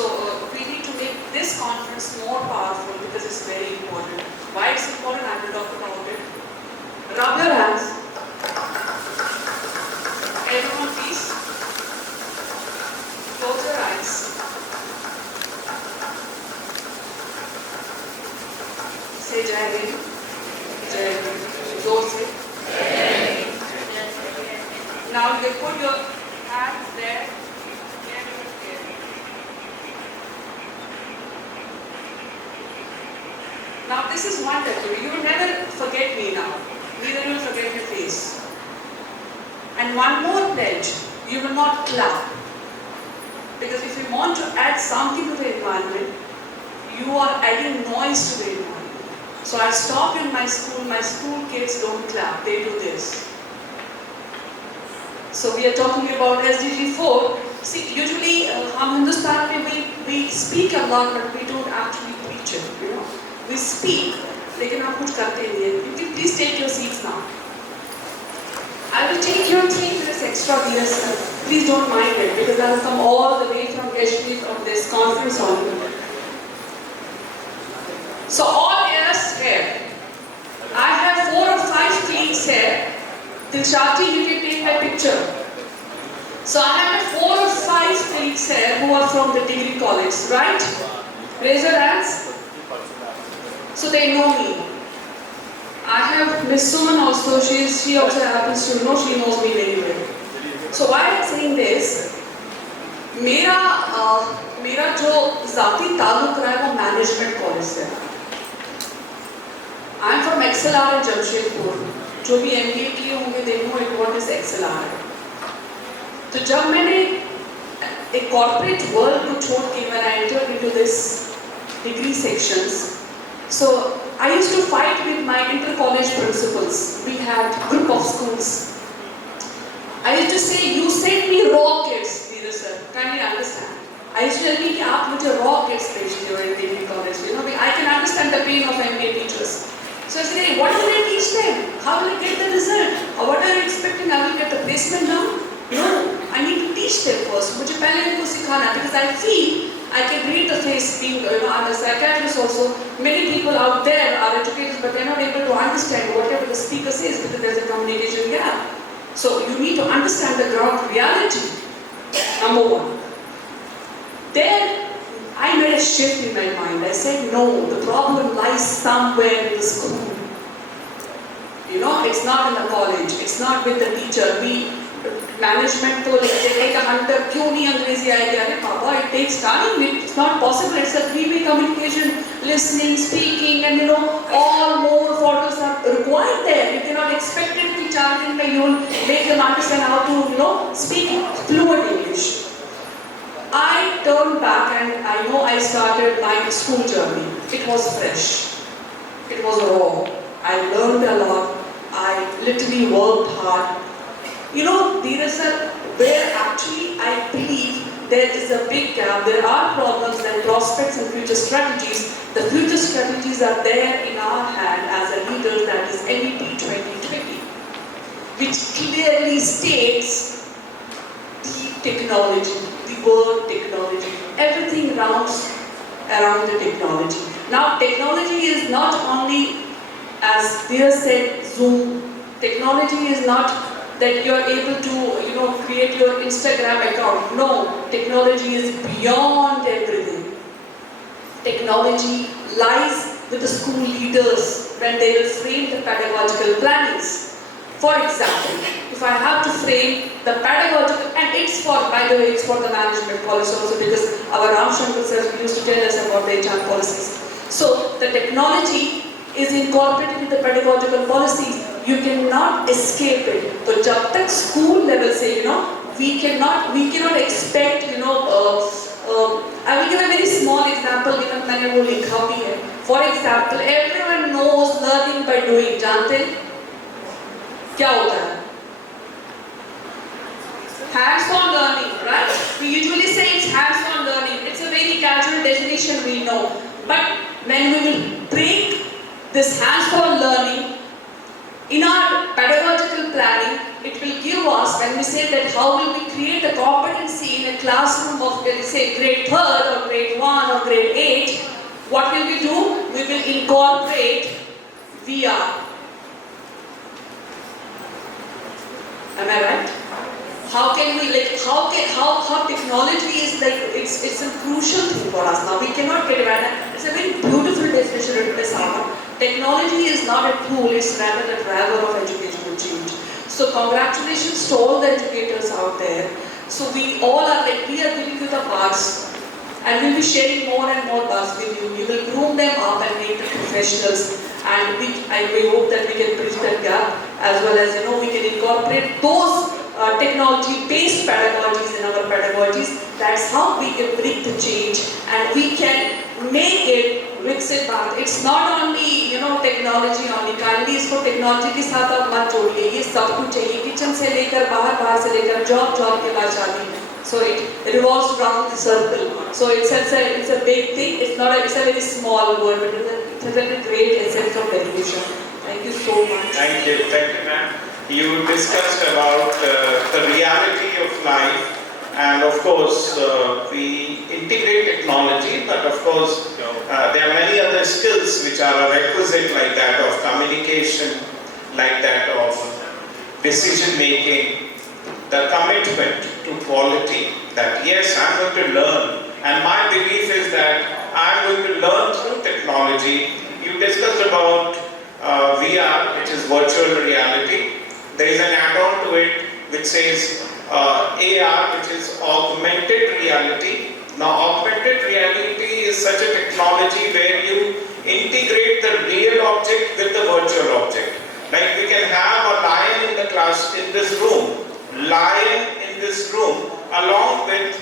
we need to make this conference more powerful because it's very important. Why it's important, I will talk about it. Rub your hands. Everyone please. Close your eyes. Say Jai Hind. Jai Hind. Zor se. Now you put your hands there. Now this is wonderful. You will never forget me now. Neither you will forget your face. And one more pledge, you will not clap. Because if you want to add something to the environment, you are adding noise to the environment. So I stopped in my school kids don't clap, they do this. So we are talking about SDG 4. See, usually हम हिंदुस्तान में we speak a lot, but we don't actually preach it, We speak, लेकिन हम कुछ करते नहीं हैं. You can please take your seats now. I will take your 3 minutes extra, dear sir. Please don't mind it, because I have come all the way from Kashmir from this conference on. So all ears here. I have 4 or 5 colleagues here. Dilshati, you can take my picture. So I have 4 or 5 colleagues here who are from the degree college, right? Raise your hands. So they know me. I have Miss Suman also, she also happens to know, she knows me very well. So why I'm saying this, मेरा जो ज़ाती ताल्लुक रहा है वो management college से है. I'm from XLR in Jamshedpur. जो भी MBA किए होंगे they know what is XLR. तो जब मैंने एक corporate world को छोड़ के when I entered into this degree sections, So I used to fight with my inter-college principals. We had a group of schools. I used to say, you send me raw kids, Veera sir. Can you understand? I used to tell me, aap mujhe raw kids bhejte ho in degree college. I can understand the pain of MBA teachers. So I said, hey, what will I teach them? How will I get the result? Or what are you expecting? I will get the placement now? No, I need to teach them first. Mujhe pehle unko sikhana, because I feel I can read the face. Being, I'm a psychiatrist also. Many people out there are educators, but they're not able to understand whatever the speaker says because there's a communication gap. So you need to understand the ground reality. Number one. Then I made a shift in my mind. I said, no, the problem lies somewhere in the school. It's not in the college. It's not with the teacher. Management to like a hunter, kyun nahi अंग्रेजी आएगी? अरे पापा, it takes time. It's not possible. It's a three-way communication, listening, speaking, and all more formals are required there. You cannot expect it to charge in you will make them understand how to speak fluent English. I turned back and I know I started my school journey. It was fresh. It was raw. I learned a lot. I literally worked hard. Veera sir, where actually I believe there is a big gap. There are problems and prospects and future strategies. The future strategies are there in our hand as a leader, that is MEP 2020, which clearly states the technology, the word technology. Everything rounds around the technology. Now, technology is not only, as Veera said, Zoom. Technology is not that you are able to, create your Instagram account. No, technology is beyond everything. Technology lies with the school leaders when they will frame the pedagogical plannings. For example, if I have to frame the pedagogical, and it's for, by the way, it's for the management policy also, because our Ram Shankar sir used to tell us about the HR policies. So the technology is incorporated in the pedagogical policies. You cannot escape it. So, jab tak school level say, we cannot expect, I will give a very small example, given मैंने वो लिखा भी है. For example, everyone knows learning by doing. जानते हैं? क्या होता है? Hands-on learning, right? We usually say it's hands-on learning. It's a very casual definition, we know. But when we will break this hands-on learning in our pedagogical planning, it will give us, when we say that how will we create a competency in a classroom of, say, grade 3rd or grade 1 or grade 8, what will we do? We will incorporate VR. Am I right? How can we, how technology is it's a crucial thing for us now. We cannot get away. It's a very beautiful definition written by someone. Technology is not a tool, it's rather a driver of educational change. So congratulations to all the educators out there. So we all are we are giving you the parts, and we'll be sharing more and more parts with you. We will groom them up and make them professionals. And we hope that we can bridge that gap, as well as we can incorporate those technology-based pedagogies in our pedagogies. That's how we can bring the change, and we can make it Viksit Bharat. It's not only technology only. Kindly इसको technology के साथ आप मत जोड़िए. ये सब कुछ चाहिए. Kitchen से लेकर बाहर से लेकर job के बाद शादी. So it revolves around the circle. So it's a big thing. It's a very small word, but it's a great essence of education. Thank you so much. Thank you, ma'am. You discussed about the reality of life, and of course we integrate technology, but of course there are many other skills which are a requisite, like that of communication, like that of decision making, the commitment to quality, that yes, I'm going to learn, and my belief is that I'm going to learn through technology. You discussed about VR, which is virtual reality. There is an add-on to it which says AR, which is augmented reality. Now, augmented reality is such a technology where you integrate the real object with the virtual object. Like we can have a lion in the class in this room, along with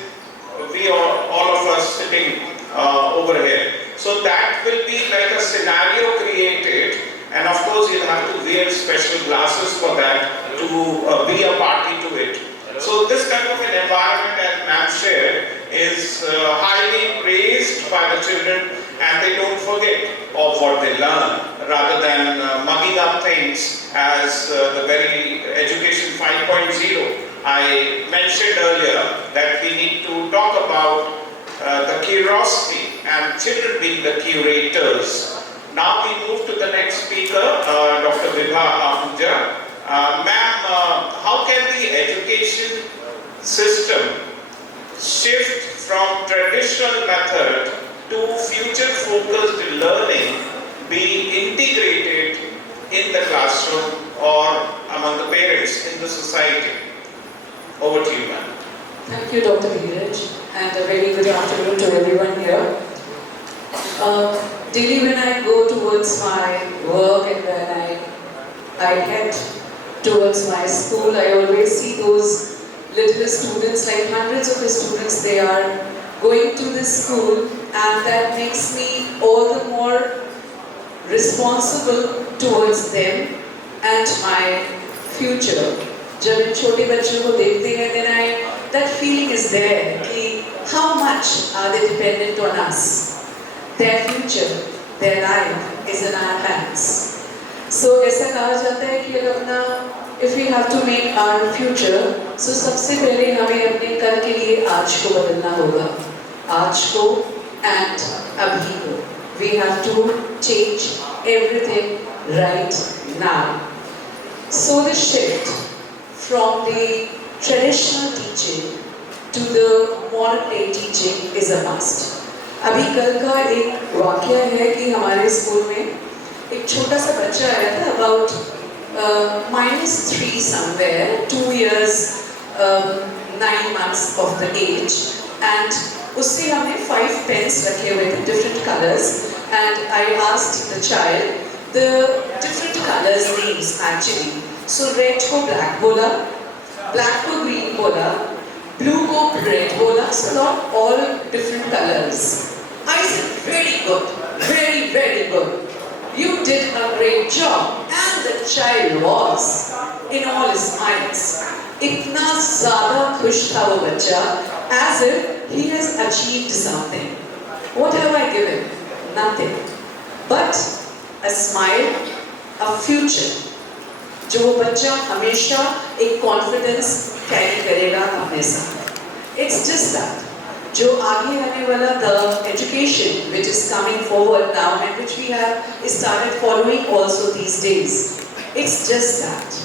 all of us sitting over here. So So that will be like a scenario created, and of course you'll have to wear special glasses for that to be a party to it. So this kind of an environment, as ma'am shared, is highly praised by the children, and they don't forget of what they learn, rather than mugging up things as the very education 5.0. I mentioned earlier that we need to talk about the curiosity and children being the curators. Now we move to the next speaker, Dr. Vibha Ahuja. Ma'am, how can the education system shift from traditional method to future-focused learning be integrated in the classroom or among the parents in the society? Over to you, ma'am. Thank you, Dr. Dheeraj, and a very good afternoon to everyone here. Daily when I go towards my work and when I head towards my school, I always see those little students, like hundreds of the students, they are going to this school, and that makes me all the more responsible towards them and my future. जब इन छोटे बच्चों को देखते हैं, then that feeling is there कि how much are they dependent on us? Their future, their life is in our hands. So ऐसा कहा जाता है कि अगर अपना if we have to make our future, so सबसे पहले हमें अपने कल के लिए आज को बदलना होगा, आज को and अभी को. We have to change everything right now. So the shift from the traditional teaching to the modern day teaching is a must. अभी कल का एक वाक़या है कि हमारे स्कूल में एक छोटा सा बच्चा आया था, about -3 somewhere, 2 years 9 months of the age, and उससे हमने 5 pens रखे हुए थे, different colors, and I asked the child the different colors names actually. So red को black बोला, black को green बोला, blue को red बोला, so not all different colors. I said, very good, very, very good. You did a great job. And the child was in all his minds. इतना ज़्यादा खुश था वो बच्चा, as if he has achieved something. What have I given? Nothing. But a smile, a future. जो बच्चा हमेशा एक confidence carry करेगा अपने साथ. It's just that. जो आगे आने वाला the education which is coming forward now and which we have started following also these days. It's just that.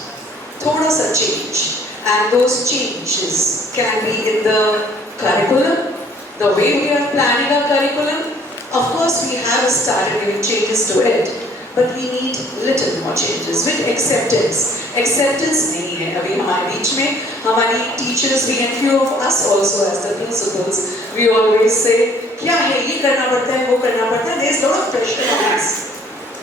थोड़ा सा change, and those changes can be in the curriculum, the way we are planning our curriculum. Of course, we have started giving changes to it, but we need little more changes with acceptance. Acceptance नहीं है अभी हमारे बीच में. हमारी teachers भी and few of us also as the principals, we always say क्या है ये करना पड़ता है वो करना पड़ता है. There is a lot of pressure on us,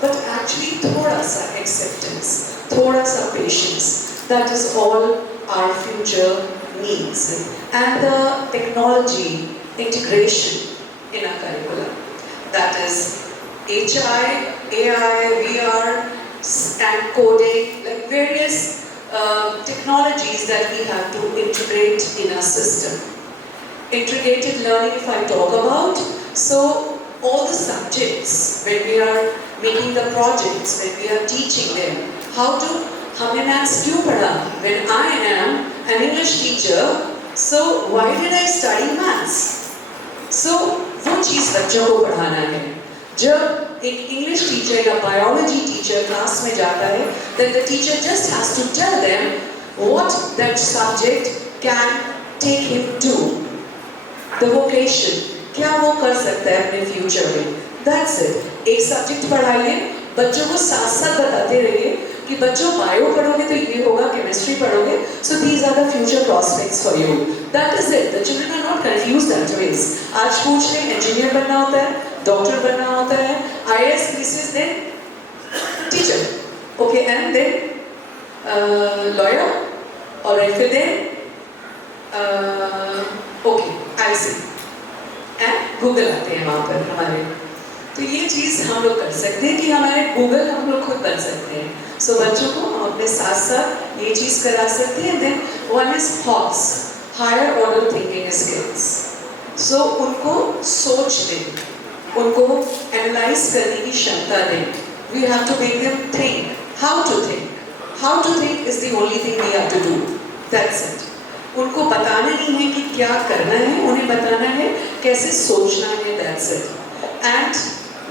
but actually थोड़ा सा acceptance, थोड़ा सा patience. That is all our future needs, and the technology integration in our curriculum. That is HI, AI, VR, and coding, like various technologies that we have to integrate in our system. Integrated learning, if I talk about, so all the subjects, when we are making the projects, when we are teaching them, how to, हमने maths क्यों पढ़ा? When I am an English teacher, so why did I study maths? So वो चीज़ बच्चों को पढ़ाना है. जब एक English teacher या biology teacher class में जाता है, then the teacher just has to tell them what that subject can take him to. The vocation, क्या वो कर सकता है अपने future में. That's it. एक subject पढ़ाइए, बच्चों को साथ-साथ बताते रहिए कि बच्चों बायो पढ़ोगे तो ये होगा, केमिस्ट्री पढ़ोगे, so these are the future prospects for you. That is it. The children are not confused that ways. आज पूछ लें engineer बनना होता है, doctor बनना होता है, IAS, PCS, then teacher, okay, and then lawyer, alright, फिर then okay, I'll see, and Google आते हैं वहाँ पर हमारे. तो ये चीज़ हम लोग कर सकते हैं कि हमारे गूगल हम लोग खुद बन सकते हैं. सो बच्चों को हम अपने साथ साथ ये चीज़ करा सकते हैं. Then one is HOTS, higher order thinking skills. So उनको सोच दें, उनको एनालाइज करने की क्षमता दें. We have to make them think how to think. How to think is the only thing we have to do. That's it. उनको बताना नहीं है कि क्या करना है, उन्हें बताना है कैसे सोचना है. That's it. And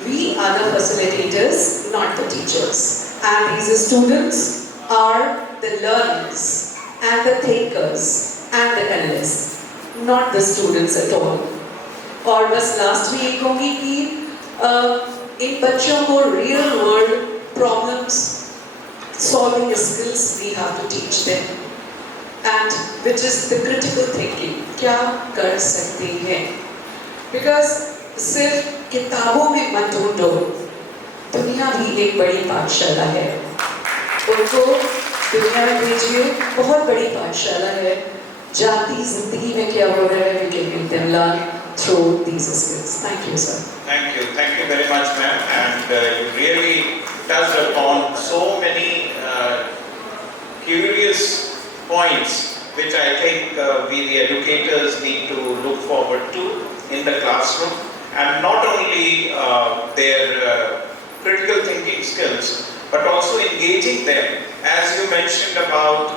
we are the facilitators, not the teachers. And these students are the learners and the thinkers and the analysts, not the students at all. और बस लास्ट में ये कहूँगी कि इन बच्चों को real world problems solving skills we have to teach them. And which is the critical thinking. क्या कर सकते हैं? Because सिर्फ किताबों में मत ढूंढो, दुनिया भी एक बड़ी पाठशाला है. उनको दुनिया में भेजिए, बहुत बड़ी पाठशाला है. जाती जिंदगी में क्या हो रहा है, we can make them learn through these skills. Thank you, sir. Thank you very much, ma'am. And you really touched upon so many curious points which I think we the educators need to look forward to in the classroom. And not only their critical thinking skills, but also engaging them, as you mentioned about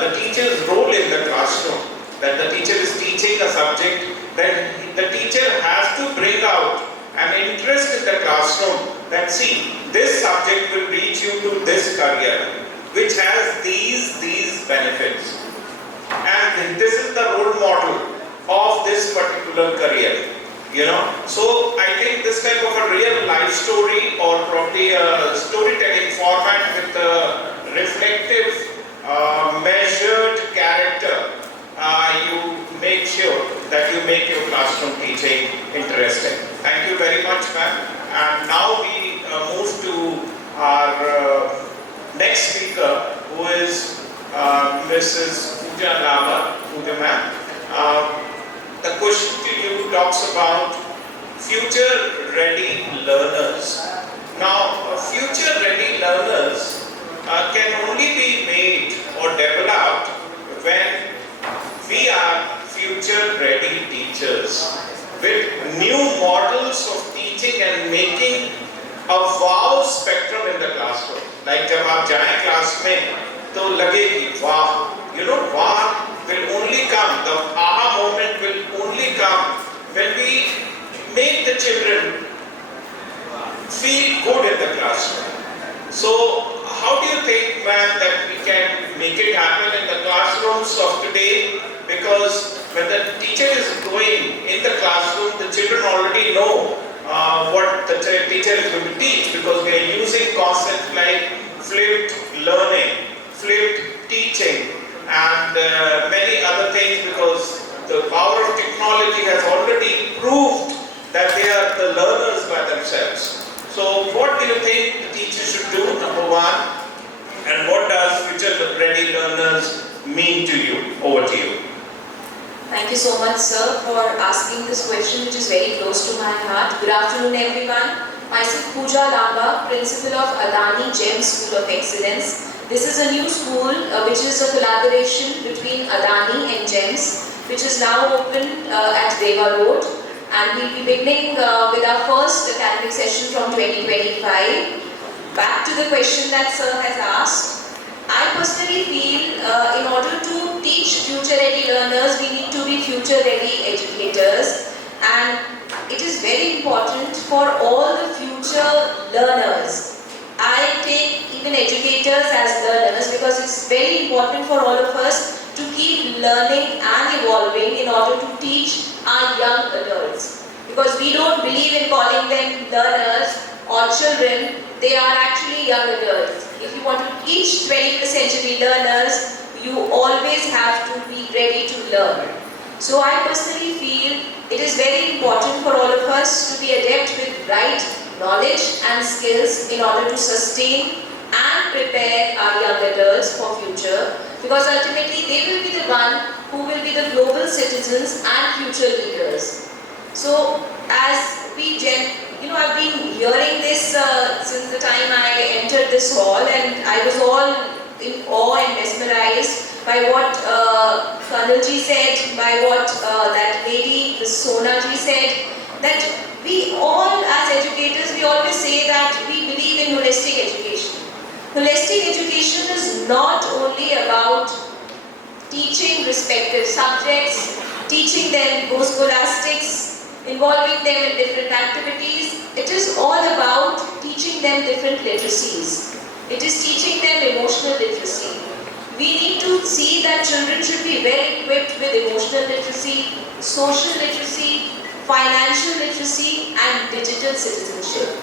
the teacher's role in the classroom, that the teacher is teaching a subject, then the teacher has to bring out an interest in the classroom that see, this subject will reach you to this career, which has these benefits. And this is the role model of this particular career. You know, so I think this type of a real life story or probably a storytelling format with a reflective, measured character, you make sure that you make your classroom teaching interesting. Thank you very much, ma'am. And now we move to our next speaker, who is Mrs. Pooja Lava. Pooja ma'am. The question to you talks about future-ready learners. Now, future-ready learners can only be made or developed when we are future-ready teachers with new models of teaching and making a wow spectrum in the classroom. Like जब आप जाएं class में तो लगेगी wow, you know, wow will only come, the aha moment will only come when we make the children feel good in the classroom. So, how do you think, ma'am, that we can make it happen in the classrooms of today? Because when the teacher is going in the classroom, the children already know what the teacher is going to teach, because we are using concepts like flipped learning, flipped teaching, and many other things, because the power of technology has already proved that they are the learners by themselves. So what do you think the teacher should do, number one, and what does future-ready learners mean to you? Over to you. Thank you so much, sir, for asking this question, which is very close to my heart. Good afternoon, everyone. Myself, Pooja Lamba, Principal of Adani GEM School of Excellence. This is a new school which is a collaboration between Adani and GEMS, which is now open at Deva Road, and we'll be beginning with our first academic session from 2025. Back to the question that sir has asked. I personally feel in order to teach future-ready learners, we need to be future-ready educators, and it is very important for all the future learners. I take even educators as learners because it's very important for all of us to keep learning and evolving in order to teach our young adults. Because we don't believe in calling them learners or children, they are actually young adults. If you want to teach 21st century learners, you always have to be ready to learn. So I personally feel it is very important for all of us to be adept with right knowledge and skills in order to sustain and prepare our young adults for future, because ultimately they will be the one who will be the global citizens and future leaders. So as we I've been hearing this since the time I entered this hall, and I was all in awe and mesmerized by what Colonel Ji said, by what that lady, Ms. Sona Ji said, that we all as educators, we always say that we believe in holistic education. Holistic education is not only about teaching respective subjects, teaching them go scholastics, involving them in different activities. It is all about teaching them different literacies. It is teaching them emotional literacy. We need to see that children should be well equipped with emotional literacy, social literacy, financial literacy, and digital citizenship.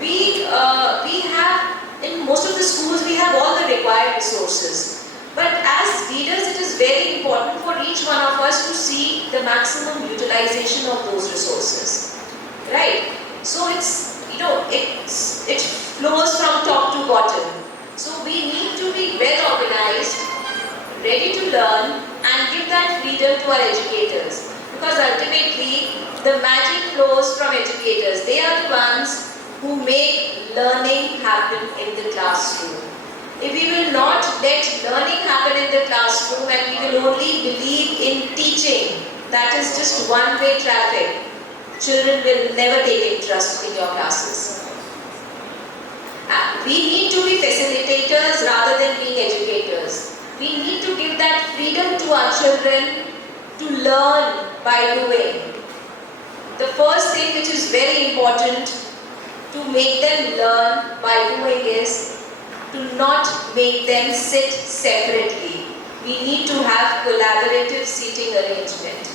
We have, in most of the schools, we have all the required resources. But as leaders, it is very important for each one of us to see the maximum utilization of those resources. Right? So it flows from top to bottom. So we need to be well organized, ready to learn, and give that freedom to our educators. Because ultimately, the magic flows from educators. They are the ones who make learning happen in the classroom. If we will not let learning happen in the classroom and we will only believe in teaching, that is just one-way traffic, children will never take interest in your classes. We need to be facilitators rather than being educators. We need to give that freedom to our children to learn by doing. The first thing which is very important to make them learn by doing is to not make them sit separately. We need to have collaborative seating arrangement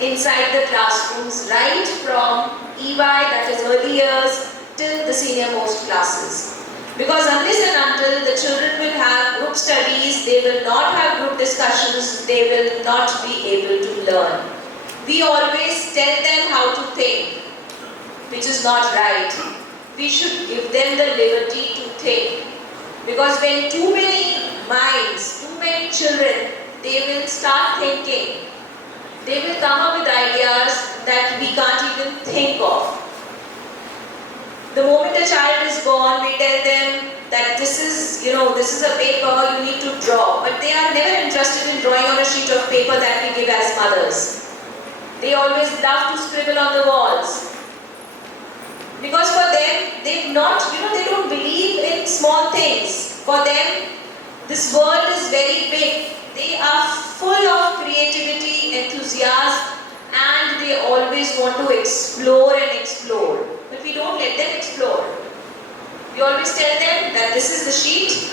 inside the classrooms, right from EY, that is early years, till the senior most classes. Because unless and until the children will have group studies, they will not have group discussions, they will not be able to learn. We always tell them how to think, which is not right. We should give them the liberty to think. Because when too many minds, too many children, they will start thinking. They will come up with ideas that we can't even think of. The moment a child is born, we tell them that this is a paper, you need to draw. But they are never interested in drawing on a sheet of paper that we give as mothers. They always love to scribble on the walls. Because for them, they don't believe in small things. For them, this world is very big. They are full of creativity, enthusiasm, and they always want to explore and explore. But we don't let them explore. We always tell them that this is the sheet,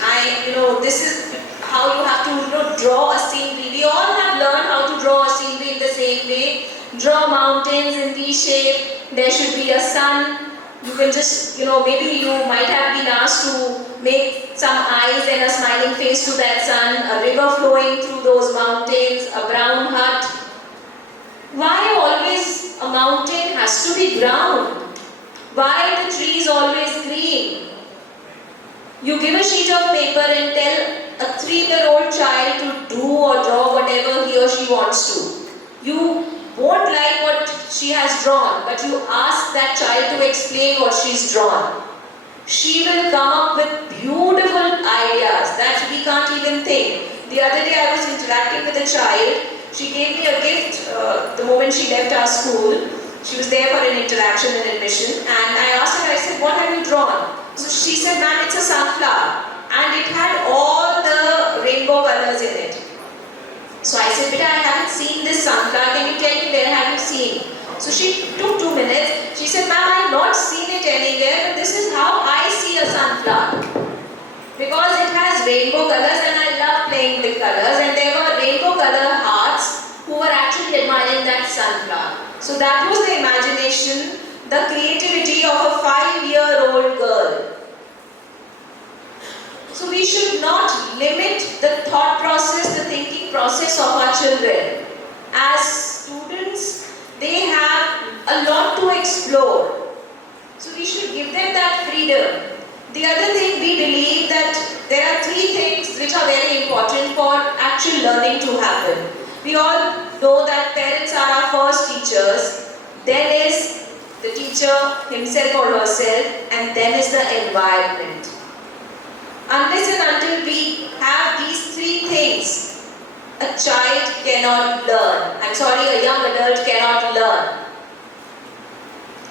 this is how you have to draw a scenery. We all have learned how to draw a scenery in the same way. Draw mountains in V-shape. There should be a sun. You can just, maybe you might have been asked to make some eyes and a smiling face to that sun, a river flowing through those mountains, a brown hut. Why always a mountain has to be brown? Why the tree is always green? You give a sheet of paper and tell a 3-year-old child to do or draw whatever he or she wants to. You won't like what she has drawn, but you ask that child to explain what she's drawn. She will come up with beautiful ideas that we can't even think. The other day I was interacting with a child. She gave me a gift the moment she left our school. She was there for an interaction and admission, and I asked her, I said, what have you drawn? So she said, ma'am, it's a sunflower, and it had all the rainbow colors in it. So I said, beta, I haven't seen this sunflower. Can you tell me where have you seen? So she took 2 minutes. She said, ma'am, I have not seen it anywhere, but this is how I see a sunflower. Because it has rainbow colors and I love playing with colors, and there were rainbow color hearts who were actually admiring that sunflower. So that was the imagination, the creativity of a 5-year-old girl. So we should not limit the thought process, the thinking process of our children. As students, they have a lot to explore. So we should give them that freedom. The other thing, we believe that there are 3 things which are very important for actual learning to happen. We all know that parents are our first teachers. Then is the teacher himself or herself, and then is the environment. Unless and until we have these three things, a child cannot learn. I'm sorry, a young adult cannot learn.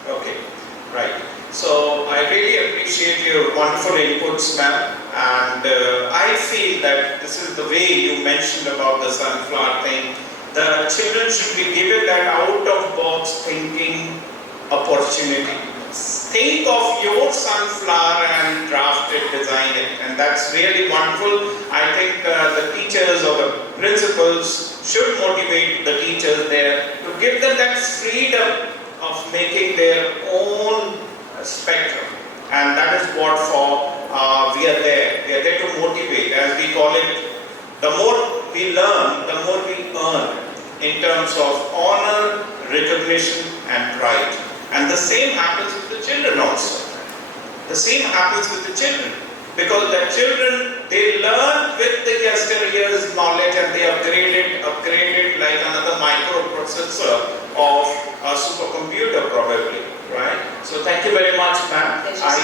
Okay, right. So I really appreciate your wonderful inputs, ma'am. And I feel that this is the way you mentioned about the sunflower thing. The children should be given that out-of-box thinking opportunity. Think of your sunflower and draft it, design it, and that's really wonderful. I think the teachers or the principals should motivate the teachers there to give them that freedom of making their own spectrum, and that is what for we are there. We are there to motivate, as we call it. The more we learn, the more we earn in terms of honor, recognition, and pride. And the same happens with the children also. The same happens with the children. Because the children, they learn with the yesteryear's knowledge and they upgraded like another microprocessor of a supercomputer probably, right? So thank you very much, ma'am. I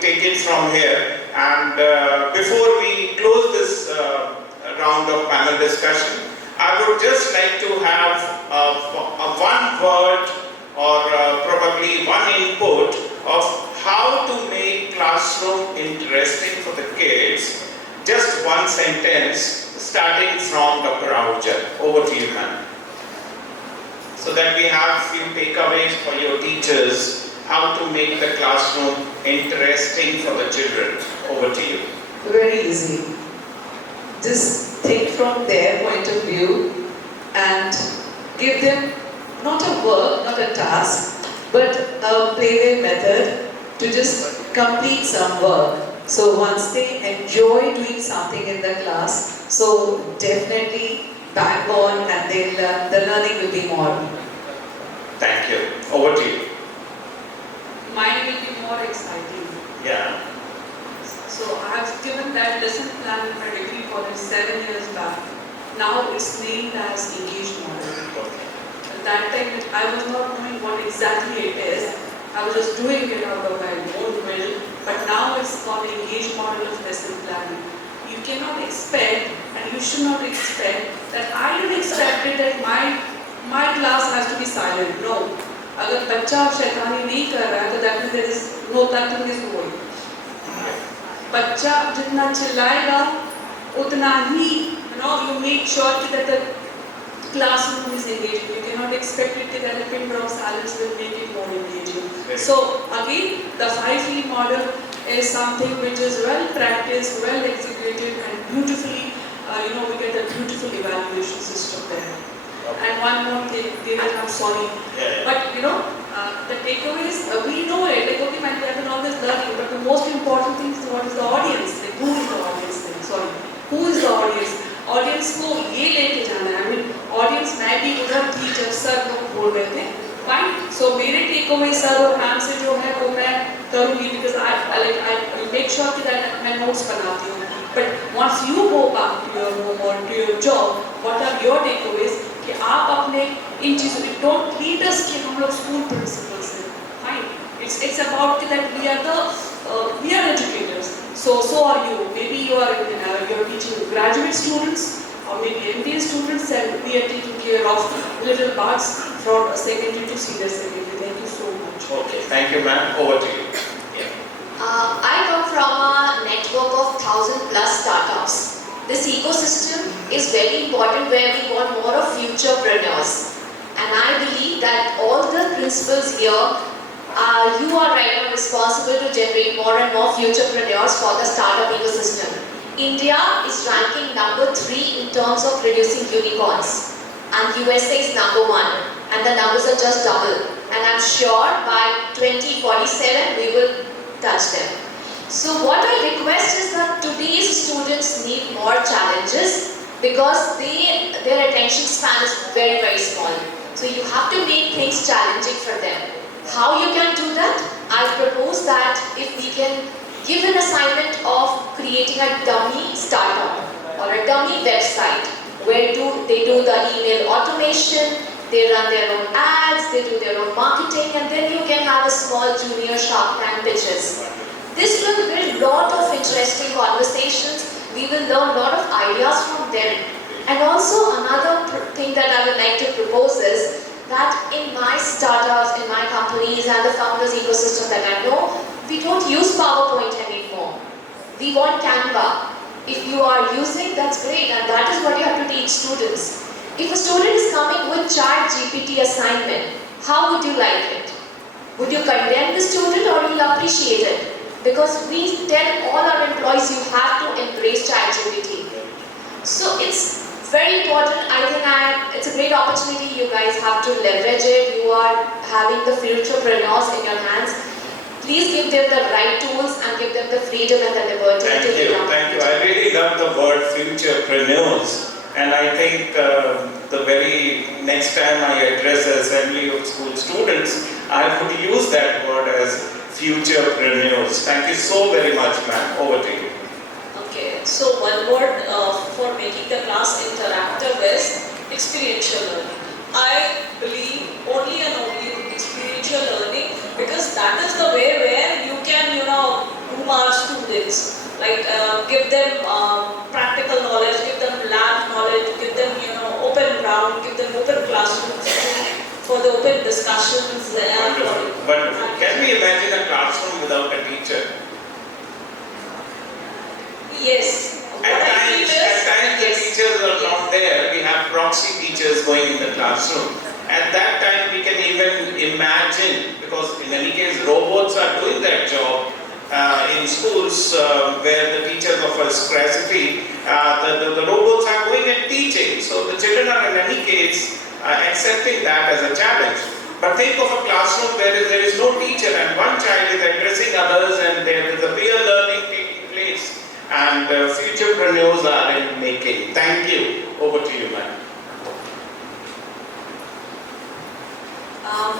take it from here. And before we close this round of panel discussion, I would just like to have one word or probably one input of how to make classroom interesting for the kids. Just one sentence starting from Dr. Ahuja. Over to you, ma'am. So that we have few takeaways for your teachers, how to make the classroom interesting for the children. Over to you. Very easy. Just think from their point of view and give them not a work, not a task, but a playway method to just complete some work. So once they enjoy doing something in the class, so definitely bang on and the learning will be more. Thank you. Over to you. Mine will be more exciting. Yeah. So I have given that lesson plan in my degree college 7 years back. Now it's named as engaged model. At that time I was not knowing what exactly it is. I was just doing it out of my own will. But now it's called the engaged model of lesson planning. You cannot expect, and you should not expect, that I don't expect it that my class has to be silent. No. अगर बच्चा शैतानी नहीं कर रहा है तो that means there is no nothing is going. बच्चा जितना चिल्लाएगा उतना ही you make sure that the classroom is engaging. You cannot expect it that a pin drop silence will make it more engaging. So again, the 5E model is something which is well practiced, well executed, and beautifully, we get a beautiful evaluation system there. And one more thing, David, I'm sorry, but the takeaways, we know it, like okay, man, we have been always learning, but the most important thing is what is the audience, like who is the audience then, sorry, who is the audience? Audience को ये लेके जाना है, I mean, audience मैं भी उधर थी जब सर लोग बोल रहे थे, fine, so मेरे takeaway सर और मैम से जो है वो मैं करूँगी because I make sure that मैं notes बनाती हूँ. But once you go back to your home or to your job, what are your takeaways? कि आप अपने इन चीजों में don't treat us कि हम लोग school principals हैं, fine. It's about that we are educators. So are you. Maybe you're teaching graduate students or maybe MBA students, and we are taking care of little parts from secondary to senior secondary. Thank you so much. Okay, thank you, ma'am. Over to you. I come from a network of 1,000+ startups. This ecosystem is very important where we want more of futurepreneurs. And I believe that all the principals here, you are right now responsible to generate more and more futurepreneurs for the startup ecosystem. India is ranking number 3 in terms of producing unicorns. And USA is number 1. And the numbers are just double. And I'm sure by 2047 we will touch them. So what I request is that today's students need more challenges because their attention span is very, very small. So you have to make things challenging for them. How you can do that? I propose that if we can give an assignment of creating a dummy startup or a dummy website where they do the email automation, They run their own ads, they do their own marketing, and then you can have a small junior Shark Tank pitches. This will build a lot of interesting conversations. We will learn a lot of ideas from them. And also another thing that I would like to propose is that in my startups, in my companies and the founders ecosystem that I know, we don't use PowerPoint anymore. We want Canva. If you are using, that's great, and that is what you have to teach students. If a student is coming with ChatGPT assignment, how would you like it? Would you condemn the student or will appreciate it? Because we tell all our employees you have to embrace ChatGPT. So it's very important. I think it's a great opportunity. You guys have to leverage it. You are having the futurepreneurs in your hands. Please give them the right tools and give them the freedom and the liberty to become. Thank you. I really love the word futurepreneurs. And I think the very next time I address the assembly of school students, I would use that word as futurepreneurs. Thank you so very much, ma'am. Over to you. Okay, so one word for making the class interactive is experiential learning. I believe only and only experiential learning, because that is the way where you can, groom our students. Like give them practical knowledge, give them lab knowledge, give them open ground, give them open classrooms for the open discussions. But can we imagine a classroom without a teacher? Yes. At times the teachers are not there. We have proxy teachers going in the classroom. At that time we can even imagine, because in any case robots are doing that job in schools where the teachers offer scarcity, the robots are going and teaching. So the children are in any case accepting that as a challenge. But think of a classroom where there is no teacher and one child is addressing others and there is a peer learning taking place. And futurepreneurs are in making. Thank you. Over to you, ma'am.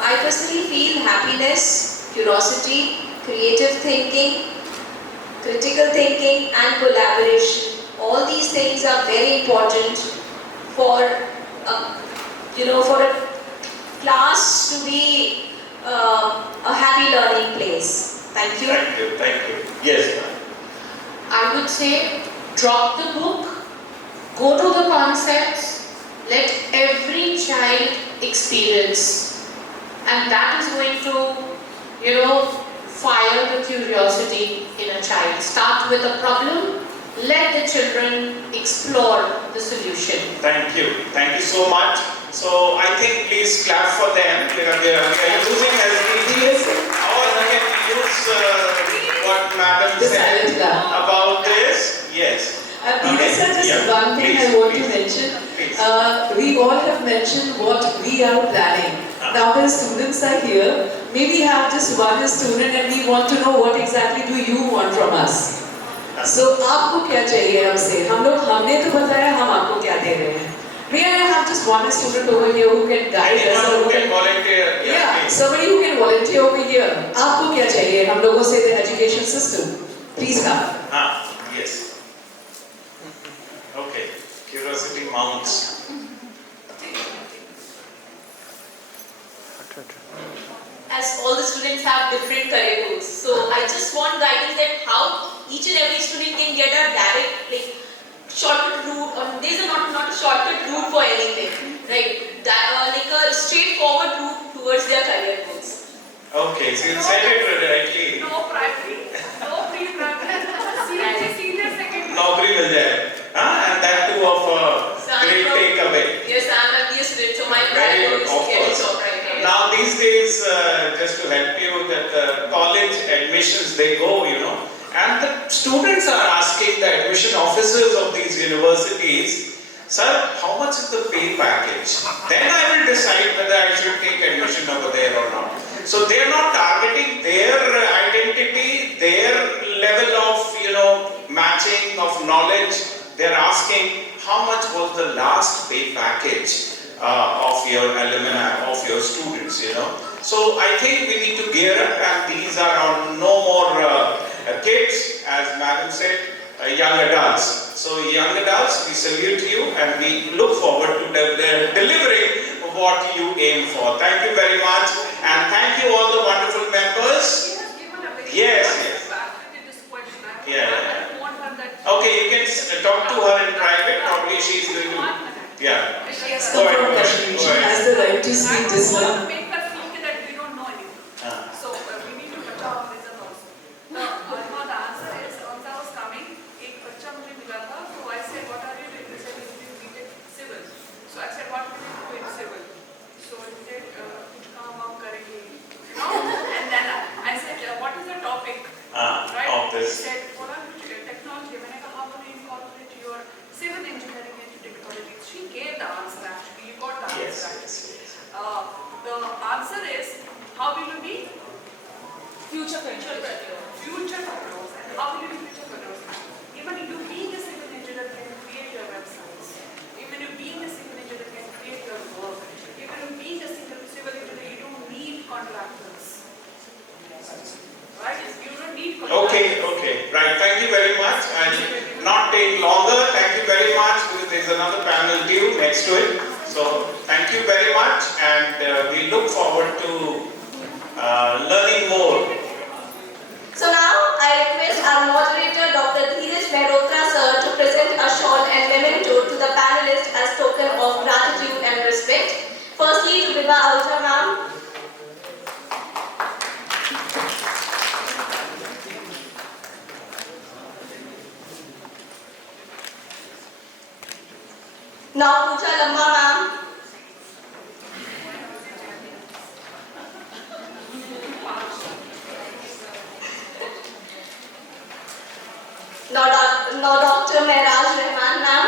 I personally feel happiness, curiosity, creative thinking, critical thinking and collaboration. All these things are very important for for a class to be a happy learning place. Thank you. Thank you. Thank you. Yes, ma'am. I would say drop the book, go to the concepts, let every child experience, and that is going to, fire the curiosity in a child. Start with a problem, let the children explore the solution. Thank you. Thank you so much. So I think please clap for them. We are using SDGs, or we can use what Madam said about this. Yes. Sir, just one thing I want to mention. We all have mentioned what we are planning. Now the students are here. May we have just one student and we want to know what exactly do you want from us. So आपको क्या चाहिए हमसे? हमने तो बताया हम आपको क्या दे रहे हैं. May I have just one student over here who can guide us? Anyone who can volunteer. Yeah, somebody who can volunteer over here. आपको क्या चाहिए? हम लोगों से the education system. Please come. Yes. Okay. Curiosity mounts. As all the students have different career goals, so I just want guidance that how each and every student can get a direct, shortcut route, or there's not a shortcut route for anything, right? Like a straightforward route towards their career goals. Okay, so you said it directly. No primary, no pre-primary, senior secondary. Naukri mil jaye. And that too of a great takeaway. Yes, I'm a BA student, so my Very career good, goal is of to get a course. job right now. Now these days, just to help you, that college admissions, they go, and the students are asking the admission officers of these universities, sir, how much is the pay package? Then I will decide whether I should take admission over there or not. So they are not targeting their identity, their level of, matching of knowledge. They are asking how much was the last pay package of your alumni, of your students, So I think we need to gear up, and these are on no more kids, as Madam said, young adults. So young adults, we salute you and we look forward to delivering what you aim for. Thank you very much, and thank you all the wonderful members. Yes, yes. Yeah. Okay, you can talk to her in private. Probably she's going to. Yeah. She has Go come ahead, from go ahead, Kashmir. go She ahead. has the right to speak this one. Make her feel that we don't know anything. So we need to बचाओ our reason also. The answer is, once I was coming, एक बच्चा मुझे मिला था, so I said, what are you doing? He said, he's doing BTech civil. So I said, what will you do in civil? So he said, कुछ काम वाम करेंगे. And then I said, what is the topic? Right? Of He this. said, what are you technology? मैंने कहा, how will you incorporate your civil engineering into technology? She gave the answer actually. You got the answer actually. The answer is, how will you be future-preneurs? And how will you be future-preneurs? Even you being a civil engineer can create your websites. Even you being a civil engineer can create your work. Even you being a civil engineer, you don't need contractors. Right? You don't need contractors. Okay, right. Thank you very much. And not take longer. Thank you very much, because there is another panel due next to it. So thank you very much, and we look forward to learning more. So now I request our moderator Dr. Dheeraj Mehrotra sir to present a shawl and memento to the panelists as token of gratitude and respect. Firstly to Biba Alta ma'am. Now Pooja Lamma ma'am. Now Dr. Mehraj Rahman ma'am.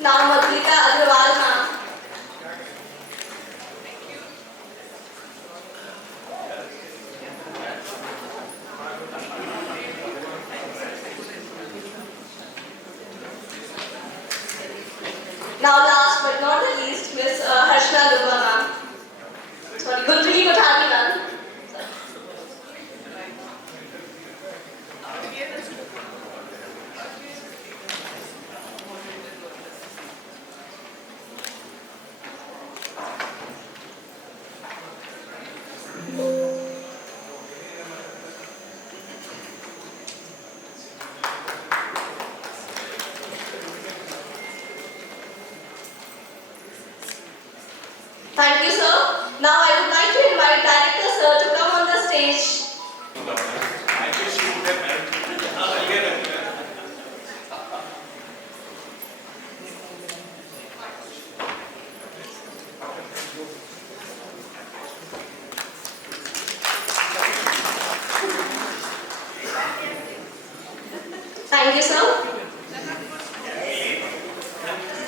Now Madhurika Agrawal ma'am. Now last but not the least, Miss Harshna Dubba ma'am. Sorry, Gundri Muthani ma'am. Thank you, sir. Now I would like to invite Director sir to come on the stage. Thank you, sir.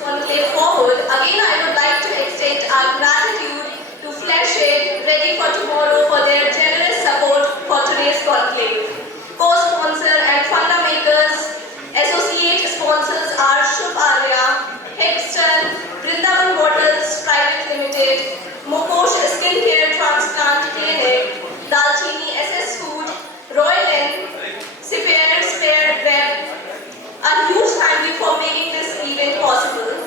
Conclave forward. Again, I would like to extend our gratitude to Flashshade, Ready for Tomorrow, for their generous support for today's conclave. Co-sponsor and fundamakers, associate sponsors are Shubh Arya, Hexton, Vrindavan Bottles Private Limited, Mukosh Skincare Transplant Clinic, Dalchini SS Food, Royal Inn, Sipair Spare Web. A huge thank you for making this event possible.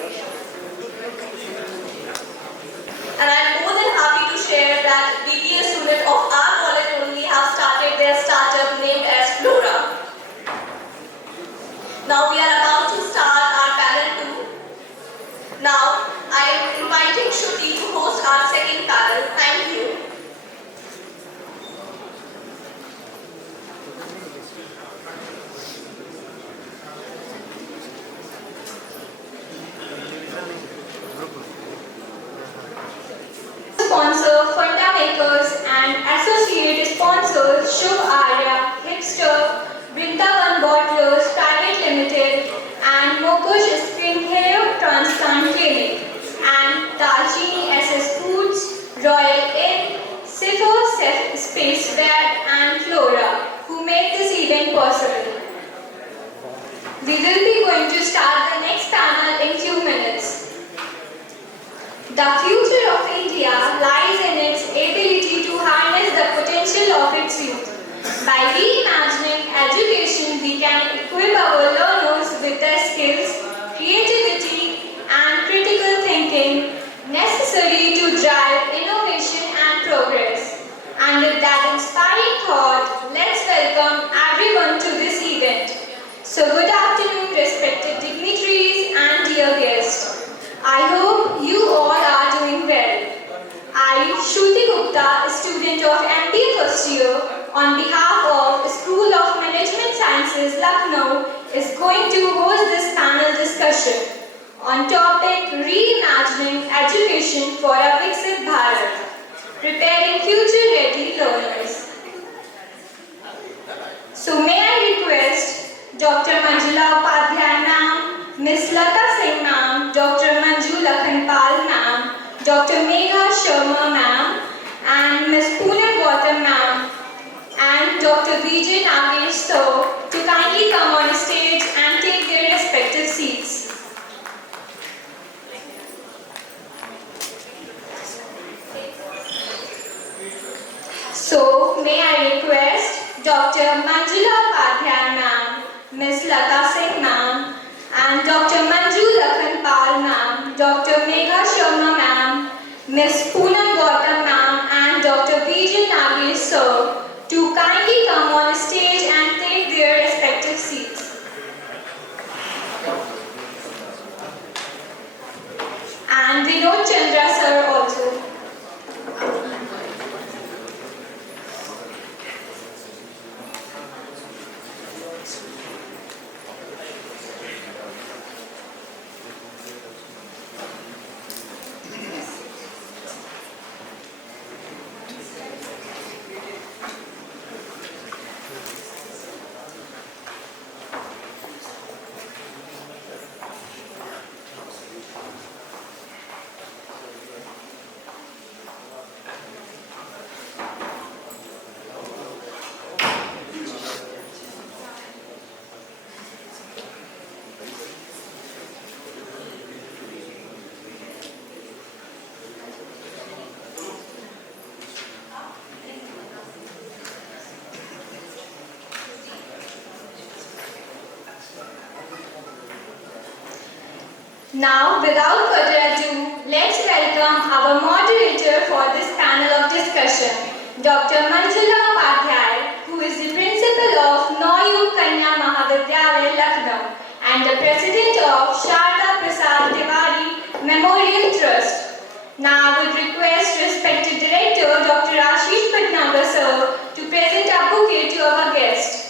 And I am more than happy to share that BBA students of our college only have started their startup named as Flora. Now we are about to start our panel 2. Now I am inviting Shruti to host our second panel. Thank you. Sponsor, fundamakers and associate sponsors Shubh Arya, Hipster, Vrindavan Bottlers Private Limited and Mukosh Skin Hair Transplant Clinic and Dalchini SS Foods, Royal Inn, Sifo Spaceware and Flora who made this event possible. We will be going to start the next panel in few minutes. The future India lies in its ability to harness the potential of its youth. By reimagining education, we can equip our learners with the skills, creativity, and critical thinking necessary to drive innovation and progress. And with that inspiring thought, let's welcome everyone to this event. So good afternoon, respected dignitaries and dear guests. I hope you all are doing well. I, Shruti Gupta, a student of MBA first year, on behalf of School of Management Sciences, Lucknow, is going to host this panel discussion on topic Reimagining Education for a Viksit Bharat, preparing future-ready learners. So may I request Dr. Manjula Upadhyay ma'am, Ms. Lata Singh ma'am, Dr. Manju Lakhanpal ma'am, Dr. Megha Sharma ma'am, and Ms. Poonam Gautam ma'am, and Dr. Vijay Nagesh sir to kindly come on stage and take their respective seats. So, may I request Dr. Manjula Upadhyay ma'am, Ms. Lata Singh ma'am, and Dr. Manju Lakhanpal ma'am, Dr. Megha Sharma ma'am, Ms. Poonam Gautam ma'am, and Dr. Vijay Nagesh sir to kindly come on stage and take their respective seats. And Vinod Chandra sir also. Now, without further ado, let's welcome our moderator for this panel of discussion, Dr. Manjula Upadhyay, who is the principal of Noyu Kanya Mahavidyalaya, Lucknow, and the president of Sharda Prasad Tiwari Memorial Trust. Now, I would request respected director, Dr. Ashish Bhatnagar sir, to present a bouquet to our guest.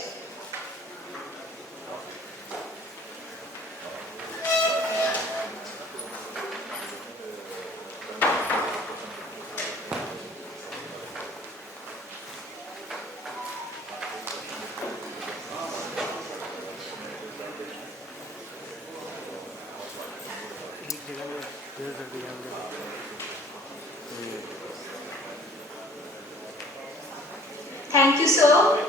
Thank you, sir.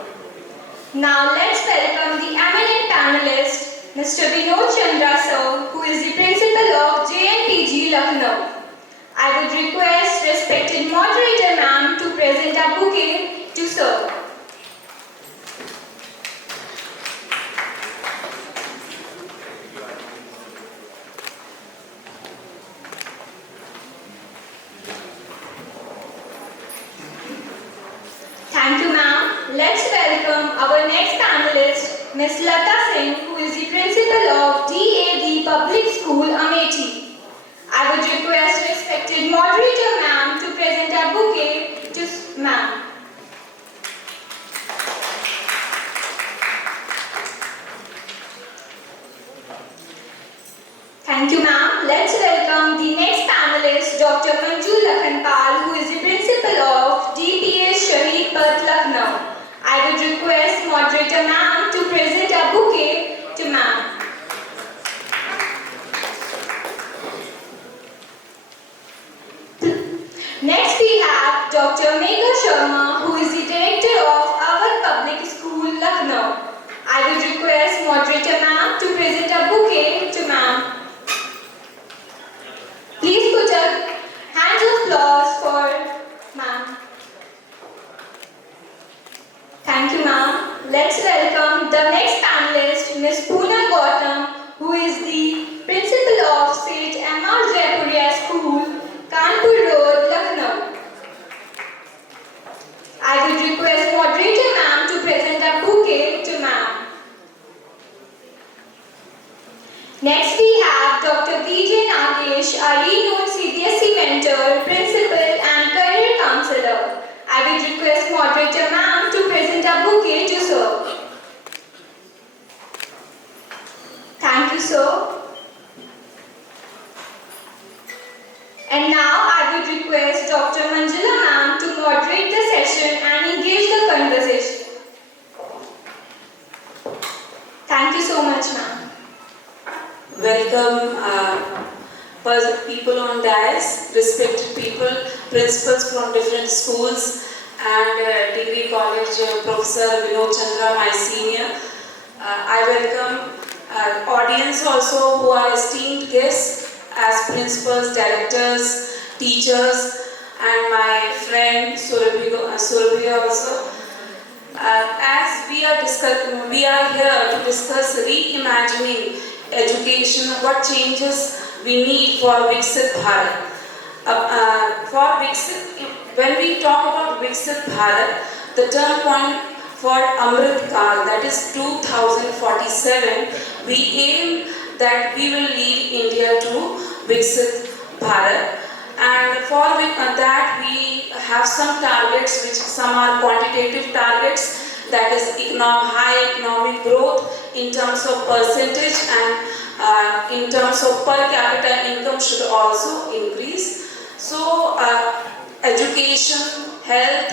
Now let's welcome the eminent panelist, Mr. Vinod Chandra sir, who is the principal of JNPG Lucknow. I would request respected moderator ma'am to present a bouquet to sir. Thank you, ma'am. Let's welcome our next panelist, Ms. Lata Singh, who is the principal of DAV Public School, Amethi. I would request respected moderator ma'am to present a bouquet to ma'am. Thank you, ma'am. Let's welcome the next panelist, Dr. Manju Lakhanpal, who is the principal of DPA Shaheed Path, Lucknow. I would request moderator ma'am to present a bouquet to ma'am. Next we have Dr. Megha Sharma, who is the director of our public school, Lucknow. I would request moderator ma'am to present a bouquet to ma'am. Please put a hand of applause Next we have Dr. B.J. Nagesh, a renowned CBSE mentor, principal and career counselor. I will request moderator ma'am to present a bouquet to sir. Thank you sir. And now I would request Dr. Manjula ma'am to moderate the session and engage the conversation. Thank you so much ma'am. Welcome people on dais, respected people, principals from different schools and degree college Professor Vinod Chandra, my senior. I welcome audience also who are esteemed guests as principals, directors, teachers and my friend Surabhi also. As we are here to discuss reimagining education, what changes we need for Viksit Bharat. When we talk about Viksit Bharat, the term point for Amrit Kal, that is 2047, we aim that we will lead India to Viksit Bharat. And for that we have some targets, which some are quantitative targets, that is high economic growth in terms of percentage and in terms of per capita income should also increase. So education, health,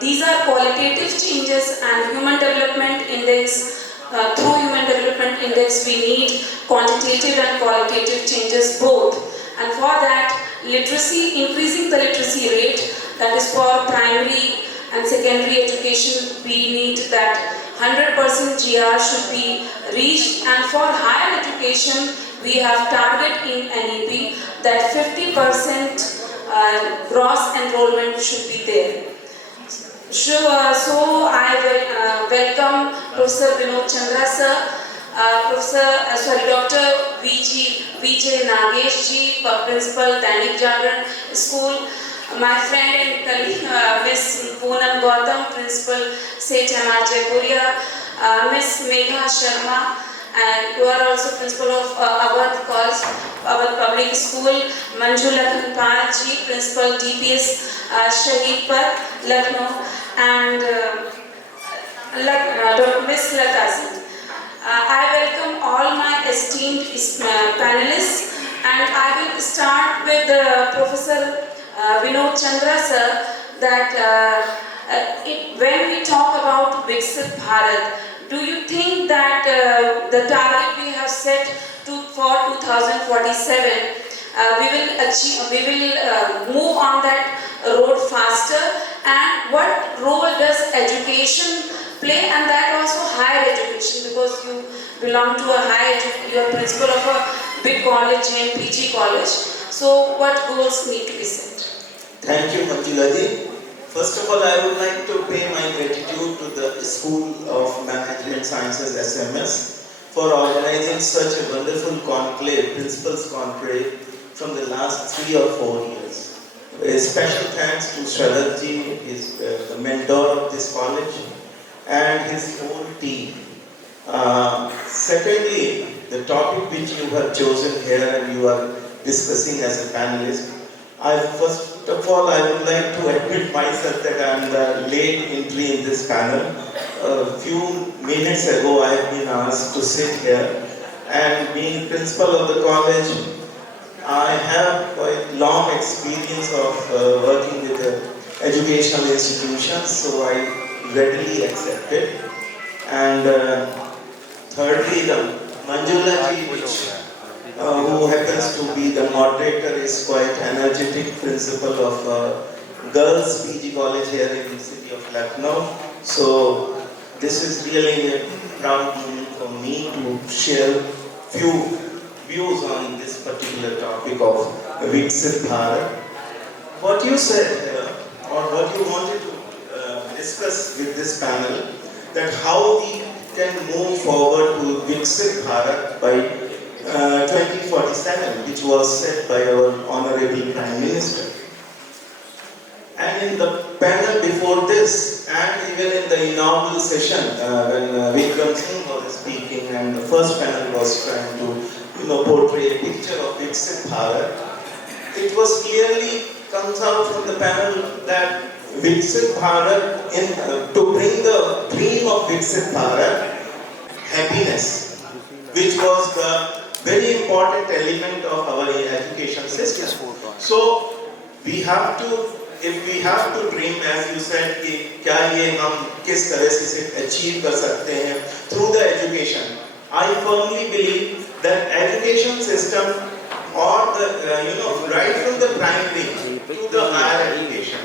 these are qualitative changes, and human development index, through human development index we need quantitative and qualitative changes both. And for that, literacy, increasing the literacy rate, that is for primary and secondary education, we need that 100% GR should be reached, and for higher education, we have target in NEP that 50% gross enrollment should be there. So I will welcome Professor Vinod Chandra sir, Dr. B.J. Nagesh ji, Principal, Dainik Jagran School, my friend and colleague Miss Poonam Gautam, Principal, Seth M.R. Jaipuria, Miss Megha Sharma, and who are also Principal of Awadh College, Awadh Public School, Manjula Pal ji, Principal, DPS Shaheed Par, Lucknow, and Miss Lata. I welcome all my esteemed panelists, and I will start with Professor Vinod Chandra sir, that when we talk about Viksit Bharat, do you think that the target we have set for 2047, we will move on that road faster, and what role does education play, and that also higher education, because you belong to a you are principal of a big college and PG college. So what goals need to be set? Thank you, Manjula ji. First of all, I would like to pay my gratitude to the School of Management Sciences SMS for organizing such a wonderful conclave, Principals Conclave, from the last 3 or 4 years. A special thanks to Sharath ji, the mentor of this college, and his whole team. Secondly, the topic which you have chosen here and you are discussing as a panelist, first of all, I would like to admit myself that I am the late entry in this panel. A few minutes ago, I have been asked to sit here, and being principal of the college, I have quite long experience of working with educational institutions, so I readily accepted. And thirdly, the Manjula ji, who happens to be the moderator, is quite energetic principal of girls PG college here in the city of Lucknow. So this is really a proud moment for me to share few views on this particular topic of Viksit Bharat. What you said or what you wanted to discuss with this panel, that how we can move forward to Viksit Bharat by 2047, which was set by our Honorable Prime Minister. And in the panel before this, and even in the inaugural session, when Vikram Singh was speaking, and the first panel was trying to, portray a picture of Viksit Bharat, it was clearly comes out from the panel that Viksit Bharat, to bring the dream of Viksit Bharat, happiness, which was the very important element of our education system. So we have to, if we have to dream, as you said, कि क्या ये हम किस तरह से achieve कर सकते हैं through the education. I firmly believe that education system, or the right from the primary to the higher education,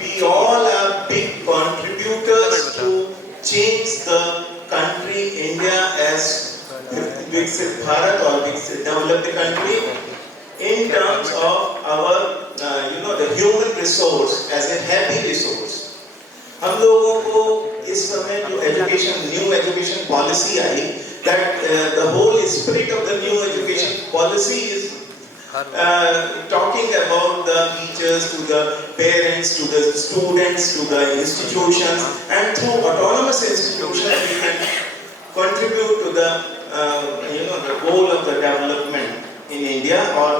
we all are big contributors to change the country India as Viksit Bharat or Viksit developed country in terms of our the human resource as a happy resource. हम लोगों को इस समय जो new education policy I, that the whole spirit of the new education policy is talking about the teachers to the parents to the students to the institutions, and through autonomous institutions we can contribute to the the goal of the development in India, और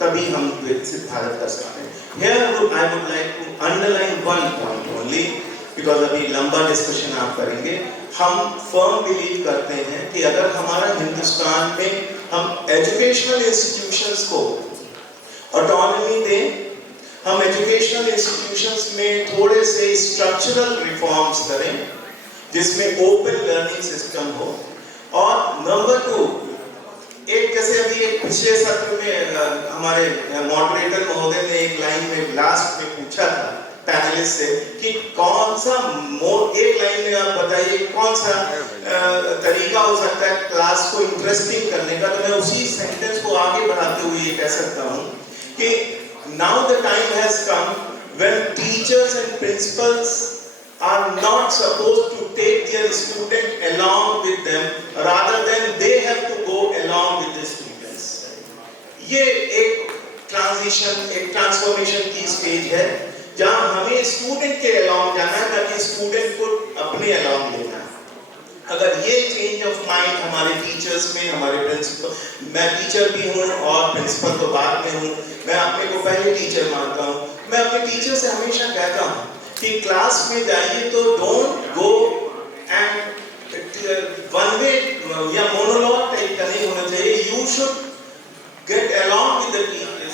तभी हम विकसित भारत कर सकते हैं. Here I would like to underline one point only, because अभी लंबा discussion आप करेंगे. हम फर्म बिलीव करते हैं कि अगर हमारा हिंदुस्तान में हम एजुकेशनल इंस्टीट्यूशंस को ऑटोनॉमी दें, हम एजुकेशनल इंस्टीट्यूशंस में थोड़े से स्ट्रक्चरल रिफॉर्म्स करें जिसमें ओपन लर्निंग सिस्टम हो, और नंबर 2, एक जैसे अभी एक पिछले सत्र में हमारे मॉडरेटर महोदय ने एक लाइन में लास्ट में पूछा था पैनलिस्ट से कि कौन सा एक लाइन में आप बताइए कौन सा तरीका हो सकता है क्लास को इंटरेस्टिंग करने का. तो मैं उसी सेंटेंस को आगे बढ़ाते हुए ये कह सकता हूँ कि now the time has come when teachers and principals are not supposed to take their student along with them, rather than they have to go along with the students. ये एक ट्रांजिशन, एक ट्रांसफॉर्मेशन की stage है जहाँ हमें student के along जाना है, ताकि स्टूडेंट को अपने along लेना है. अगर ये चेंज ऑफ माइंड हमारे टीचर्स में, हमारे प्रिंसिपल, मैं टीचर भी हूँ और प्रिंसिपल तो बाद में हूँ, मैं अपने को पहले टीचर मानता हूँ. मैं अपने टीचर से हमेशा कहता हूँ कि क्लास में जाइए तो don't go and one way या मोनोलॉग टाइप का नहीं होना चाहिए. You should get along with the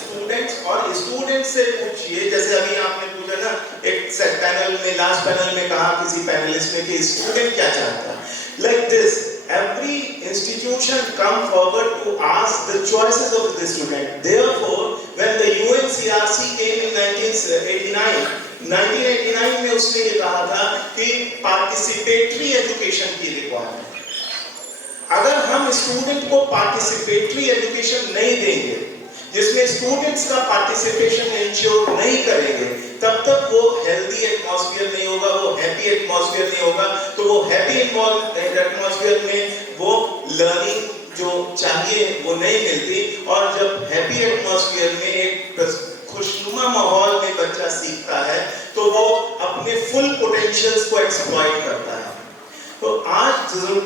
students, और स्टूडेंट्स से पूछिए, जैसे अभी आपने पूछा ना एक पैनल में, लास्ट पैनल में कहा किसी पैनलिस्ट ने कि स्टूडेंट क्या चाहता है. Like this, every institution come forward to ask the choices of the student. Therefore, when the UNCRC came in 1989 में उसने ये कहा था कि पार्टिसिपेटरी एजुकेशन की रिक्वायरमेंट. अगर हम स्टूडेंट को पार्टिसिपेटरी एजुकेशन नहीं देंगे, जिसमें स्टूडेंट्स का पार्टिसिपेशन इंश्योर नहीं करेंगे, तब तक वो हेल्दी एटमॉस्फेयर नहीं होगा, वो हैप्पी एटमॉस्फेयर नहीं होगा. तो वो हैप्पी एटमॉस्फेयर में वो लर्निंग जो चाहिए वो नहीं मिलती, और जब हैप्पी एटमॉस्फेयर में एक खुशनुमा माहौल में बच्चा सीखता है तो वो अपने फुल पोटेंशियल्स को एक्सप्लॉइट करता है. तो आज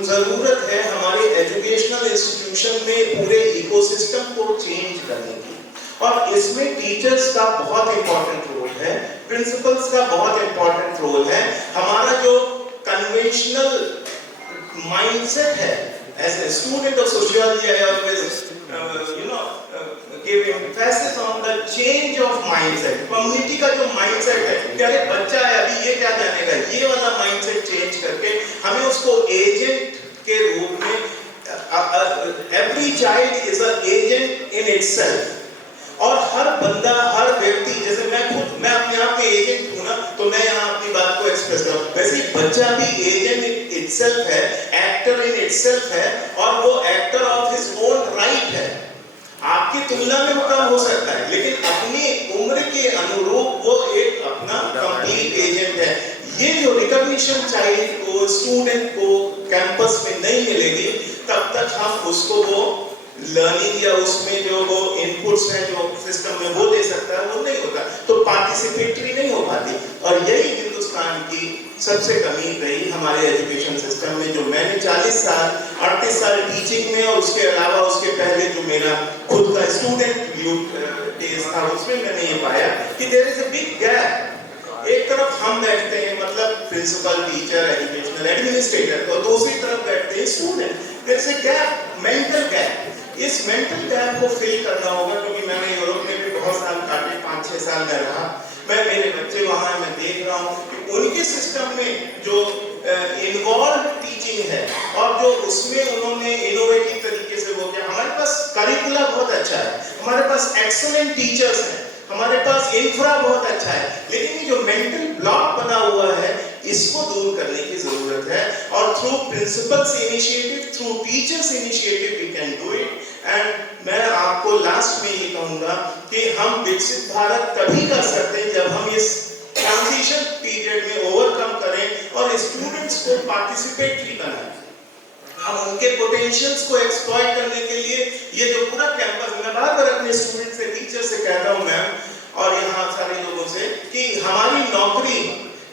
जरूरत है हमारे एजुकेशनल इंस्टीट्यूशन में पूरे इकोसिस्टम को चेंज करने की, और इसमें टीचर्स का बहुत इंपॉर्टेंट रोल है, प्रिंसिपल्स का बहुत इंपॉर्टेंट रोल है. हमारा जो कन्वेंशनल माइंडसेट है, as a student of sociology I always give emphasis on the change of mindset. Community का जो माइंडसेट है कि अरे बच्चा है अभी ये क्या जानेगा, ये वाला माइंडसेट चेंज करके हमें उसको एजेंट के रूप में, every child is an agent in itself. और हर बंदा, हर व्यक्ति, जैसे मैं अपने आप में एजेंट हूँ ना, तो मैं यहाँ अपनी बात को एक्सप्रेस करूँ, वैसे ही बच्चा भी एजेंट इन इटसेल्फ है, एक्टर इन इटसेल्फ है, और वो actor of his own right है. आपकी तुलना में वो कम हो सकता है, लेकिन अपनी उम्र के अनुरूप वो एक अपना कंप्लीट एजेंट है. ये जो रिकॉग्निशन चाइल्ड को, स्टूडेंट को कैंपस में नहीं मिलेगी, तब तक हम उसको वो लर्निंग या उसमें जो वो इनपुट्स हैं जो सिस्टम में वो दे सकता है वो नहीं होगा, तो पार्टिसिपेटरी नहीं हो पाती. और यही हिंदुस्तान नुकसान की सबसे कमी रही हमारे एजुकेशन सिस्टम में, जो मैंने 40 साल 38 साल टीचिंग में और उसके अलावा उसके पहले जो मेरा खुद का स्टूडेंट डेज था उसमें मैंने ये पाया कि there is a big gap. एक तरफ हम बैठते हैं, मतलब प्रिंसिपल, टीचर, एजुकेशनल एडमिनिस्ट्रेटर, और दूसरी तरफ बैठते हैं student. There is a gap, mental gap. इस मेंटल गैप को फिल करना होगा, क्योंकि मैंने यूरोप में भी बहुत साल काटे, 5-6 साल में रहा, मैं मेरे बच्चे वहाँ मैं देख रहा हूँ कि उनके सिस्टम में जो इन्वॉल्व टीचिंग है और जो उसमें उन्होंने इनोवेटिव तरीके से वो किया। हमारे पास करिकुलम बहुत अच्छा है, हमारे पास एक्सीलेंट टीचर्स हैं, हमारे पास इंफ्रा बहुत अच्छा है, लेकिन ये जो मेंटल ब्लॉक बना हुआ है इसको दूर करने की जरूरत है। और through principals initiative, through teachers initiative we can do it. And मैं आपको लास्ट में ये कहूँगा कि हम विकसित भारत तभी कर सकते हैं जब हम इस ट्रांजिशन पीरियड में ओवरकम करें और स्टूडेंट्स को पार्टिसिपेटरी बनाएं। हम उनके पोटेंशियल्स को एक्सप्लॉइट करने के लिए ये जो पूरा कैंपस, मैं बार-बार अपने स्टूडेंट से, टीचर से कहता हूँ मैम, और यहाँ सारे लोगों से, कि हमारी नौकरी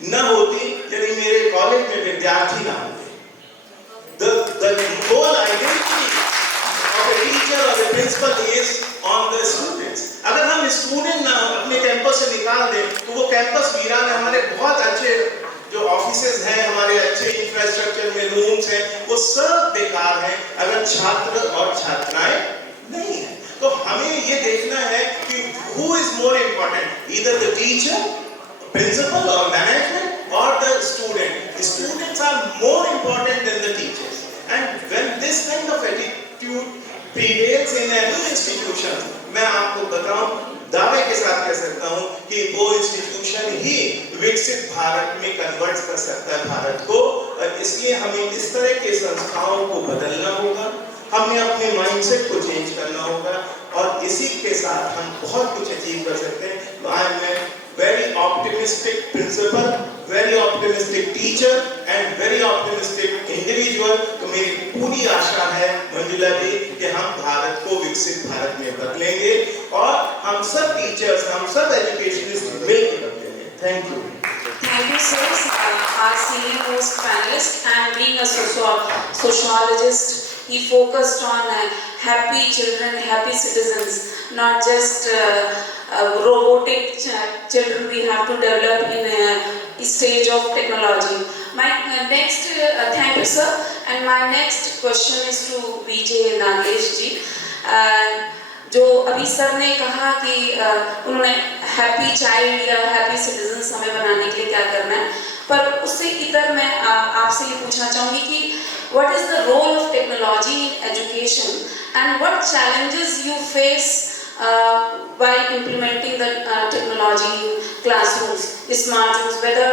न होती यदि मेरे कॉलेज में विद्यार्थी ना होते। The whole identity of a teacher or a principal is on the students. अगर हम स्टूडेंट ना अपने कैंपस से निकाल दें तो वो कैंपस वीरान है। हमारे बहुत अच्छे जो ऑफिसेज हैं, हमारे अच्छे इंफ्रास्ट्रक्चर में रूम्स हैं, वो सब बेकार हैं अगर छात्र और छात्राएं नहीं हैं। तो हमें ये देखना है कि who is more important, either the teacher, principal or management or the student. The students are more important than the teachers. And when this kind of attitude prevails in any institution, मैं आपको बताऊं, दावे के साथ कह सकता हूं कि वो इंस्टीट्यूशन ही विकसित भारत में कन्वर्ट कर सकता है भारत को। और इसलिए हमें इस तरह के संस्थाओं को बदलना होगा, हमें अपने माइंडसेट को चेंज करना होगा, और इसी के साथ हम बहुत कुछ अचीव कर सकते हैं। I am very optimistic principal, very optimistic teacher and very optimistic individual। तो मेरी पूरी आशा है मंजुला जी कि हम भारत को विकसित भारत में बदलेंगे और हम सब टीचर्स, हम सब एजुकेशनिस्ट मिलकर बदलेंगे। Thank you. Thank you, sir. Our senior most panelist, and being a sociologist, he focused on happy children, happy citizens, not just robotic children we have to develop in a stage of technology. My next, thank you, sir. And my next question is to VJ Nagesh ji. जो अभी sir ने कहा कि उन्होंने happy child या happy citizens हमें बनाने के लिए क्या करना है, पर उससे इधर मैं आपसे ये पूछना चाहूँगी कि what is the role of technology in education and what challenges you face while implementing the technology in classrooms, smart rooms, whether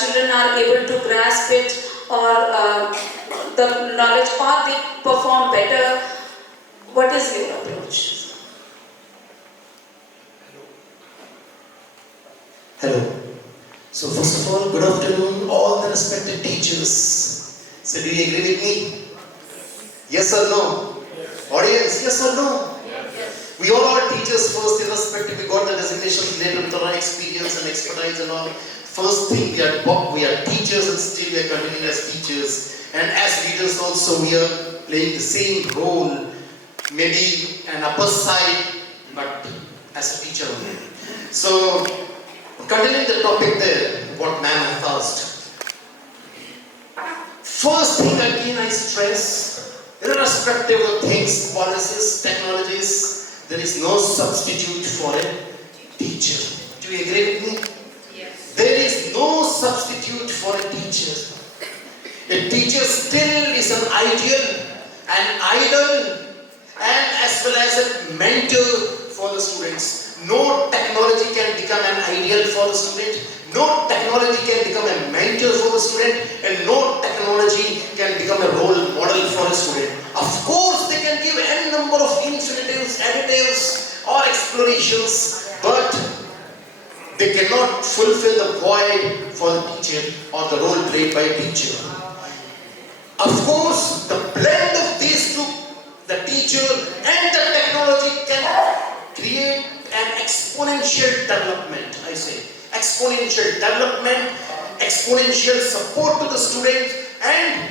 children are able to grasp it or the knowledge, or they perform better. What is your approach? Hello. So first of all, good afternoon, all the respected teachers. So do you agree with me? Yes or no? Audience, yes or no? We all are teachers first, irrespective. We got the designations later with our experience and expertise and all. First thing, we are teachers and still we are continuing as teachers. And as leaders also, we are playing the same role, maybe an upper side, but as a teacher only. So, continuing the topic there, what ma'am has asked. First thing again I stress, irrespective of things, policies, technologies, there is no substitute for a teacher. Do you agree with me? Yes. There is no substitute for a teacher. A teacher still is an ideal, an idol, and as well as a mentor for the students. No technology can become an ideal for the student, no technology can become a mentor for the student, and no technology can become a role model for a student. Of course, they can give n number of infinitives, additives, or explorations, but they cannot fulfill the void for the teacher or the role played by a teacher. Of course, the blend of these two, the teacher and the technology, can create an exponential development. I say exponential development exponential support to the student and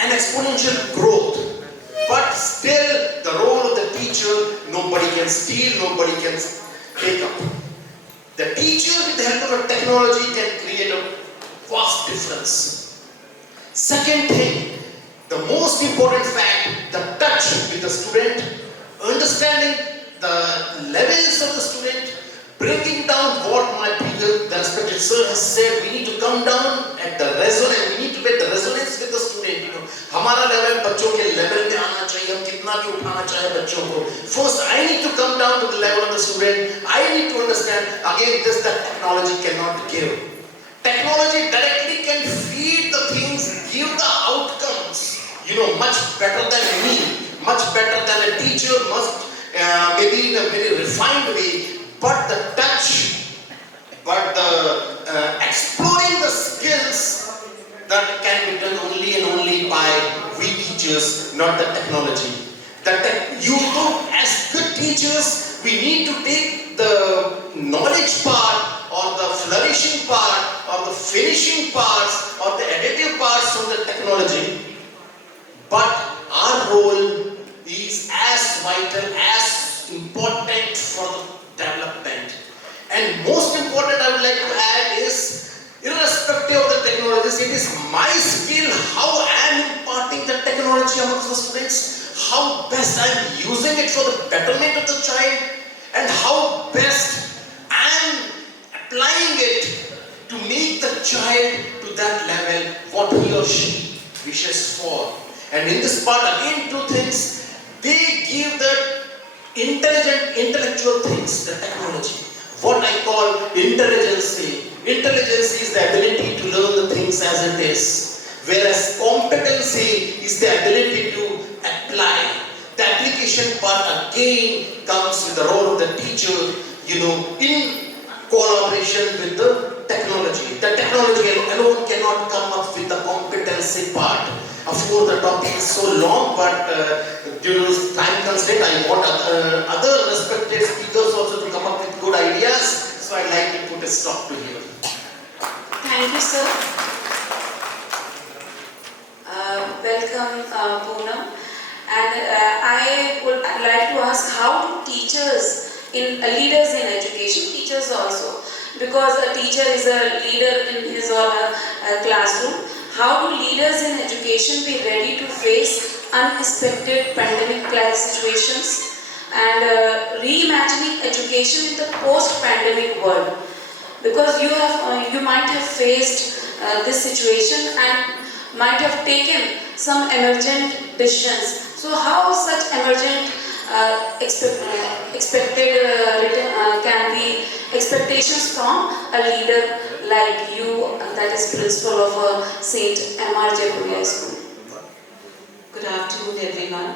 an exponential growth. But still, the role of the teacher, nobody can steal, nobody can take up. The teacher, with the help of technology, can create a vast difference. Second thing, the most important fact, the touch with the student, understanding the levels of the student, bringing down what the respected sir has said. We need to come down at the resonance. We need to get the resonance with the student. हमारा level बच्चों के level में आना चाहिए. हम कितना भी उठाना चाहे बच्चों को. First, I need to come down to the level of the student. I need to understand. Again, this that technology cannot give. Technology directly can feed the things, give the outcomes. Much better than me, much better than a teacher must, maybe in a very refined way. But the touch, but the exploring the skills, that can be done only and only by we teachers, not the technology. As good teachers, we need to take the knowledge part or the flourishing part or the finishing parts or the additive parts from the technology. But our role is as vital, as important for the development. And most important I would like to add is, irrespective of the technologies, it is my skill how I am imparting the technology amongst the students, how best I am using it for the betterment of the child, and how best I am applying it to make the child to that level what he or she wishes for. And in this part, again, two things. They give the intellectual things, the technology. What I call intelligence. Intelligence is the ability to learn the things as it is. Whereas competency is the ability to apply. The application part again comes with the role of the teacher, in collaboration with the technology. The technology alone cannot come up with the competency part. Of course, the topic is so long, but due to time constraint, I want other respected speakers also to come up with good ideas. So I'd like to put a stop to here. Thank you, sir. Welcome, Poonam. And I would like to ask, how do teachers, leaders in education, teachers also, because a teacher is a leader in his or her classroom, how do leaders in education be ready to face unexpected pandemic-like situations and reimagining education in the post-pandemic world? Because you might have faced this situation and might have taken some emergent decisions. So how such emergent can be expectations from a leader like you, that is principal of St. M.R. Jaipuria School? Good afternoon, everyone.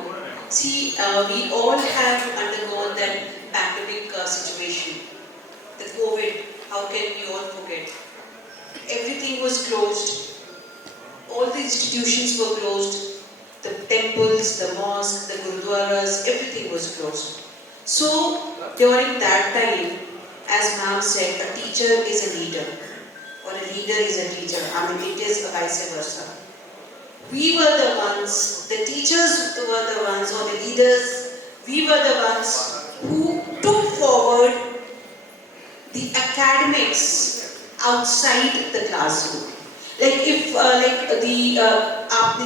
See, we all have undergone that pandemic situation. The COVID, how can we all forget? Everything was closed. All the institutions were closed. The temples, the mosques, the gurudwaras, everything was closed. So, during that time, as ma'am said, a teacher is a leader, or a leader is a teacher. It is vice versa. We were the ones, the teachers were the ones, or the leaders, we were the ones who took forward the academics outside the classroom. Like if,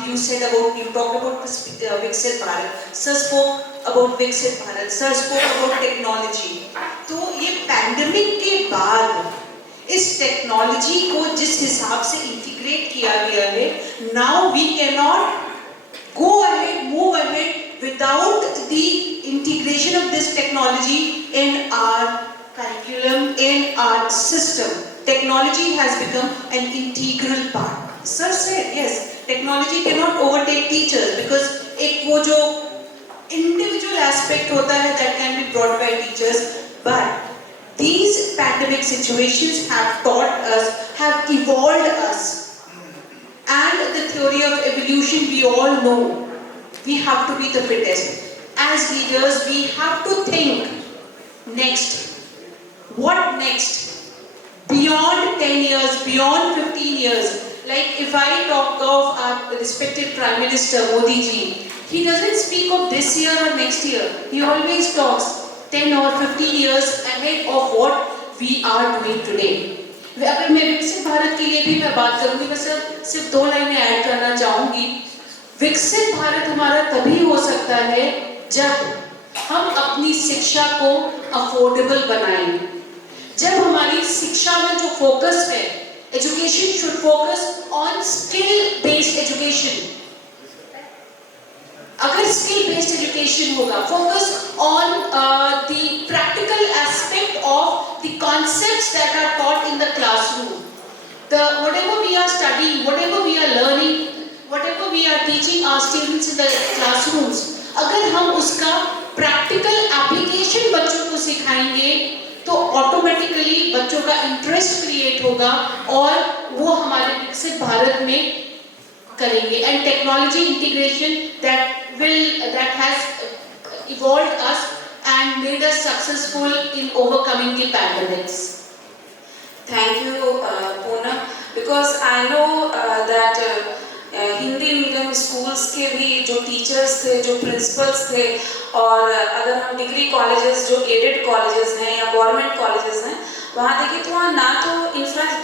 you said about, you talked about Viksit Bharat, sir spoke about Viksit Bharat, sir spoke about technology. तो ये pandemic के बाद इस technology को जिस हिसाब से integrate किया गया है, now we cannot go ahead, move ahead without the integration of this technology in our curriculum, in our system. Technology has become an integral part. Sir said, yes, technology cannot overtake teachers because एक वो जो individual aspect होता है that can be brought by teachers, but these pandemic situations have taught us, have evolved us. And the theory of evolution we all know, we have to be the fittest. As leaders, we have to think next. What next? beyond 10 years, beyond 15 years. Like if I talk of our respected Prime Minister Modi ji, he doesn't speak of this year or next year. He always talks 10 or 15 years ahead of what we are doing today. अगर मैं विकसित भारत के लिए भी मैं बात करूंगी, मैं सिर्फ 2 लाइनें ऐड करना चाहूंगी। विकसित भारत हमारा तभी हो सकता है जब हम अपनी शिक्षा को अफोर्डेबल बनाएं, जब हमारी शिक्षा में जो फोकस है, education should focus on skill based education. अगर स्किल बेस्ड एजुकेशन होगा, focus on the practical aspect of the concepts that are taught in the classroom, whatever we are studying, whatever we are learning, whatever we are teaching our students in the classrooms, अगर हम उसका practical application बच्चों को सिखाएंगे तो automatically बच्चों का interest create होगा और वो हमारे विकसित भारत में करेंगे। And technology integration that has evolved us and made us successful in overcoming the pandemics. Thank you, Poonam, because I know that Hindi medium schools के भी जो टीचर्स थे, जो प्रिंसिपल्स थे, और अगर हम डिग्री कॉलेजेस जो एडेड कॉलेजेस हैं या गवर्नमेंट कॉलेजेस हैं, वहाँ देखें तो वहाँ ना तो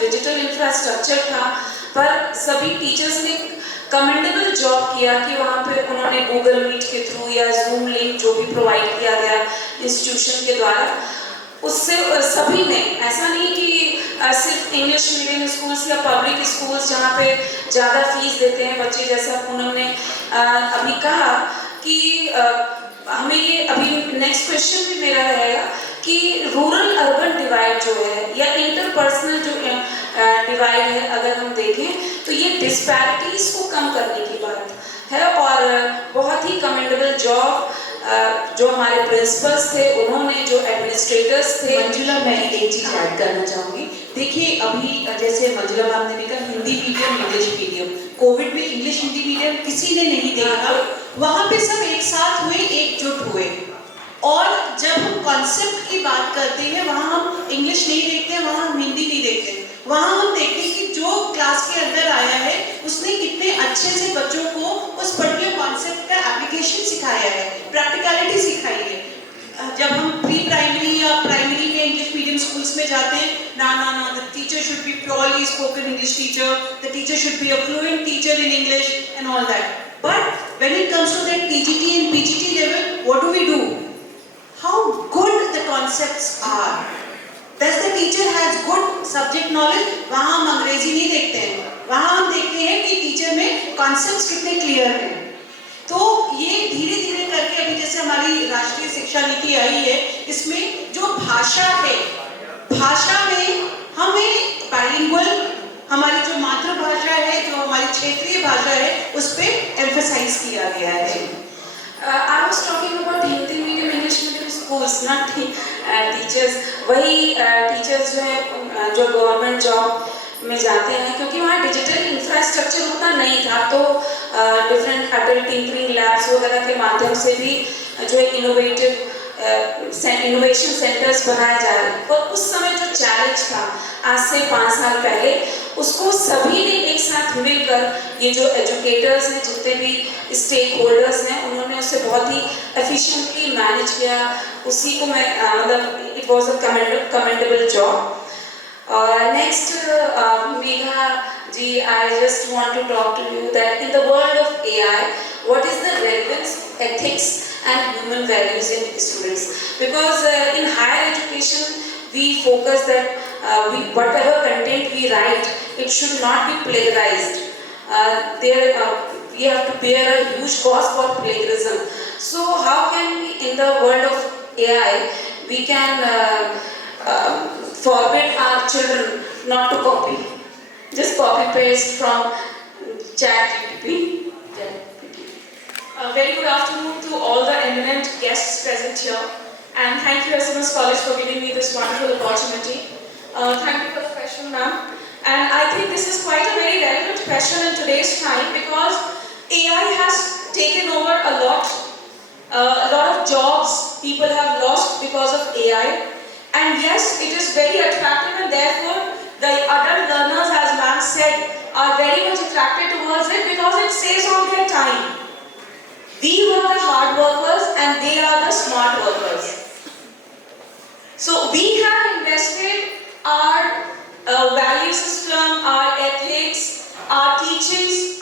डिजिटल इंफ्रास्ट्रक्चर था, पर सभी टीचर्स ने कमेंडेबल जॉब किया कि वहाँ पे उन्होंने गूगल मीट के थ्रू या जूम लिंक जो भी प्रोवाइड किया गया इंस्टीट्यूशन के द्वारा, उससे सभी ने, ऐसा नहीं कि सिर्फ इंग्लिश मीडियम स्कूल्स या पब्लिक स्कूल्स जहाँ पे ज़्यादा फीस देते हैं बच्चे, जैसा पूनम ने अभी कहा कि हमें ये अभी नेक्स्ट क्वेश्चन भी मेरा रहेगा कि रूरल अर्बन डिवाइड जो है या इंटरपर्सनल जो डिवाइड है, अगर हम देखें तो ये डिस्पैरिटीज को कम करने की बात है और बहुत ही कमेंडेबल जॉब जो हमारे प्रिंसिपल्स थे, उन्होंने जो एडमिनिस्ट्रेटर्स थे। मंजुला, मैं एक चीज ऐड करना चाहूंगी। देखिए अभी जैसे मंजुला मैम ने भी कहा Hindi medium English medium, Covid में इंग्लिश हिंदी मीडियम किसी ने नहीं देखा, वहाँ पे सब एक साथ हुए, एकजुट हुए, और जब हम कॉन्सेप्ट की बात करते हैं वहाँ हम इंग्लिश नहीं देखते, वहाँ हम हिंदी नहीं देखते, वहाँ हम देखते हैं कि जो क्लास के अंदर आया है उसने कितने अच्छे से बच्चों को उस पर्टिकुलर कॉन्सेप्ट का एप्लीकेशन सिखाया है, प्रैक्टिकलिटी सिखाई है। जब हम प्री प्राइमरी या प्राइमरी में इंग्लिश मीडियम स्कूल्स में जाते हैं, ना the teacher should be purely spoken English teacher, the teacher should be a fluent teacher in English and all that, but when it comes to that TGT and PGT level, what do we do? How good the concepts are. Does the teacher has good subject knowledge? वहाँ हम अंग्रेजी नहीं देखते हैं, वहाँ हम देखते हैं कि टीचर में concepts कितने clear हैं। तो ये धीरे धीरे करके अभी जैसे हमारी राष्ट्रीय शिक्षा नीति आई है, इसमें जो भाषा है, भाषा में हमें बाइलिंगुअल, हमारी जो मातृभाषा है, जो हमारी क्षेत्रीय भाषा है, उस पर एम्फसाइज किया गया है। I was talking about Hindi medium, English medium schools, not teachers. वही teachers जो है जो गवर्नमेंट जॉब में जाते हैं, क्योंकि वहाँ डिजिटल इंफ्रास्ट्रक्चर उतना नहीं था, तो डिफरेंट एडल्ट टिंकरिंग लैब्स वगैरह के माध्यम से भी जो है इनोवेशन सेंटर्स बनाए जा रहे हैं। पर उस समय जो चैलेंज था आज से 5 साल पहले, उसको सभी ने एक साथ मिलकर, ये जो एजुकेटर्स हैं, जितने भी स्टेक होल्डर्स हैं, उन्होंने उसे बहुत ही एफिशिएंटली मैनेज किया। उसी को मैं मतलब it was a commendable job. Next Megha ji, I just want to talk to you that in the world of AI, what is the relevance, ethics and human values in students? Because in higher education we focus that whatever content we write, it should not be plagiarized. We have to bear a huge cost for plagiarism. So how can we, in the world of AI, we can forbid our children not to copy? Just copy paste from ChatGPT. Very good afternoon to all the eminent guests present here, and thank you SMS College for giving me this wonderful opportunity. Thank you for the question, ma'am. And I think this is quite a very relevant question in today's time, because AI has taken over a lot of jobs people have lost because of AI. And yes, it is very attractive, and therefore The adult learners, as ma'am said, are very much attracted towards it because it saves on their time. We were the hard workers and they are the smart workers. So we have invested our value system, our ethics, our teachings,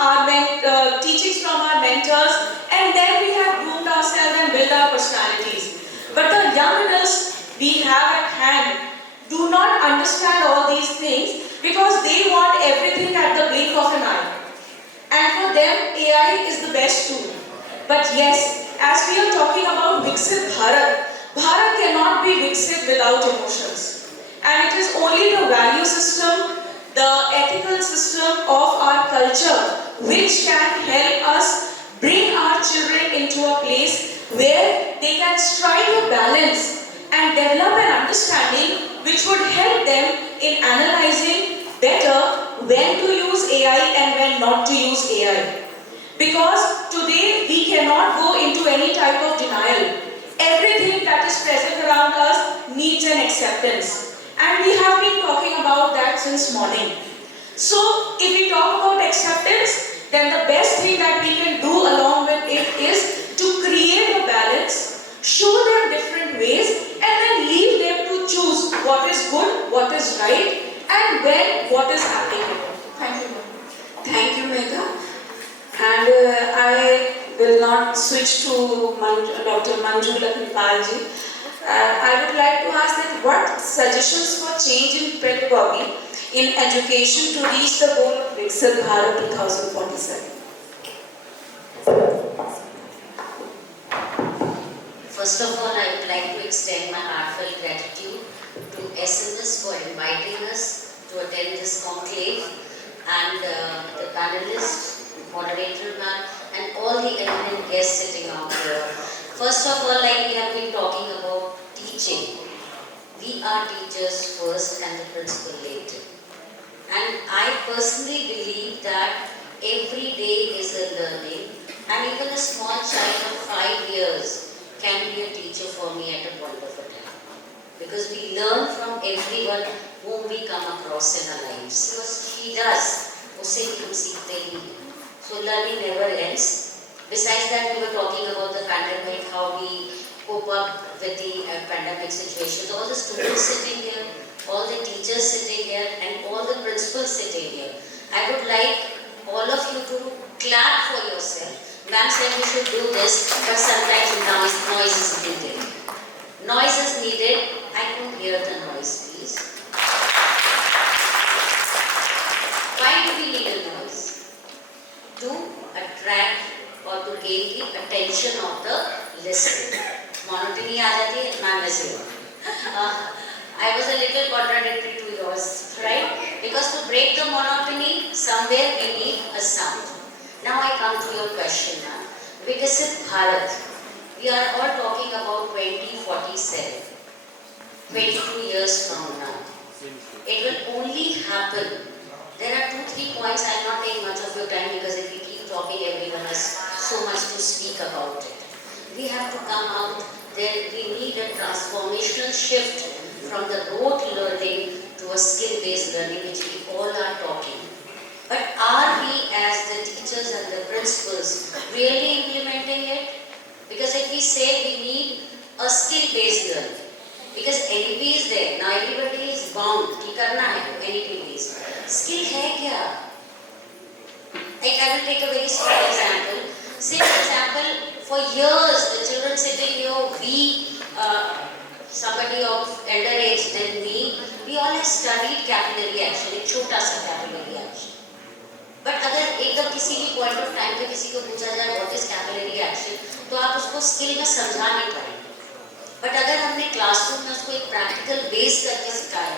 teachings from our mentors, and then we have groomed ourselves and built our personalities. But the young adults we have at hand do not understand all these things because they want everything at the blink of an eye. And for them, AI is the best tool. But yes, as we are talking about Viksit Bharat, Bharat cannot be Viksit without emotions. And it is only the value system, the ethical system of our culture which can help us bring our children into a place where they can strike a balance and develop an understanding which would help them in analyzing better when to use AI and when not to use AI. Because today we cannot go into any type of denial. Everything that is present around us needs an acceptance. And we have been talking about that since morning. So if we talk about acceptance, then the best thing that we can do along with it is to create a balance, show them different ways, and then leave them to choose what is good, what is right, and when what is applicable. Thank you. Thank you, Megha. And I will not switch to Dr. Manju Lakhnipalji. I would like to ask that what suggestions for change in pedagogy in education to reach the goal of Viksit Bharat 2047? First of all, I would like to extend my heartfelt gratitude to SMS for inviting us to attend this conclave, and the panelists, moderator ma'am, and all the eminent guests sitting out here. First of all, like we have been talking about teaching, we are teachers first and the principal later. And I personally believe that every day is a learning, and even a small child of 5 years can be a teacher for me at a point of a time. Because we learn from everyone whom we come across in our lives. Because he does. उससे भी हम सीखते ही हैं. So learning never ends. Besides that, we were talking about the pandemic, how we cope up with the pandemic situations. All the students sitting here, all the teachers sitting here, and all the principals sitting here. I would like all of you to clap for yourself. Ma'am said we should do this, but sometimes noise is needed. Noise is needed. I don't hear the noise, please. Why do we need a noise? To attract or to gain the attention of the listener. Monotony aa jati hai, ma'am वैसे I was a little contradictory to yours, right? Because to break the monotony, somewhere we need a sound. Now I come to your question now. Viksit Bharat. We are all talking about 2047. 22 years from now. It will only happen. There are 2-3 points. I will not take much of your time because if we keep talking, everyone has so much to speak about it. We have to come out there. We need a transformational shift from the rote learning to a skill-based learning, which we all are talking. But are we as the teachers and the principals really implementing it? Because if we say we need a skill-based learning, because NEP is there, now everybody is bound कि करना है NEP based. Skill है क्या? Like I will take a very small example. Say for example, for years the children sitting here, somebody of elder age than me, we all have studied capillary action, एक छोटा सा capillary action. But अगर एकदम किसी भी point of time पे किसी को पूछा जाए what is capillary action, तो आप उसको skill में समझा नहीं पाएंगे. But अगर हमने क्लासरूम में उसको एक practical base करके सिखाया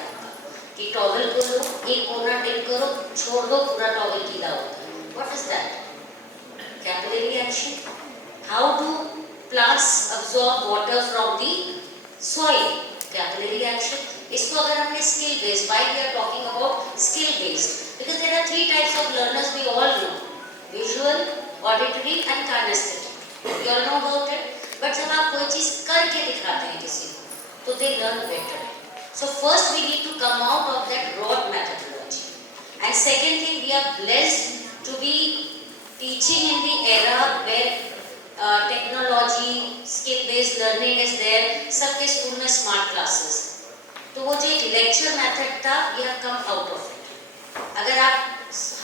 कि टॉवल को लो, एक कोना डिप करो, छोड़ दो, पूरा टॉवल गीला होता है. What is that? Capillary action. How do plants absorb water from the soil? Capillary action. इसको अगर हमने skill based, why we are talking about skill based? Because there are 3 types of learners we all know: visual, auditory, and kinesthetic. We all know about it. But जब आप कोई चीज करके दिखाते हैं किसी को, तो they learn better. So first we need to come out of that rote methodology. And second thing, we are blessed to be teaching in the era where technology, skill based learning is there, सबके school में smart classes. तो वो जो एक lecture method था, we have come out of it. अगर आप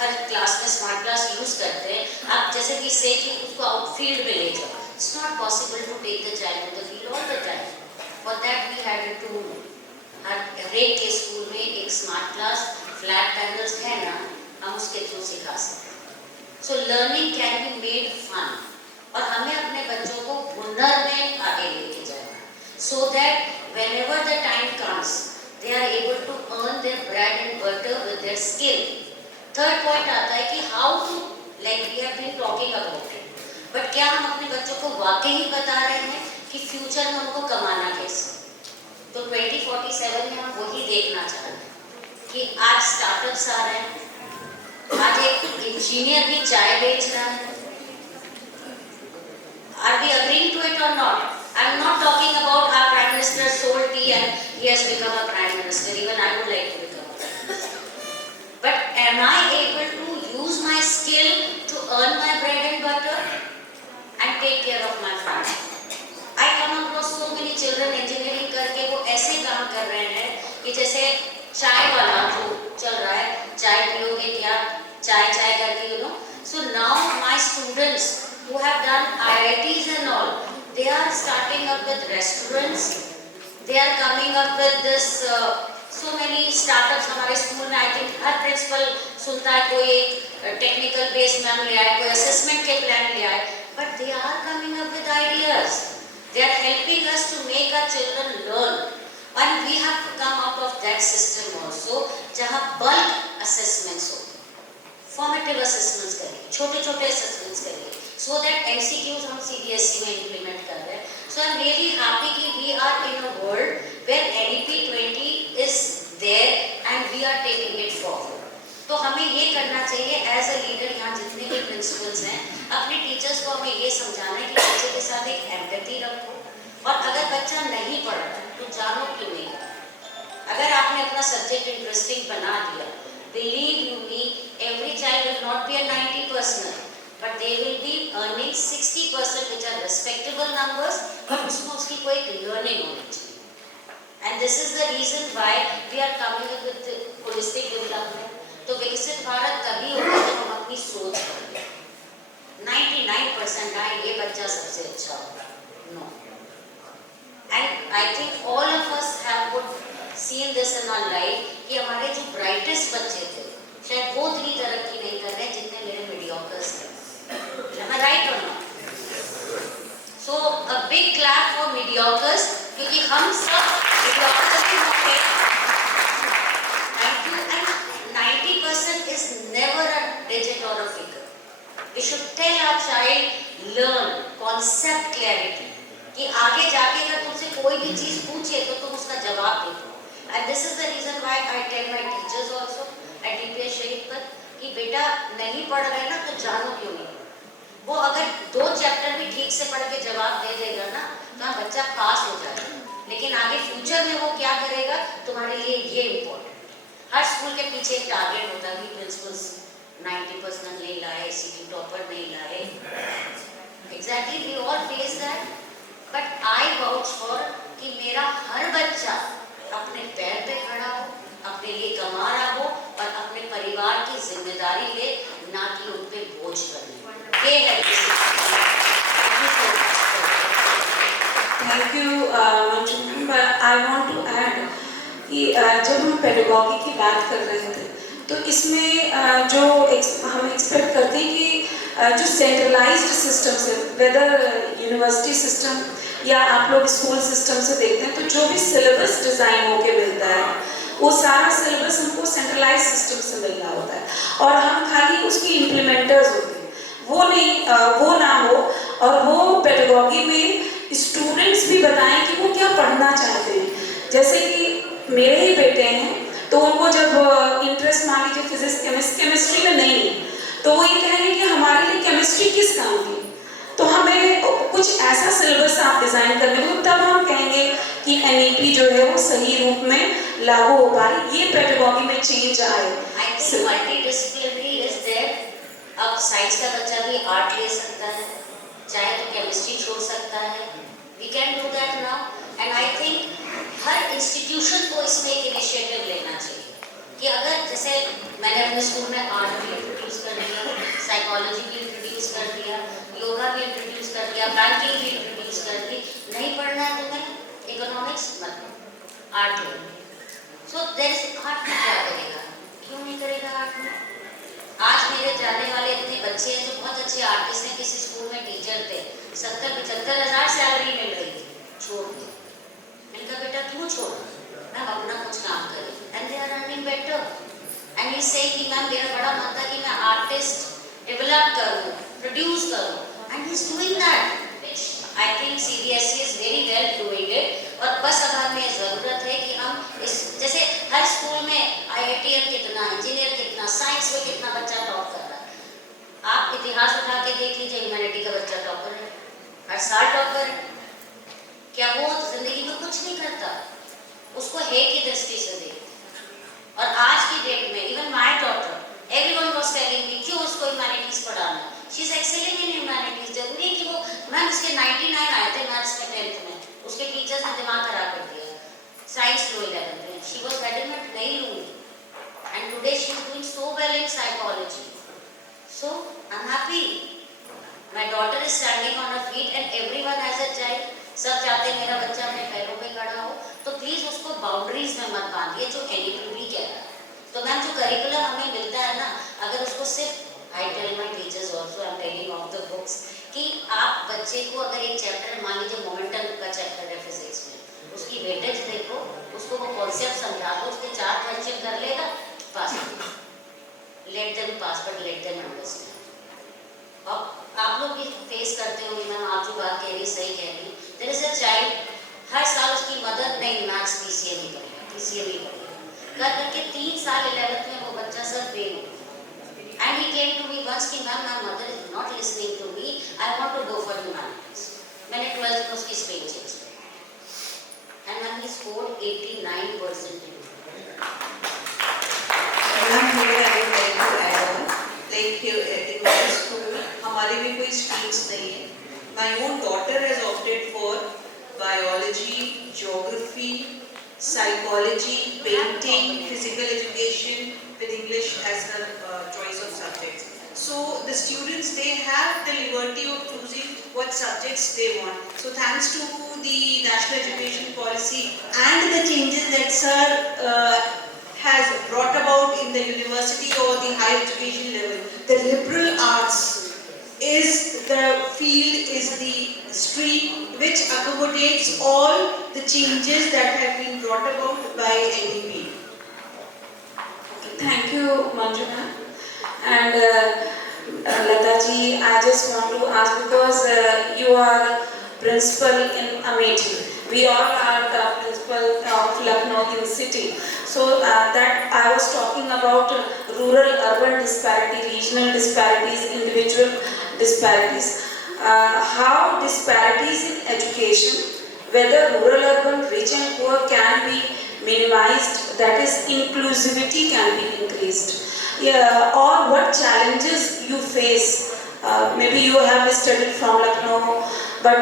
हर क्लास में स्मार्ट क्लास यूज करते हैं, आप जैसे कि से कि उसको आउटफील्ड में ले जाओ, it's not possible to take the child to the field all the time. For that we had to हर एक के स्कूल में एक स्मार्ट क्लास, फ्लैट पैनल्स है ना, हम उसके थ्रू सिखा सकते। So learning can be made fun, और हमें अपने बच्चों को हुनर में आगे लेके जाना, so that whenever the time comes, they are able to earn their bread and butter with their skill. Third point आता है कि how to, like we have been talking about it, but क्या हम अपने बच्चों को वाकई ही बता रहे हैं कि फ्यूचर में उनको कमाना कैसे। तो 2047 में हम वही देखना चाहते हैं कि आज स्टार्टअप्स आ रहे हैं, आज एक इंजीनियर भी चाय बेच रहा है। Are we agreeing to it or not? I am not talking about our Prime Minister sold tea and he has become a Prime Minister. Even I would like to become a Prime Minister. But am I able to use my skill to earn my bread and butter and take care of my family? I come across so many children engineering करके वो ऐसे काम कर रहे हैं कि जैसे चाय वाला जो चल रहा है, चाय पियोगे क्या, चाय चाय करके, you know. So now my students who have done IITs and all, they are starting up with restaurants, they are coming up with this so many startups। हमारे स्कूल में I think हर प्रिंसिपल सुनता है कोई एक technical base ma'am ले आए, कोई assessment के प्लान ले आए, but they are coming up with ideas, they are helping us to make our children learn, and we have to come out of that system also जहाँ bulk assessments हो, formative assessments करिए, छोटे छोटे assessments करिए, so that MCQs हम CBSE में implement कर रहे हैं। So I'm really happy कि we are in a world where NEP 20 is there and we are taking it forward। तो हमें ये करना चाहिए as a leader, यहाँ जितने भी principals हैं, अपने teachers को हमें ये समझाना है कि बच्चे के साथ एक empathy रखो, और अगर बच्चा नहीं पढ़ रहा है तो जानो क्यों नहीं कर रहा। अगर आपने अपना subject interesting बना दिया, believe you me, every child will not be a 90%, but they will be earning 60%, which are respectable numbers, but उसमें उसकी कोई learning होनी चाहिए। And this is the reason why we are coming up with holistic development। तो विकसित भारत तभी होगा जब हम अपनी सोच बदलें। 99% आए ये बच्चा सबसे अच्छा होगा, no। And I think all of us have seen this in our life कि हमारे जो brightest बच्चे थे, शायद वो उतनी तरक्की नहीं कर रहे जितने मेरे mediocres थे। Am I right or not? So a big clap for mediocres, क्योंकि हम सब mediocres ही होंगे। Thank you। And 90% is never a digit or a figure। We should tell our child learn concept clarity, कि आगे जाके अगर तुमसे कोई भी चीज पूछे तो तुम उसका जवाब दे दो। And this is the reason why I tell my teachers also at DPS शहीद पर कि बेटा नहीं पढ़ रहे ना तो जानो क्यों नहीं। वो अगर 2 चैप्टर भी ठीक से पढ़ के जवाब दे देगा ना तो बच्चा पास हो जाएगा, लेकिन आगे फ्यूचर में वो क्या करेगा तुम्हारे लिए ये इम्पोर्टेंट। हर स्कूल के पीछे एक टारगेट होता है कि प्रिंसिपल्स 90% नहीं लाए, सीटी टॉपर नहीं लाए। Exactly we all face that, but I vouch for कि मेरा हर बच्चा अपने पैर पे खड़ा हो, अपने लिए कमा रहा हो और अपने परिवार की जिम्मेदारी ले, ना कि उन पे बोझ बने। ये है। Thank you Manju ma'am. I want to add कि जब हम पेडागॉजी की बात कर रहे थे तो इसमें जो हम एक्सपेक्ट करते हैं कि जो सेंट्रलाइज्ड सिस्टम से, वेदर यूनिवर्सिटी सिस्टम या आप लोग स्कूल सिस्टम से देखते हैं, तो जो भी सिलेबस डिज़ाइन होके मिलता है वो सारा सिलेबस हमको सेंट्रलाइज सिस्टम से मिल रहा होता है और हम खाली उसकी इम्प्लीमेंटर्स होते हैं, वो नहीं, वो ना हो। और वो पेडागॉजी में स्टूडेंट्स भी बताएं कि वो क्या पढ़ना चाहते हैं। जैसे कि मेरे ही बेटे हैं तो उनको जब इंटरेस्ट मान लीजिए फिजिक्स केमिस्ट्री में नहीं, तो वो ये कहेंगे कि हमारे लिए केमिस्ट्री किस काम की, तो हमें कुछ ऐसा सिलेबस आप डिज़ाइन करने को, तब हम कहेंगे कि कि NEP जो है वो सही रूप में लागू हो पाए, ये पेडागॉजी में चेंज आए। I think multidisciplinary is there. अब साइंस का बच्चा भी आर्ट ले सकता है, चाहे तो केमिस्ट्री छोड़ सकता है। We can do that now, and I think her institution को इसमें एक इनिशिएटिव लेना चाहिए कि अगर जैसे मैंने अपने स्कूल में आर्ट भी इंट्रोड्यूस कर दिया, साइकोलॉजी भी इंट्रोड्यूस कर दिया, योगा भी इंट्रोड्यूस कर दिया, बैंकिंग भी इंट्रोड्यूस कर दी। नहीं पढ़ना है तुम्हें इकोनॉमिक्स मत, आर्ट लो। सो देयर इज आर्ट में क्या करेगा, क्यों नहीं करेगा आर्ट में? आज मेरे जाने वाले इतने बच्चे हैं जो बहुत अच्छे आर्टिस्ट हैं, किसी स्कूल में टीचर थे, 70-75 हज़ार सैलरी मिल रही थी, छोड़ दी। मैंने कहा बेटा क्यों छोड़ा? मैम अपना कुछ काम करें, and they are earning better. And you say कि मैम मेरा बड़ा मन था कि मैं आर्टिस्ट डेवलप करूँ, प्रोड्यूस करूँ, and he is doing that. I think CBSE is very well doing it. और बस अब हमें ज़रूरत है कि हम इस जैसे हर स्कूल में IITian कितना, इंजीनियर कितना, साइंस में कितना बच्चा टॉप कर रहा है। आप इतिहास उठा के देख लीजिए, ह्यूमैनिटी का बच्चा टॉपर है, हर साल टॉपर है। क्या वो जिंदगी में कुछ नहीं करता? उसको है की दृष्टि से देखते। और आज की डेट में even my daughter, everyone was telling me क्यों उसको ह्यूमैनिटीज पढ़ाना, she is excelling in humanities. जरूरी है कि वो, मैम उसके 99 आए थे मैथ्स में 10th में, उसके टीचर्स ने दिमाग खराब कर दिया, साइंस लो 11th में, शी वाज एडमेंट नहीं लूंगी, and today she is doing so well in psychology. So I am happy, my daughter is standing on her feet and everyone has a child. सब चाहते हैं मेरा बच्चा अपने पैरों पे खड़ा हो, तो प्लीज उसको बाउंड्रीज में मत बांधिए जो NEP भी कह रहा है। तो मैम जो करिकुलम हमें मिलता है ना, अगर उसको सिर्फ, I tell my teachers also, I am telling of the books, कि आप बच्चे को अगर एक चैप्टर, मान लीजिए मोमेंटम का चैप्टर है फिजिक्स में, उसकी वेटेज देखो, उसको वो कॉन्सेप्ट समझा दो, उसके 4 क्वेश्चन कर लेगा, pass. Let them pass, but let them understand. अब आप लोग भी फेस करते होंगे, मैम आप जो बात कह रही सही कह रही। देयर इज अ चाइल्ड, हर साल उसकी मदर नहीं मैथ्स PCM ही करेगा, कर करके 3 साल 11th में वो बच्चा सर फेल हो। And he came to me once कि ma'am my mother is not listening to me, I want to go for humanities. मैंने 12th में उसकी स्ट्रीम चेंज की, and ma'am he scored 89%। Like here in my school, हमारे भी कोई streams नहीं है. My own daughter has opted for biology, geography, psychology, painting, physical education with English as her choice of subjects. So the students, they have the liberty of choosing what subjects they want. So thanks to the National Education Policy and the changes that Sir has brought about in the university or the higher education level, the liberal arts is the field, is the stream which accommodates all the changes that have been brought about by NEP. Thank you, Manjuna. And Lata ji, I just want to ask, because you are principal in Amethi. We all are the principal of Lucknow in city. So that I was talking about rural-urban disparity, regional disparities, individual disparities. How disparities in education, whether rural-urban, rich and poor, can be minimized, that is inclusivity can be increased. Yeah, or what challenges you face. Maybe you have studied from Lucknow, but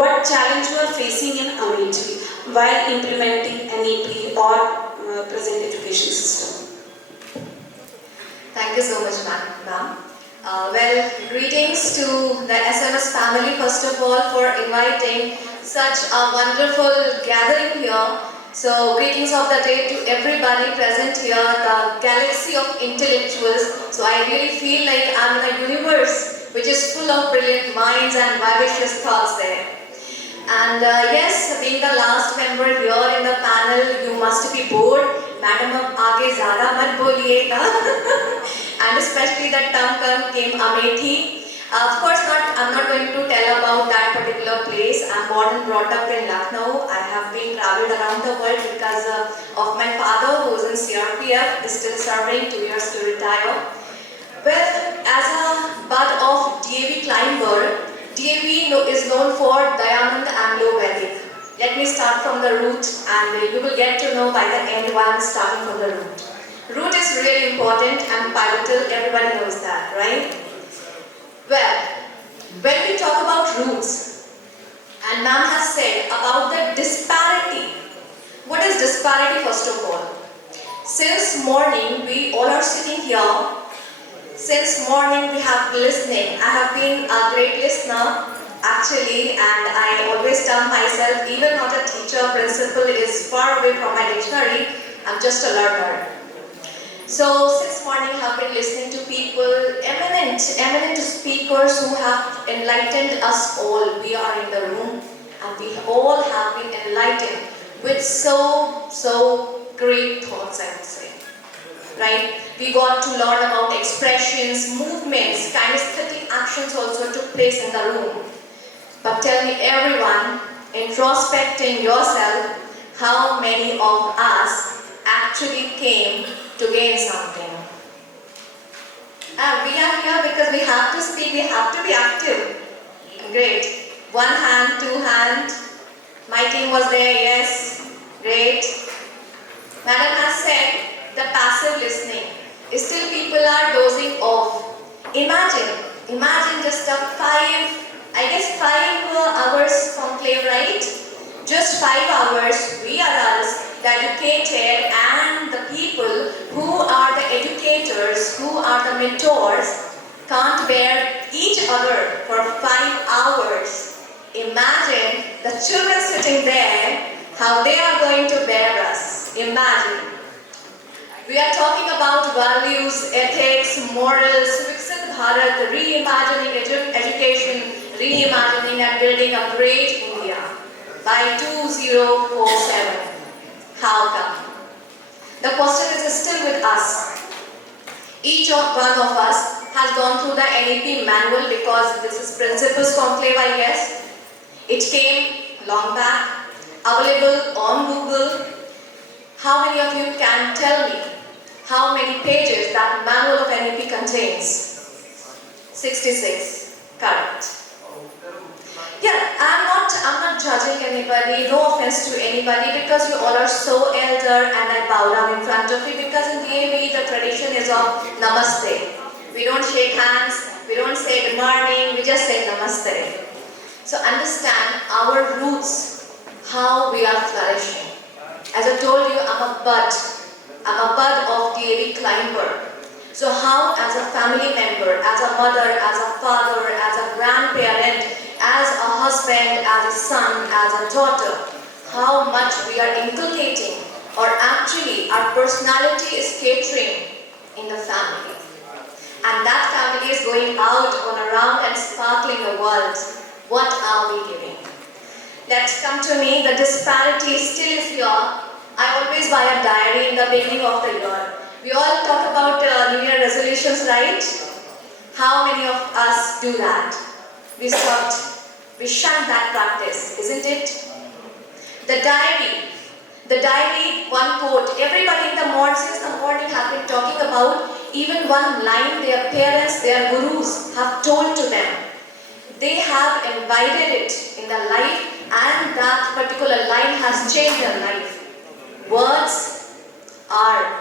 what challenge you are facing in Amethi while implementing NEP or present education system? Thank you so much, ma'am. Well, greetings to the SMS family, first of all, for inviting such a wonderful gathering here. So, greetings of the day to everybody present here, the galaxy of intellectuals. So, I really feel like I'm in a universe which is full of brilliant minds and vivacious thoughts there. And yes, being the last member here in the panel, you must be bored. Madam, ab aage zyada mat boliyega. And especially that term came Amethi. Of course I'm not going to tell about that particular place. I'm born and brought up in Lucknow. I have been traveled around the world because of my father, who is in CRPF, is still serving, 2 years to retire. Well, as a bud of DAV climber, DAV is known for Dayanand Anglo-Vedic. Let me start from the root, and you will get to know by the end why I'm starting from the root. Root is really important and pivotal, everybody knows that, right? Well, when we talk about roots, and ma'am has said about the disparity. What is disparity first of all? Since morning, we all are sitting here. Since morning we have been listening. I have been a great listener actually, and I always tell myself, even not a teacher, principal is far away from my dictionary. I'm just a learner. So since morning I have been listening to people, eminent speakers who have enlightened us all. We are in the room and we all have been enlightened with so great thoughts, I would say. Right? We got to learn about expressions, movements, kinesthetic actions also took place in the room. But tell me everyone, introspecting yourself, how many of us actually came to gain something? We are here because we have to speak, we have to be active. Great. One hand, two hands. My team was there, yes. Great. Madam has said the passive listening. Still people are dozing off. Imagine just a 5 hours conclave, right? Just 5 hours, we adults, the educated and the people who are the educators, who are the mentors, can't bear each other for 5 hours. Imagine the children sitting there, how they are going to bear us. Imagine. We are talking about values, ethics, morals, Viksit Bharat, reimagining education, reimagining and building a great India by 2047. How come? The question is still with us. Each one of us has gone through the NEP manual because this is Principals Conclave, I guess. It came long back, available on Google. How many of you can tell me how many pages that manual of NEP contains? 66. Correct. Yeah, I'm not judging anybody, no offense to anybody, because you all are so elder and I bow down in front of you, because in DAV the tradition is of Namaste. We don't shake hands, we don't say good morning, we just say Namaste. So understand our roots, how we are flourishing. As I told you, I'm a bud of DAV climber. So how as a family member, as a mother, as a father, as a grandparent, as a husband, as a son, as a daughter, how much we are inculcating, or actually our personality is catering in the family. And that family is going out on around and sparkling the world. What are we giving? Let's come to me. The disparity still is here. I always buy a diary in the beginning of the year. We all talk about New Year resolutions, right? How many of us do that? We shun that practice, isn't it? The diary, one quote. Everybody in the morning, since the morning, have been talking about even one line their parents, their gurus have told to them. They have invited it in their life, and that particular line has changed their life. Words are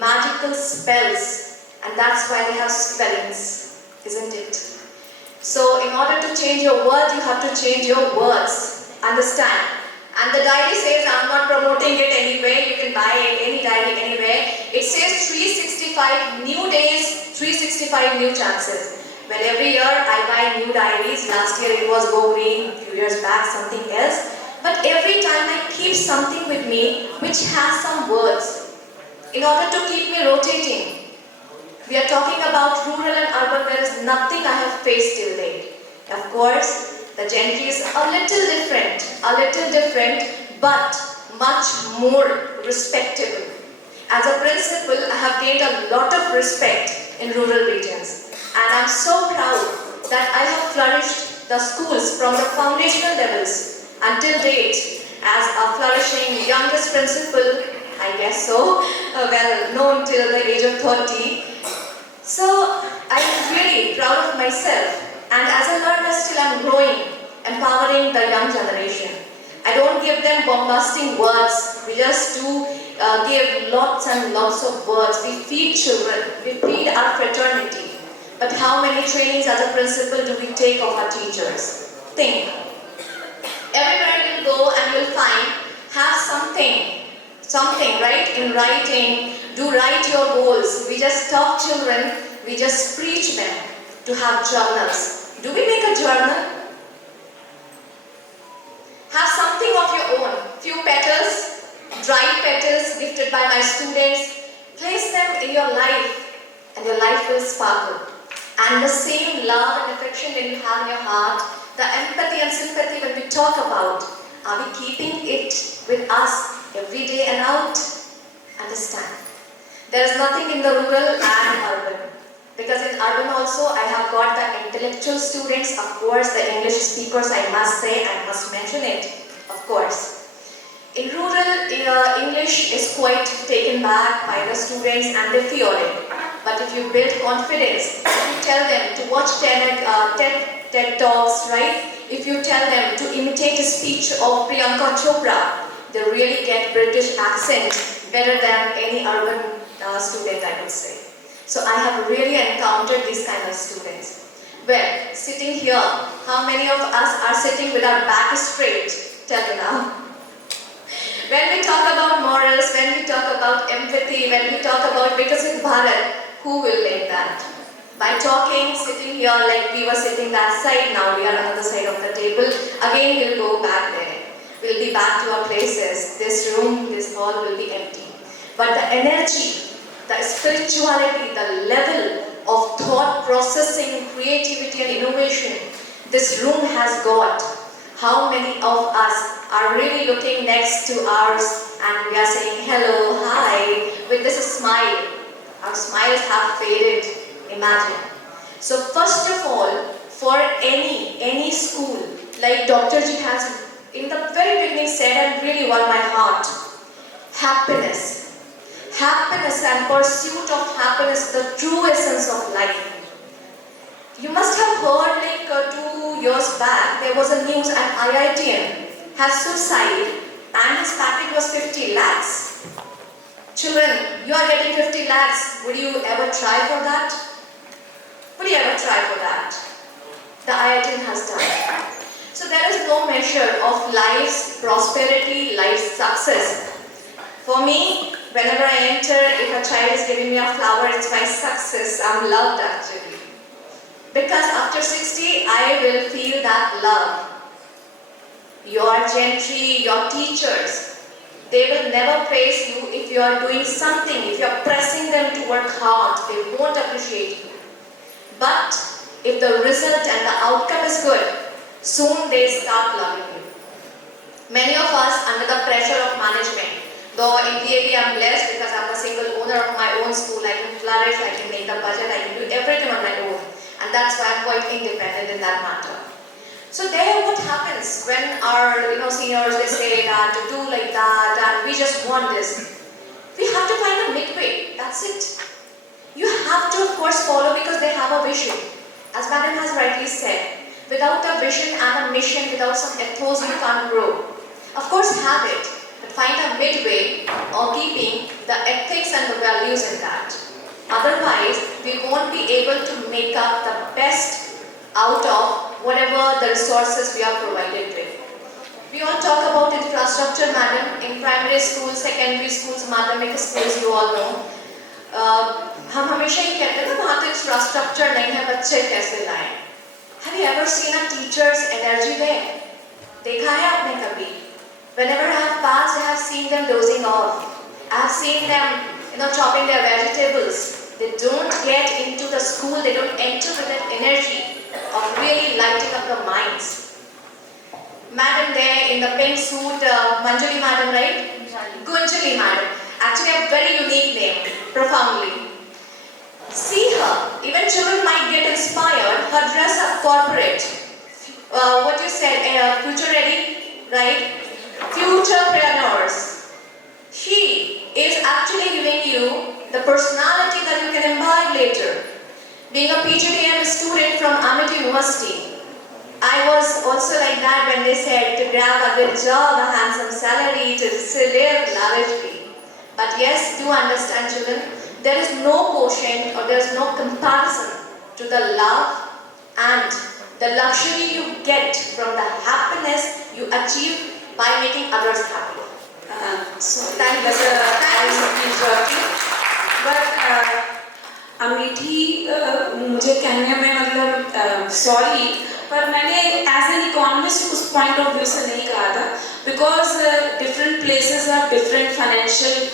magical spells, and that's why they have spellings, isn't it? So in order to change your words, you have to change your words. Understand? And the diary says, I'm not promoting it anyway, you can buy any diary anywhere. It says 365 new days, 365 new chances. Well, every year I buy new diaries. Last year it was Go Green, a few years back something else. But every time I keep something with me which has some words in order to keep me rotating. We are talking about rural and urban. There is nothing I have faced till date. Of course, the gentry is a little different, but much more respectable. As a principal, I have gained a lot of respect in rural regions. And I'm so proud that I have flourished the schools from the foundational levels until date as a flourishing youngest principal, I guess so, well known till the age of 30. So I'm really proud of myself, and as a learner still I'm growing, empowering the young generation. I don't them bombasting words. We just do give lots and lots of words. We feed children. We feed our fraternity. But how many trainings as a principal do we take of our teachers? Think. Everywhere you'll go and you'll find, have something, right? In writing, do write your goals. We just taught children, we just preach them to have journals. Do we make a journal? Have something of your own. Few petals, dried petals gifted by my students. Place them in your life and your life will sparkle. And the same love and affection that you have in your heart, the empathy and sympathy when we talk about, are we keeping it with us every day and out? Understand. There is nothing in the rural and urban. Because in urban also, I have got the intellectual students, of course, the English speakers, I must say, I must mention it, of course. In rural, English is quite taken back by the students and they fear it. But if you build confidence, if you tell them to watch TED Talks, right? If you tell them to imitate a speech of Priyanka Chopra, they really get British accent better than any urban student, I would say. So I have really encountered these kind of students. Well, sitting here, how many of us are sitting with our back straight? Tell me now. When we talk about morals, when we talk about empathy, when we talk about Vikasit Bharat, who will make that? By talking, sitting here like we were sitting that side, now we are on the other side of the table. Again, we'll go back there. We'll be back to our places. This room, this hall will be empty. But the energy, the spirituality, the level of thought processing, creativity and innovation this room has got. How many of us are really looking next to ours and we are saying hello, hi, with this smile. Our smiles have faded, imagine. So first of all, for any school, like Dr. Ji has in the very beginning said and really won my heart, happiness. Happiness and pursuit of happiness, the true essence of life. You must have heard like 2 years back, there was a news an IITian had suicide and his package was 50 lakhs. Children, you are getting 50 lakhs. Would you ever try for that? Would you ever try for that? The IITian has done. So there is no measure of life's prosperity, life's success. For me, whenever I enter, if a child is giving me a flower, it's my success. I'm loved actually. Because after 60, I will feel that love. Your gentry, your teachers, they will never praise you if you are doing something, if you are pressing them to work hard, they won't appreciate you. But if the result and the outcome is good, soon they start loving you. Many of us, under the pressure of management, though in PAB I'm blessed because I'm a single owner of my own school, I can flourish, I can make the budget, I can do everything on my own. And that's why I'm quite independent in that matter. So there what happens when our seniors, they say that, do like that, and we just want this. We have to find a midway, that's it. You have to of course follow because they have a vision. As Madam has rightly said, without a vision and a mission, without some ethos, you can't grow. Of course have it, but find a midway or keeping the ethics and the values in that. Otherwise, we won't be able to make up the best out of whatever the resources we are provided with. We all talk about infrastructure, madam, in primary schools, secondary schools, madhyamik schools, you all know. हम हमेशा ये कहते हैं ना वहाँ तो infrastructure नहीं है, बच्चे कैसे लाएं? Have you ever seen a teacher's energy there? देखा है आपने कभी? Whenever I have passed, I have seen them dozing off. I have seen them, chopping their vegetables. They don't get into the school, they don't enter with that energy of really lighting up the minds. Madam there in the pink suit, Manjali madam, right? Gunjali madam. Actually a very unique name, profoundly. See her, even children might get inspired, her dress up corporate. What you said, future ready, right? Futurepreneurs. She is actually giving you the personality that you can imbibe later. Being a PGDM student from Amity University, I was also like that when they said to have a good job, a handsome salary to live lavishly. But yes, do understand children, there is no quotient or there is no comparison to the love and the luxury you get from the happiness you achieve by making others happy. Sorry, Thank you, sir. thank you for interrupting. But Amethi मुझे कहने में मतलब sorry, पर मैंने as an economist उस point of view से नहीं कहा था, because different places have different financial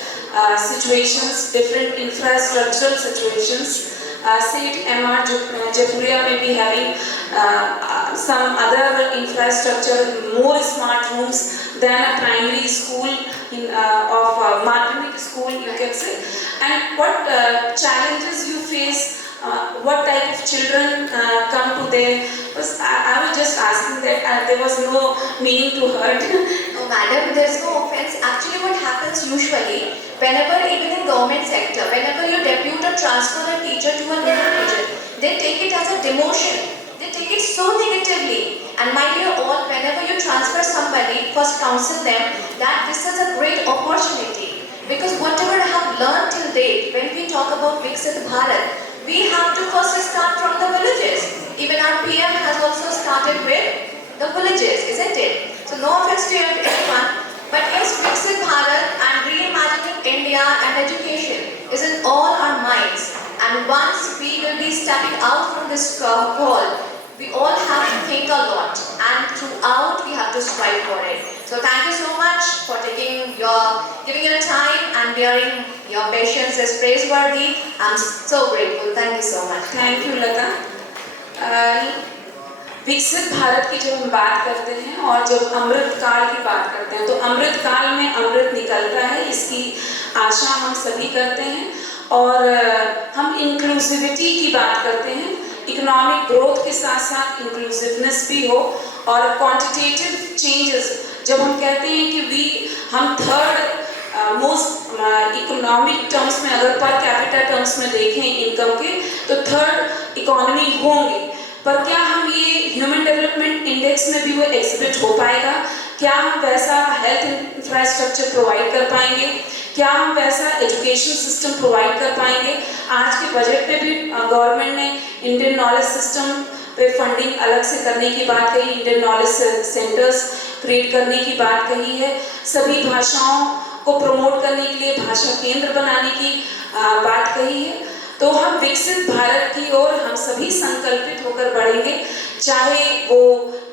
situations, different infrastructural situations. Say MR Jaipuriya may be having some other infrastructure, more smart rooms than a primary school of Madhyamik school, you can say. And what challenges you face, what type of children come to there? I was just asking that there was no meaning to hurt. No, madam, there's no offense. Actually, what happens usually, whenever, even in government sector, whenever you depute or transfer a teacher to a new teacher, they take it as a demotion. They take it so negatively. And my dear all, whenever you transfer somebody, first counsel them that this is a great opportunity. Because whatever I have learned till date, when we talk about Viksit Bharat, we have to first start from the villages. Even our PM has also started with the villages, isn't it? So no offense to everyone, but yes, Viksit Bharat and reimagining India and education is in all our minds. And once we will be stepping out from this call, we all have to think a lot, and throughout we have to strive for it. So thank you so much for giving your time and bearing your patience is praiseworthy. I'm so grateful. Thank you so much. Thank you, Lata. विकसित भारत की जब हम बात करते हैं और जब अमृत काल की बात करते हैं, तो अमृत काल में अमृत निकलता है, इसकी आशा हम सभी करते हैं. और हम इंक्लूसिविटी की बात करते हैं, इकोनॉमिक ग्रोथ के साथ साथ इंक्लूसिवनेस भी हो. और क्वांटिटेटिव चेंजेस, जब हम कहते हैं कि हम थर्ड मोस्ट इकोनॉमिक टर्म्स में, अगर पर कैपिटा टर्म्स में देखें इनकम के, तो थर्ड इकोनॉमी होंगे. पर क्या हम ये ह्यूमन डेवलपमेंट इंडेक्स में भी वो एग्जिबिट हो पाएगा? क्या हम वैसा हेल्थ इंफ्रास्ट्रक्चर प्रोवाइड कर पाएंगे? क्या हम वैसा एजुकेशन सिस्टम प्रोवाइड कर पाएंगे? आज के बजट पे भी गवर्नमेंट ने इंडियन नॉलेज सिस्टम पे फंडिंग अलग से करने की बात कही, इंडियन नॉलेज सेंटर्स क्रिएट करने की बात कही है, सभी भाषाओं को प्रमोट करने के लिए भाषा केंद्र बनाने की बात कही है. तो हम विकसित भारत की ओर हम सभी संकल्पित होकर बढ़ेंगे, चाहे वो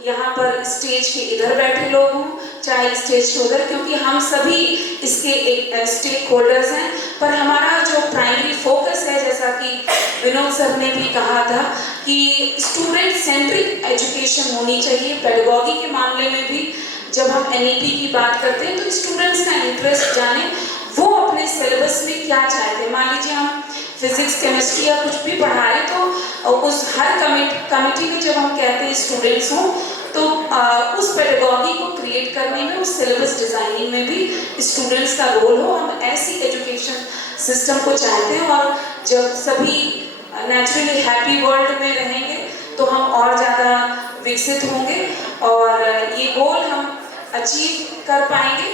यहाँ पर स्टेज के इधर बैठे लोग हों, चाहे स्टेज के उधर, क्योंकि हम सभी इसके एक स्टेक होल्डर्स हैं. पर हमारा जो प्राइमरी फोकस है, जैसा कि विनोद सर ने भी कहा था, कि स्टूडेंट सेंट्रिक एजुकेशन होनी चाहिए. पेडागॉजी के मामले में भी जब हम NEP की बात करते हैं, तो स्टूडेंट्स का इंटरेस्ट जाने, वो अपने सिलेबस में क्या चाहते हैं. मान लीजिए हम फिजिक्स, केमिस्ट्री या कुछ भी पढ़ा रहे, तो उस हर कमिटी में जब हम कहते हैं स्टूडेंट्स हों, तो उस पेडागॉजी को क्रिएट करने में, उस सिलेबस डिजाइनिंग में भी स्टूडेंट्स का रोल हो. हम ऐसी एजुकेशन सिस्टम को चाहते हैं, और जब सभी नेचुरली हैप्पी वर्ल्ड में रहेंगे, तो हम और ज़्यादा विकसित होंगे और ये गोल हम अचीव कर पाएंगे.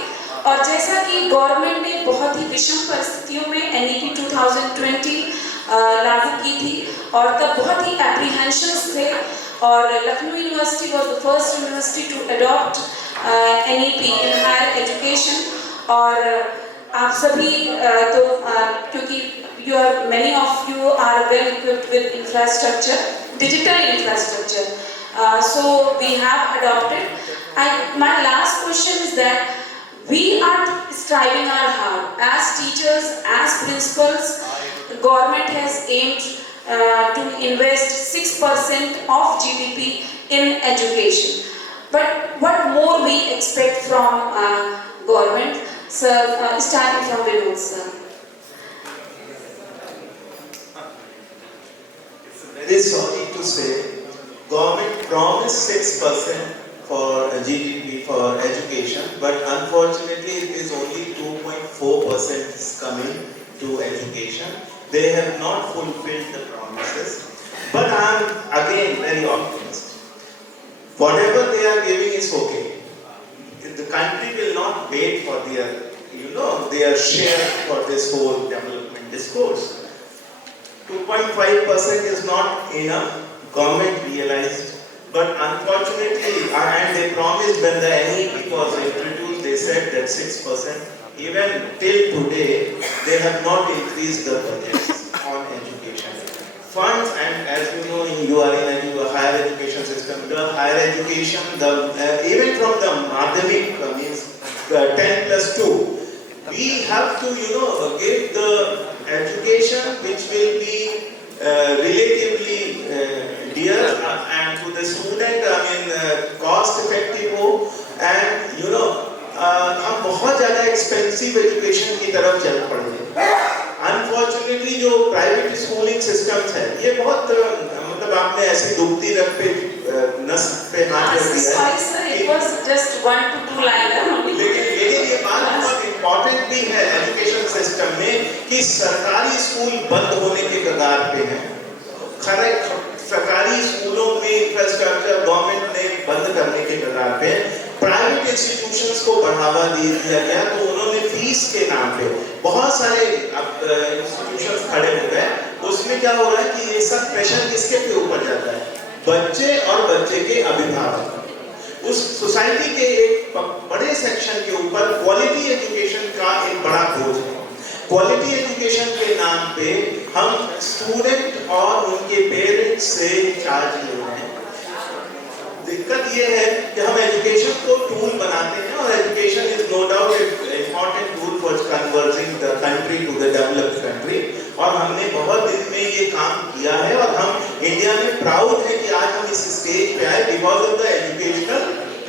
और जैसा कि गवर्नमेंट ने बहुत ही विषम परिस्थितियों में NEP 2020 लागू की थी, और तब बहुत ही एप्रीहेंशंस थे, और Lucknow university was the first university to adopt NEP in higher education. और आप सभी क्योंकि many of you are well equipped with infrastructure, digital infrastructure, so we have adopted. And my last question is that we are striving our hard as teachers, as principals. Government has aimed to invest 6% of GDP in education. But what more we expect from government? Sir, starting from Vinod sir. Very sorry to say, government promised 6% for GDP for education, but unfortunately it is only 2.4% is coming to education. They have not fulfilled the promises, but I am again very optimistic. Whatever they are giving is okay. they are shared for this whole development discourse. 2.5% is not enough, government realized, but unfortunately, and they promised when the NEP was introduced, they said that 6%. Even till today, they have not increased the budgets on education. Funds, and as you know, you are in a higher education system, the higher education, even from the Madhyamik, means 10 plus 2, we have to, give the education which will be relatively dear and to the student, cost effective ho, and हम बहुत ज़्यादा expensive education की तरफ चल पड़े हैं। Unfortunately जो private schooling systems हैं, ये बहुत मतलब आपने ऐसी दुखती रख पे नस पे हाथ रख दिया है। Sorry sir, it was just 1 to 2 liner only. लेकिन ये बात बहुत इम्पोर्टेंट भी है एजुकेशन सिस्टम में कि सरकारी स्कूल बंद होने के कगार पे हैं। सरकारी स्कूलों में इंफ्रास्ट्रक्चर गवर्नमेंट ने बंद करने के कगार पे, प्राइवेट इंस्टीट्यूशंस को बढ़ावा दिया गया, तो उन्होंने फीस के नाम पे बहुत सारे इंस्टीट्यूशंस खड़े हो गए। उसमें क्या हो रहा है कि ये सब प्रेशर किसके पे ऊपर जाता है? बच्चे और बच्चे के अभिभावक। उस सोसाइटी के एक बड़े सेक्शन के ऊपर क्वालिटी एजुकेशन का एक बड़ा बोझ है। क्वालिटी एजुकेशन के नाम पे हम स्टूडेंट और उनके पेरेंट्स से चार्ज ले रहे हैं। दिक्कत ये है कि हम एजुकेशन को टूल बनाते हैं, और education is no doubt important tool for converging the country to the developed country, और हमने बहुत दिन में ये काम किया है, और हम इंडिया में प्राउड है कि आज हम इस स्टेज पे आए because of the educational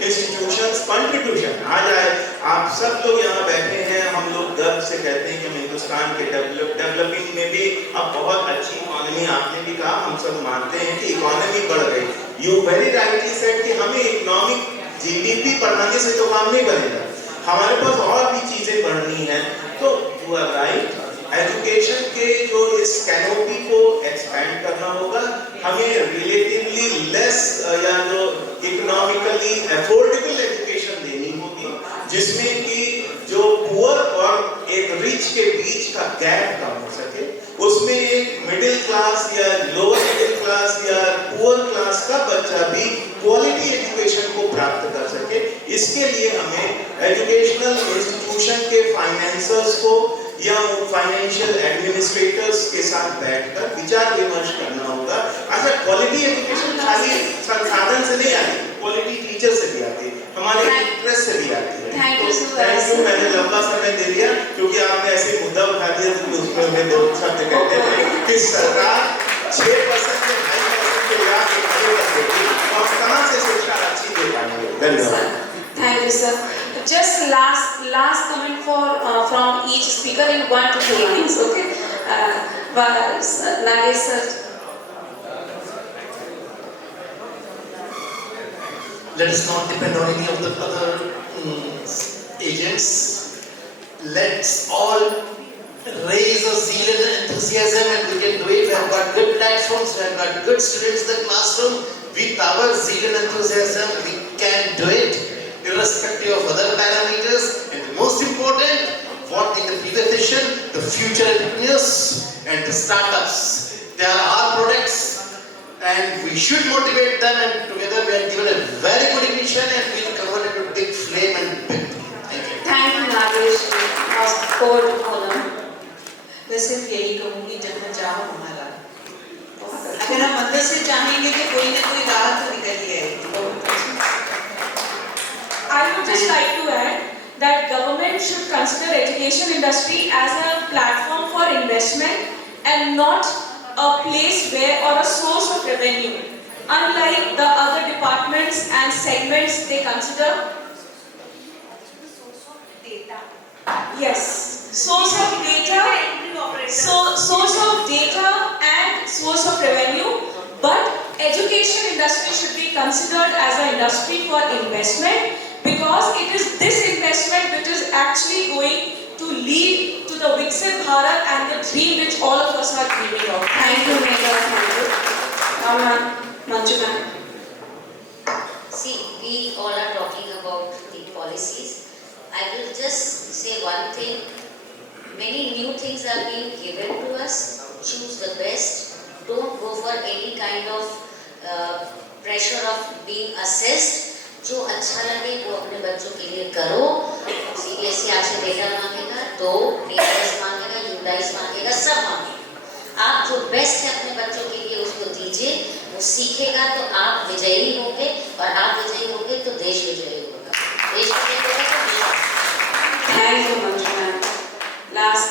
institutions contribution. आज आए आप सब लोग यहाँ बैठे हैं, हम लोग गर्व से कहते हैं कि हम हिंदुस्तान के डेवलपिंग में भी अब बहुत अच्छी इकोनॉमी, आपने भी कहा, हम सब मानते हैं कि इकोनॉमी बढ़ गई। यू वेरी राइटली सेड कि हमें इकोनॉमिक जीडीपी बढ़ाने से तो काम नहीं बनेगा, हमारे पास और भी चीजें बढ़नी हैं। तो यू आर राइट, एजुकेशन के जो इस कैनोपी को एक्सपैंड करना होगा, हमें रिलेटिवली लेस या जो इकोनॉमिकली अफोर्डेबल एजुकेशन देनी होगी, जिसमें कि जो पुअर और एक रिच के बीच का गैप कम हो सके, उसमें एक मिडिल क्लास या लोअर मिडिल क्लास या पुअर क्लास का बच्चा भी क्वालिटी एजुकेशन को प्राप्त कर सके। इसके लिए हमें एजुकेशनल इंस्टीट्यूशन के फाइनेंसर्स को या फाइनेंशियल एडमिनिस्ट्रेटर्स के साथ बैठकर विचार विमर्श करना होगा। अच्छा, क्वालिटी एजुकेशन खाली संसाधन से नहीं आती, क्वालिटी टीचर से भी आती है, हमारे इंटरेस्ट से भी आती है। Thank you. मैंने लंबा समय दे लिया क्योंकि आपने ऐसे मुद्दा उठा दिया तो उसमें हमें दो शब्द कहते हैं कि सरकार 6% से 5% के ब्याज उठाने कर देगी, और कहाँ से शिक्षा अच्छी दे पाएंगे? धन्यवाद। Thank you, sir. Just last comment from each speaker in 1 to 2 lines, okay? Nagesh sir. Let us not depend on any of the other agents. Let's all raise a zeal and enthusiasm, and we can do it. We have got good platforms, we have got good students in the classroom. With our zeal and enthusiasm, we can do it, irrespective of other parameters. And the most important, what in the previous session, the future entrepreneurs and the startups. They are our products, and we should motivate them, and together we are given a very good ignition, and we will convert it into big flame and big. Thank you, Nagesh. Court Olam. मैं सिर्फ यही कहूँगी, जन्म चाहो हमारा। अगर हम अंदर से चाहेंगे तो कोई ना कोई राह तो निकल ही आएगी। I would just like to add that government should consider education industry as a platform for investment and not a place where or a source of revenue. Unlike the other departments and segments they consider. Yes, source of data, source of data and source of revenue, but education industry should be considered as an industry for investment, because it is this investment which is actually going to lead to the Viksit Bharat and the dream which all of us are dreaming of. Thank you, Megha. Thank you. Manju ma'am. See, we all are talking about the policies. I will just say one thing. Many new things are being given to us. Choose the best. Don't go for any kind of pressure of being assessed. जो अच्छा लगे वो अपने बच्चों के लिए करो. CBSE आपसे डेटा मांगेगा, तो PIS मांगेगा, UDIS मांगेगा, सब मांगेगा. आप जो बेस्ट है अपने बच्चों के लिए उसको दीजिए. वो सीखेगा तो आप विजयी होंगे, और आप विजयी होंगे तो देश विजयी होगा. देश विजयी होगा तो देश. Thank you, Manju ma'am. Last,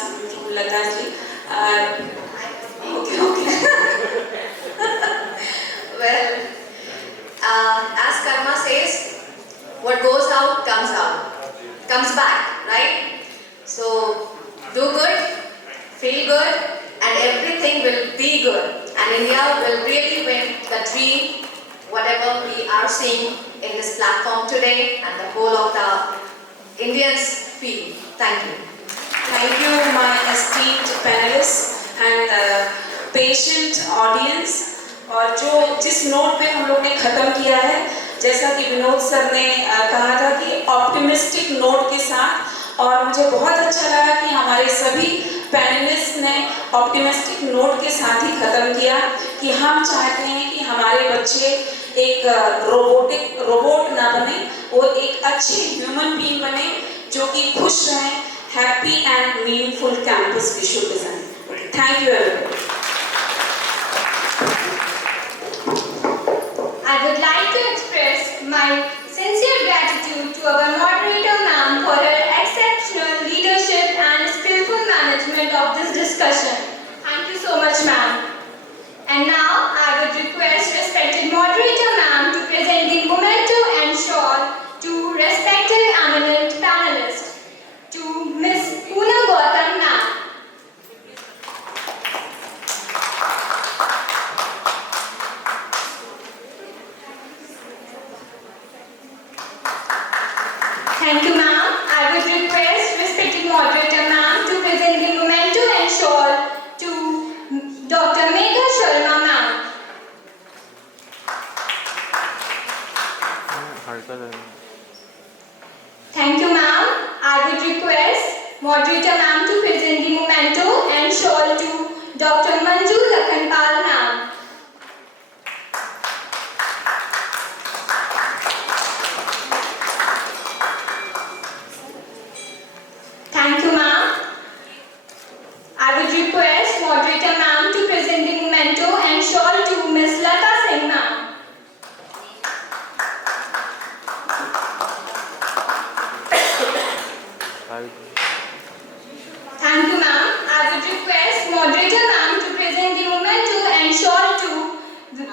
Lata ji. Okay. Well, as Karma says, what goes out, comes back, right? So, do good, feel good, and everything will be good. And India will really win the dream, whatever we are seeing in this platform today, and the whole of the Indians feel. Thank you. Thank you, my esteemed panelists and patient audience. और जिस note पे हम लोग ने ख़त्म किया है, जैसा कि विनोद सर ने कहा था कि ऑप्टिमिस्टिक नोट के साथ, और मुझे बहुत अच्छा लगा कि हमारे सभी पैनलिस्ट ने ऑप्टिमिस्टिक नोट के साथ ही ख़त्म किया कि हम चाहते हैं कि हमारे बच्चे एक रोबोट ना बने, वो एक अच्छे ह्यूमन बीइंग बने जो कि खुश रहें. Happy and meaningful campus we should design. Thank you everyone. I would like to express my sincere gratitude to our moderator ma'am for her exceptional leadership and skillful management of this discussion. Thank you so much, ma'am. And now I would request respected moderator ma'am to present the memento and shawl to respected eminent panelists. To Miss Poonam Gautam ma'am. Thank you, ma'am. I would request respected moderator ma'am to present the memento and shawl to Dr. Megha Sharma ma'am. Thank you, ma'am. I would request moderator ma'am to present the memento and shawl to Dr. Manju Lakhanpal ma'am. Thank you, ma'am. I would request moderator ma'am to present the memento and shawl to Miss Lata Singh ma'am. Thank you, ma'am. I would request moderator ma'am to present the memento and shawl to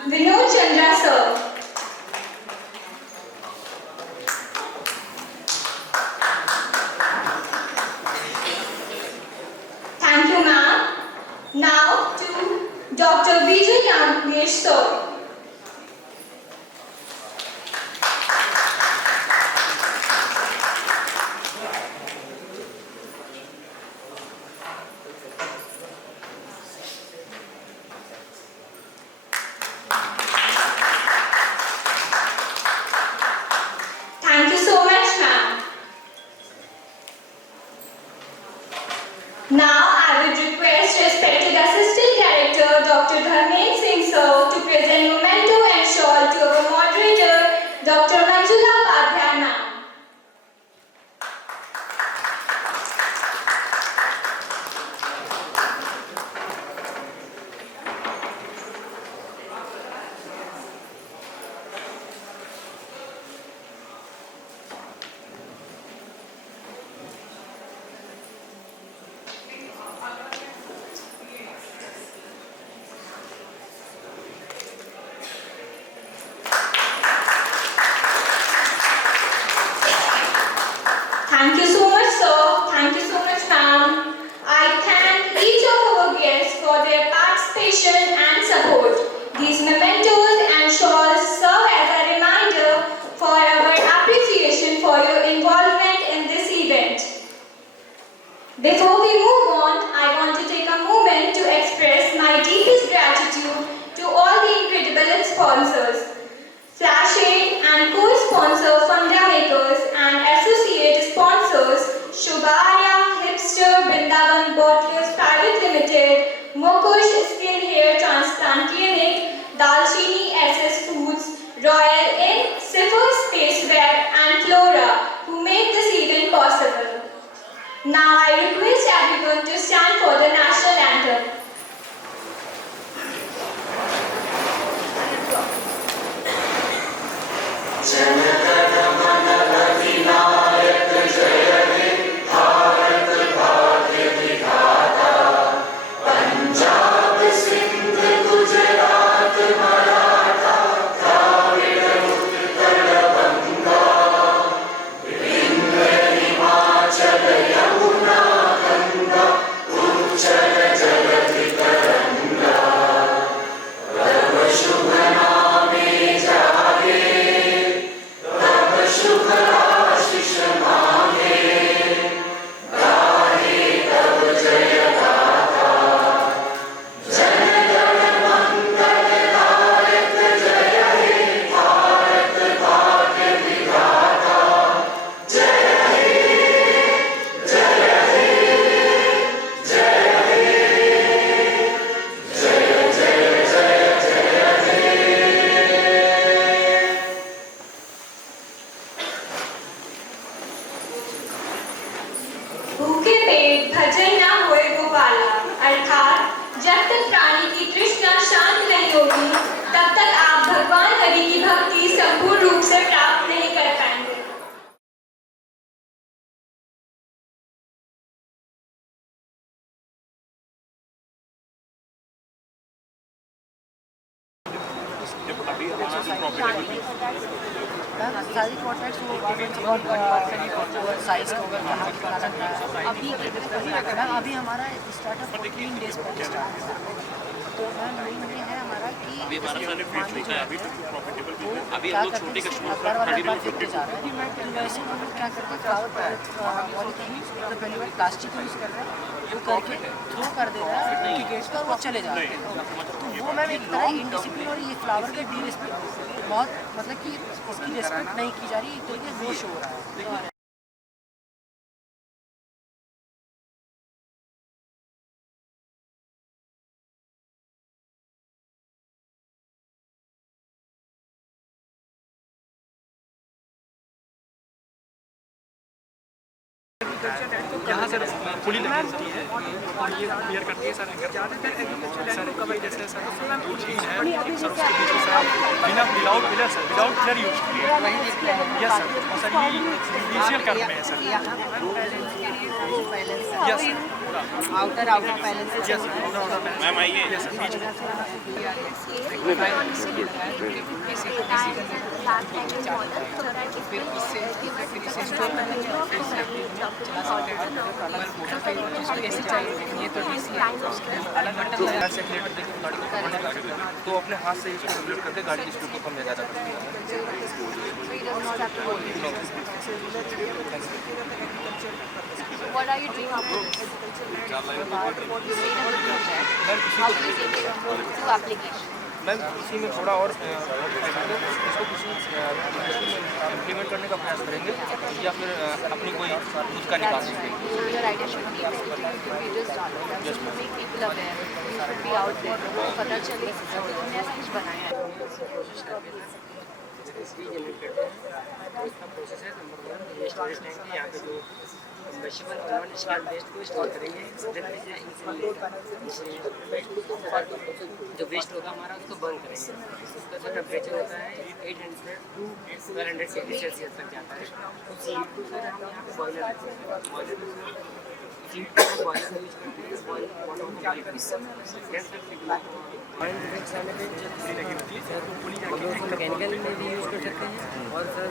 Vinod Chandra sir. Thank you, ma'am. Now to Dr. Vijay Yankesh sir. Thank you so much, ma'am. Now I would request respected Assistant Director Dr. Dharmen Singh sir to present memento and shawl to our moderator Dr. Manjula Padhyay ma'am. Thank you so much, sir. Thank you so much, ma'am. I thank each of our guests for their participation and support. These mementos and shawls serve as a reminder for our appreciation for your involvement in this event. Before we move on, I want to take a moment to express my deepest gratitude to all the incredible sponsors, Flash Aid and co-sponsor Funda Makers and associate sponsors who made this event possible. Now I request everyone to stand for the national anthem. भूखे पेट भजन न होए गोपाला, अर्थात जब तक प्राणी की तृष्णा शांत नहीं होगी तब तक आप भगवान हरि की भक्ति संपूर्ण रूप से प्राप्त नहीं कर पाएंगे। सारी कॉन्ट्रैक्ट्स साइज का होगा अभी हमारा स्टार्टअप 14 डेज पर स्टार्ट हुआ। तो मैम मेन ये है हमारा कि अभी हमारा सारे फील्ड होता है, अभी तक प्रॉफिटेबल भी है। अभी हम लोग छोटे कस्टमर पर 30 रुपए फिफ्टी जा रहे हैं। तो वैसे हम लोग क्या करते हैं, फ्लावर पॉलीथीन तो पहली बार प्लास्टिक यूज़ कर रहे हैं, वो करके थ्रो कर दे रहा है उनकी गेट्स पर, वो चले जा रहे हैं। तो वो मैम एक तरह इनडिसिप्लिन और ये फ्लावर के डीरिस्पेक्ट बहुत मतलब कि इसकी रिस्पेक्ट नहीं की जा रही, एक तरीके से वो शो हो रहा है। यहाँ सर पुली लगी होती है और ये क्लियर करती है सर। ज़्यादातर एग्रीकल्चर लैंड को कवर जैसे सर कुछ है सर, उसके बीच में सर बिना without pillar sir, without pillar use किए यस सर। और सर ये इनिशियल कर में है sir. Yes sir outer palace yes ma'am आइए यस सर बीच कैसे चाहिए ये तो अलग तो अपने हाथ से इसको रेगुलेट करके गाड़ी की स्पीड को कम या ज़्यादा What are you doing after this? Ma'am इसी में थोड़ा और इसको किसी इम्प्लीमेंट करने का प्रयास करेंगे या फिर अपनी कोई खुद का निकालेंगे। Your idea should be basically just just to make people aware. You should be out there. पता चले तो तुमने ऐसा कुछ बनाया है। इसका प्रोसेस है नंबर 1 ये स्टोरेज टैंक है। यहाँ पे जो कम्बेशबल और नॉन स्टार्ट वेस्ट को स्टोर करेंगे, जो वेस्ट होगा हमारा उसको बर्न करेंगे। उसका जो टेम्परेचर होता है 800 to 1200 डिग्री सेल्सियस तक जाता है। उस हीट को फिर हम यहाँ पे बॉयलर रखते हैं। हीट को बॉयलर यूज करते हैं, बॉयल वाटर को बॉयल करते हैं। मैकेनिकल में भी यूज़ कर सकते हैं और सर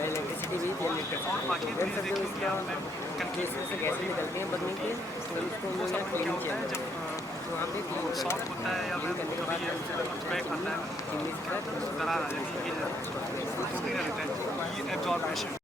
इलेक्ट्रिसिटी भी जनरेट कर सकते हैं। से गैसें निकलती हैं बनने के, तो उसको हम लोग क्लीन किया तो वहाँ पे सॉफ्ट होता है या फिर करने के बाद इंग्लिश का दरार आ जाती है, ये एब्जॉर्बेशन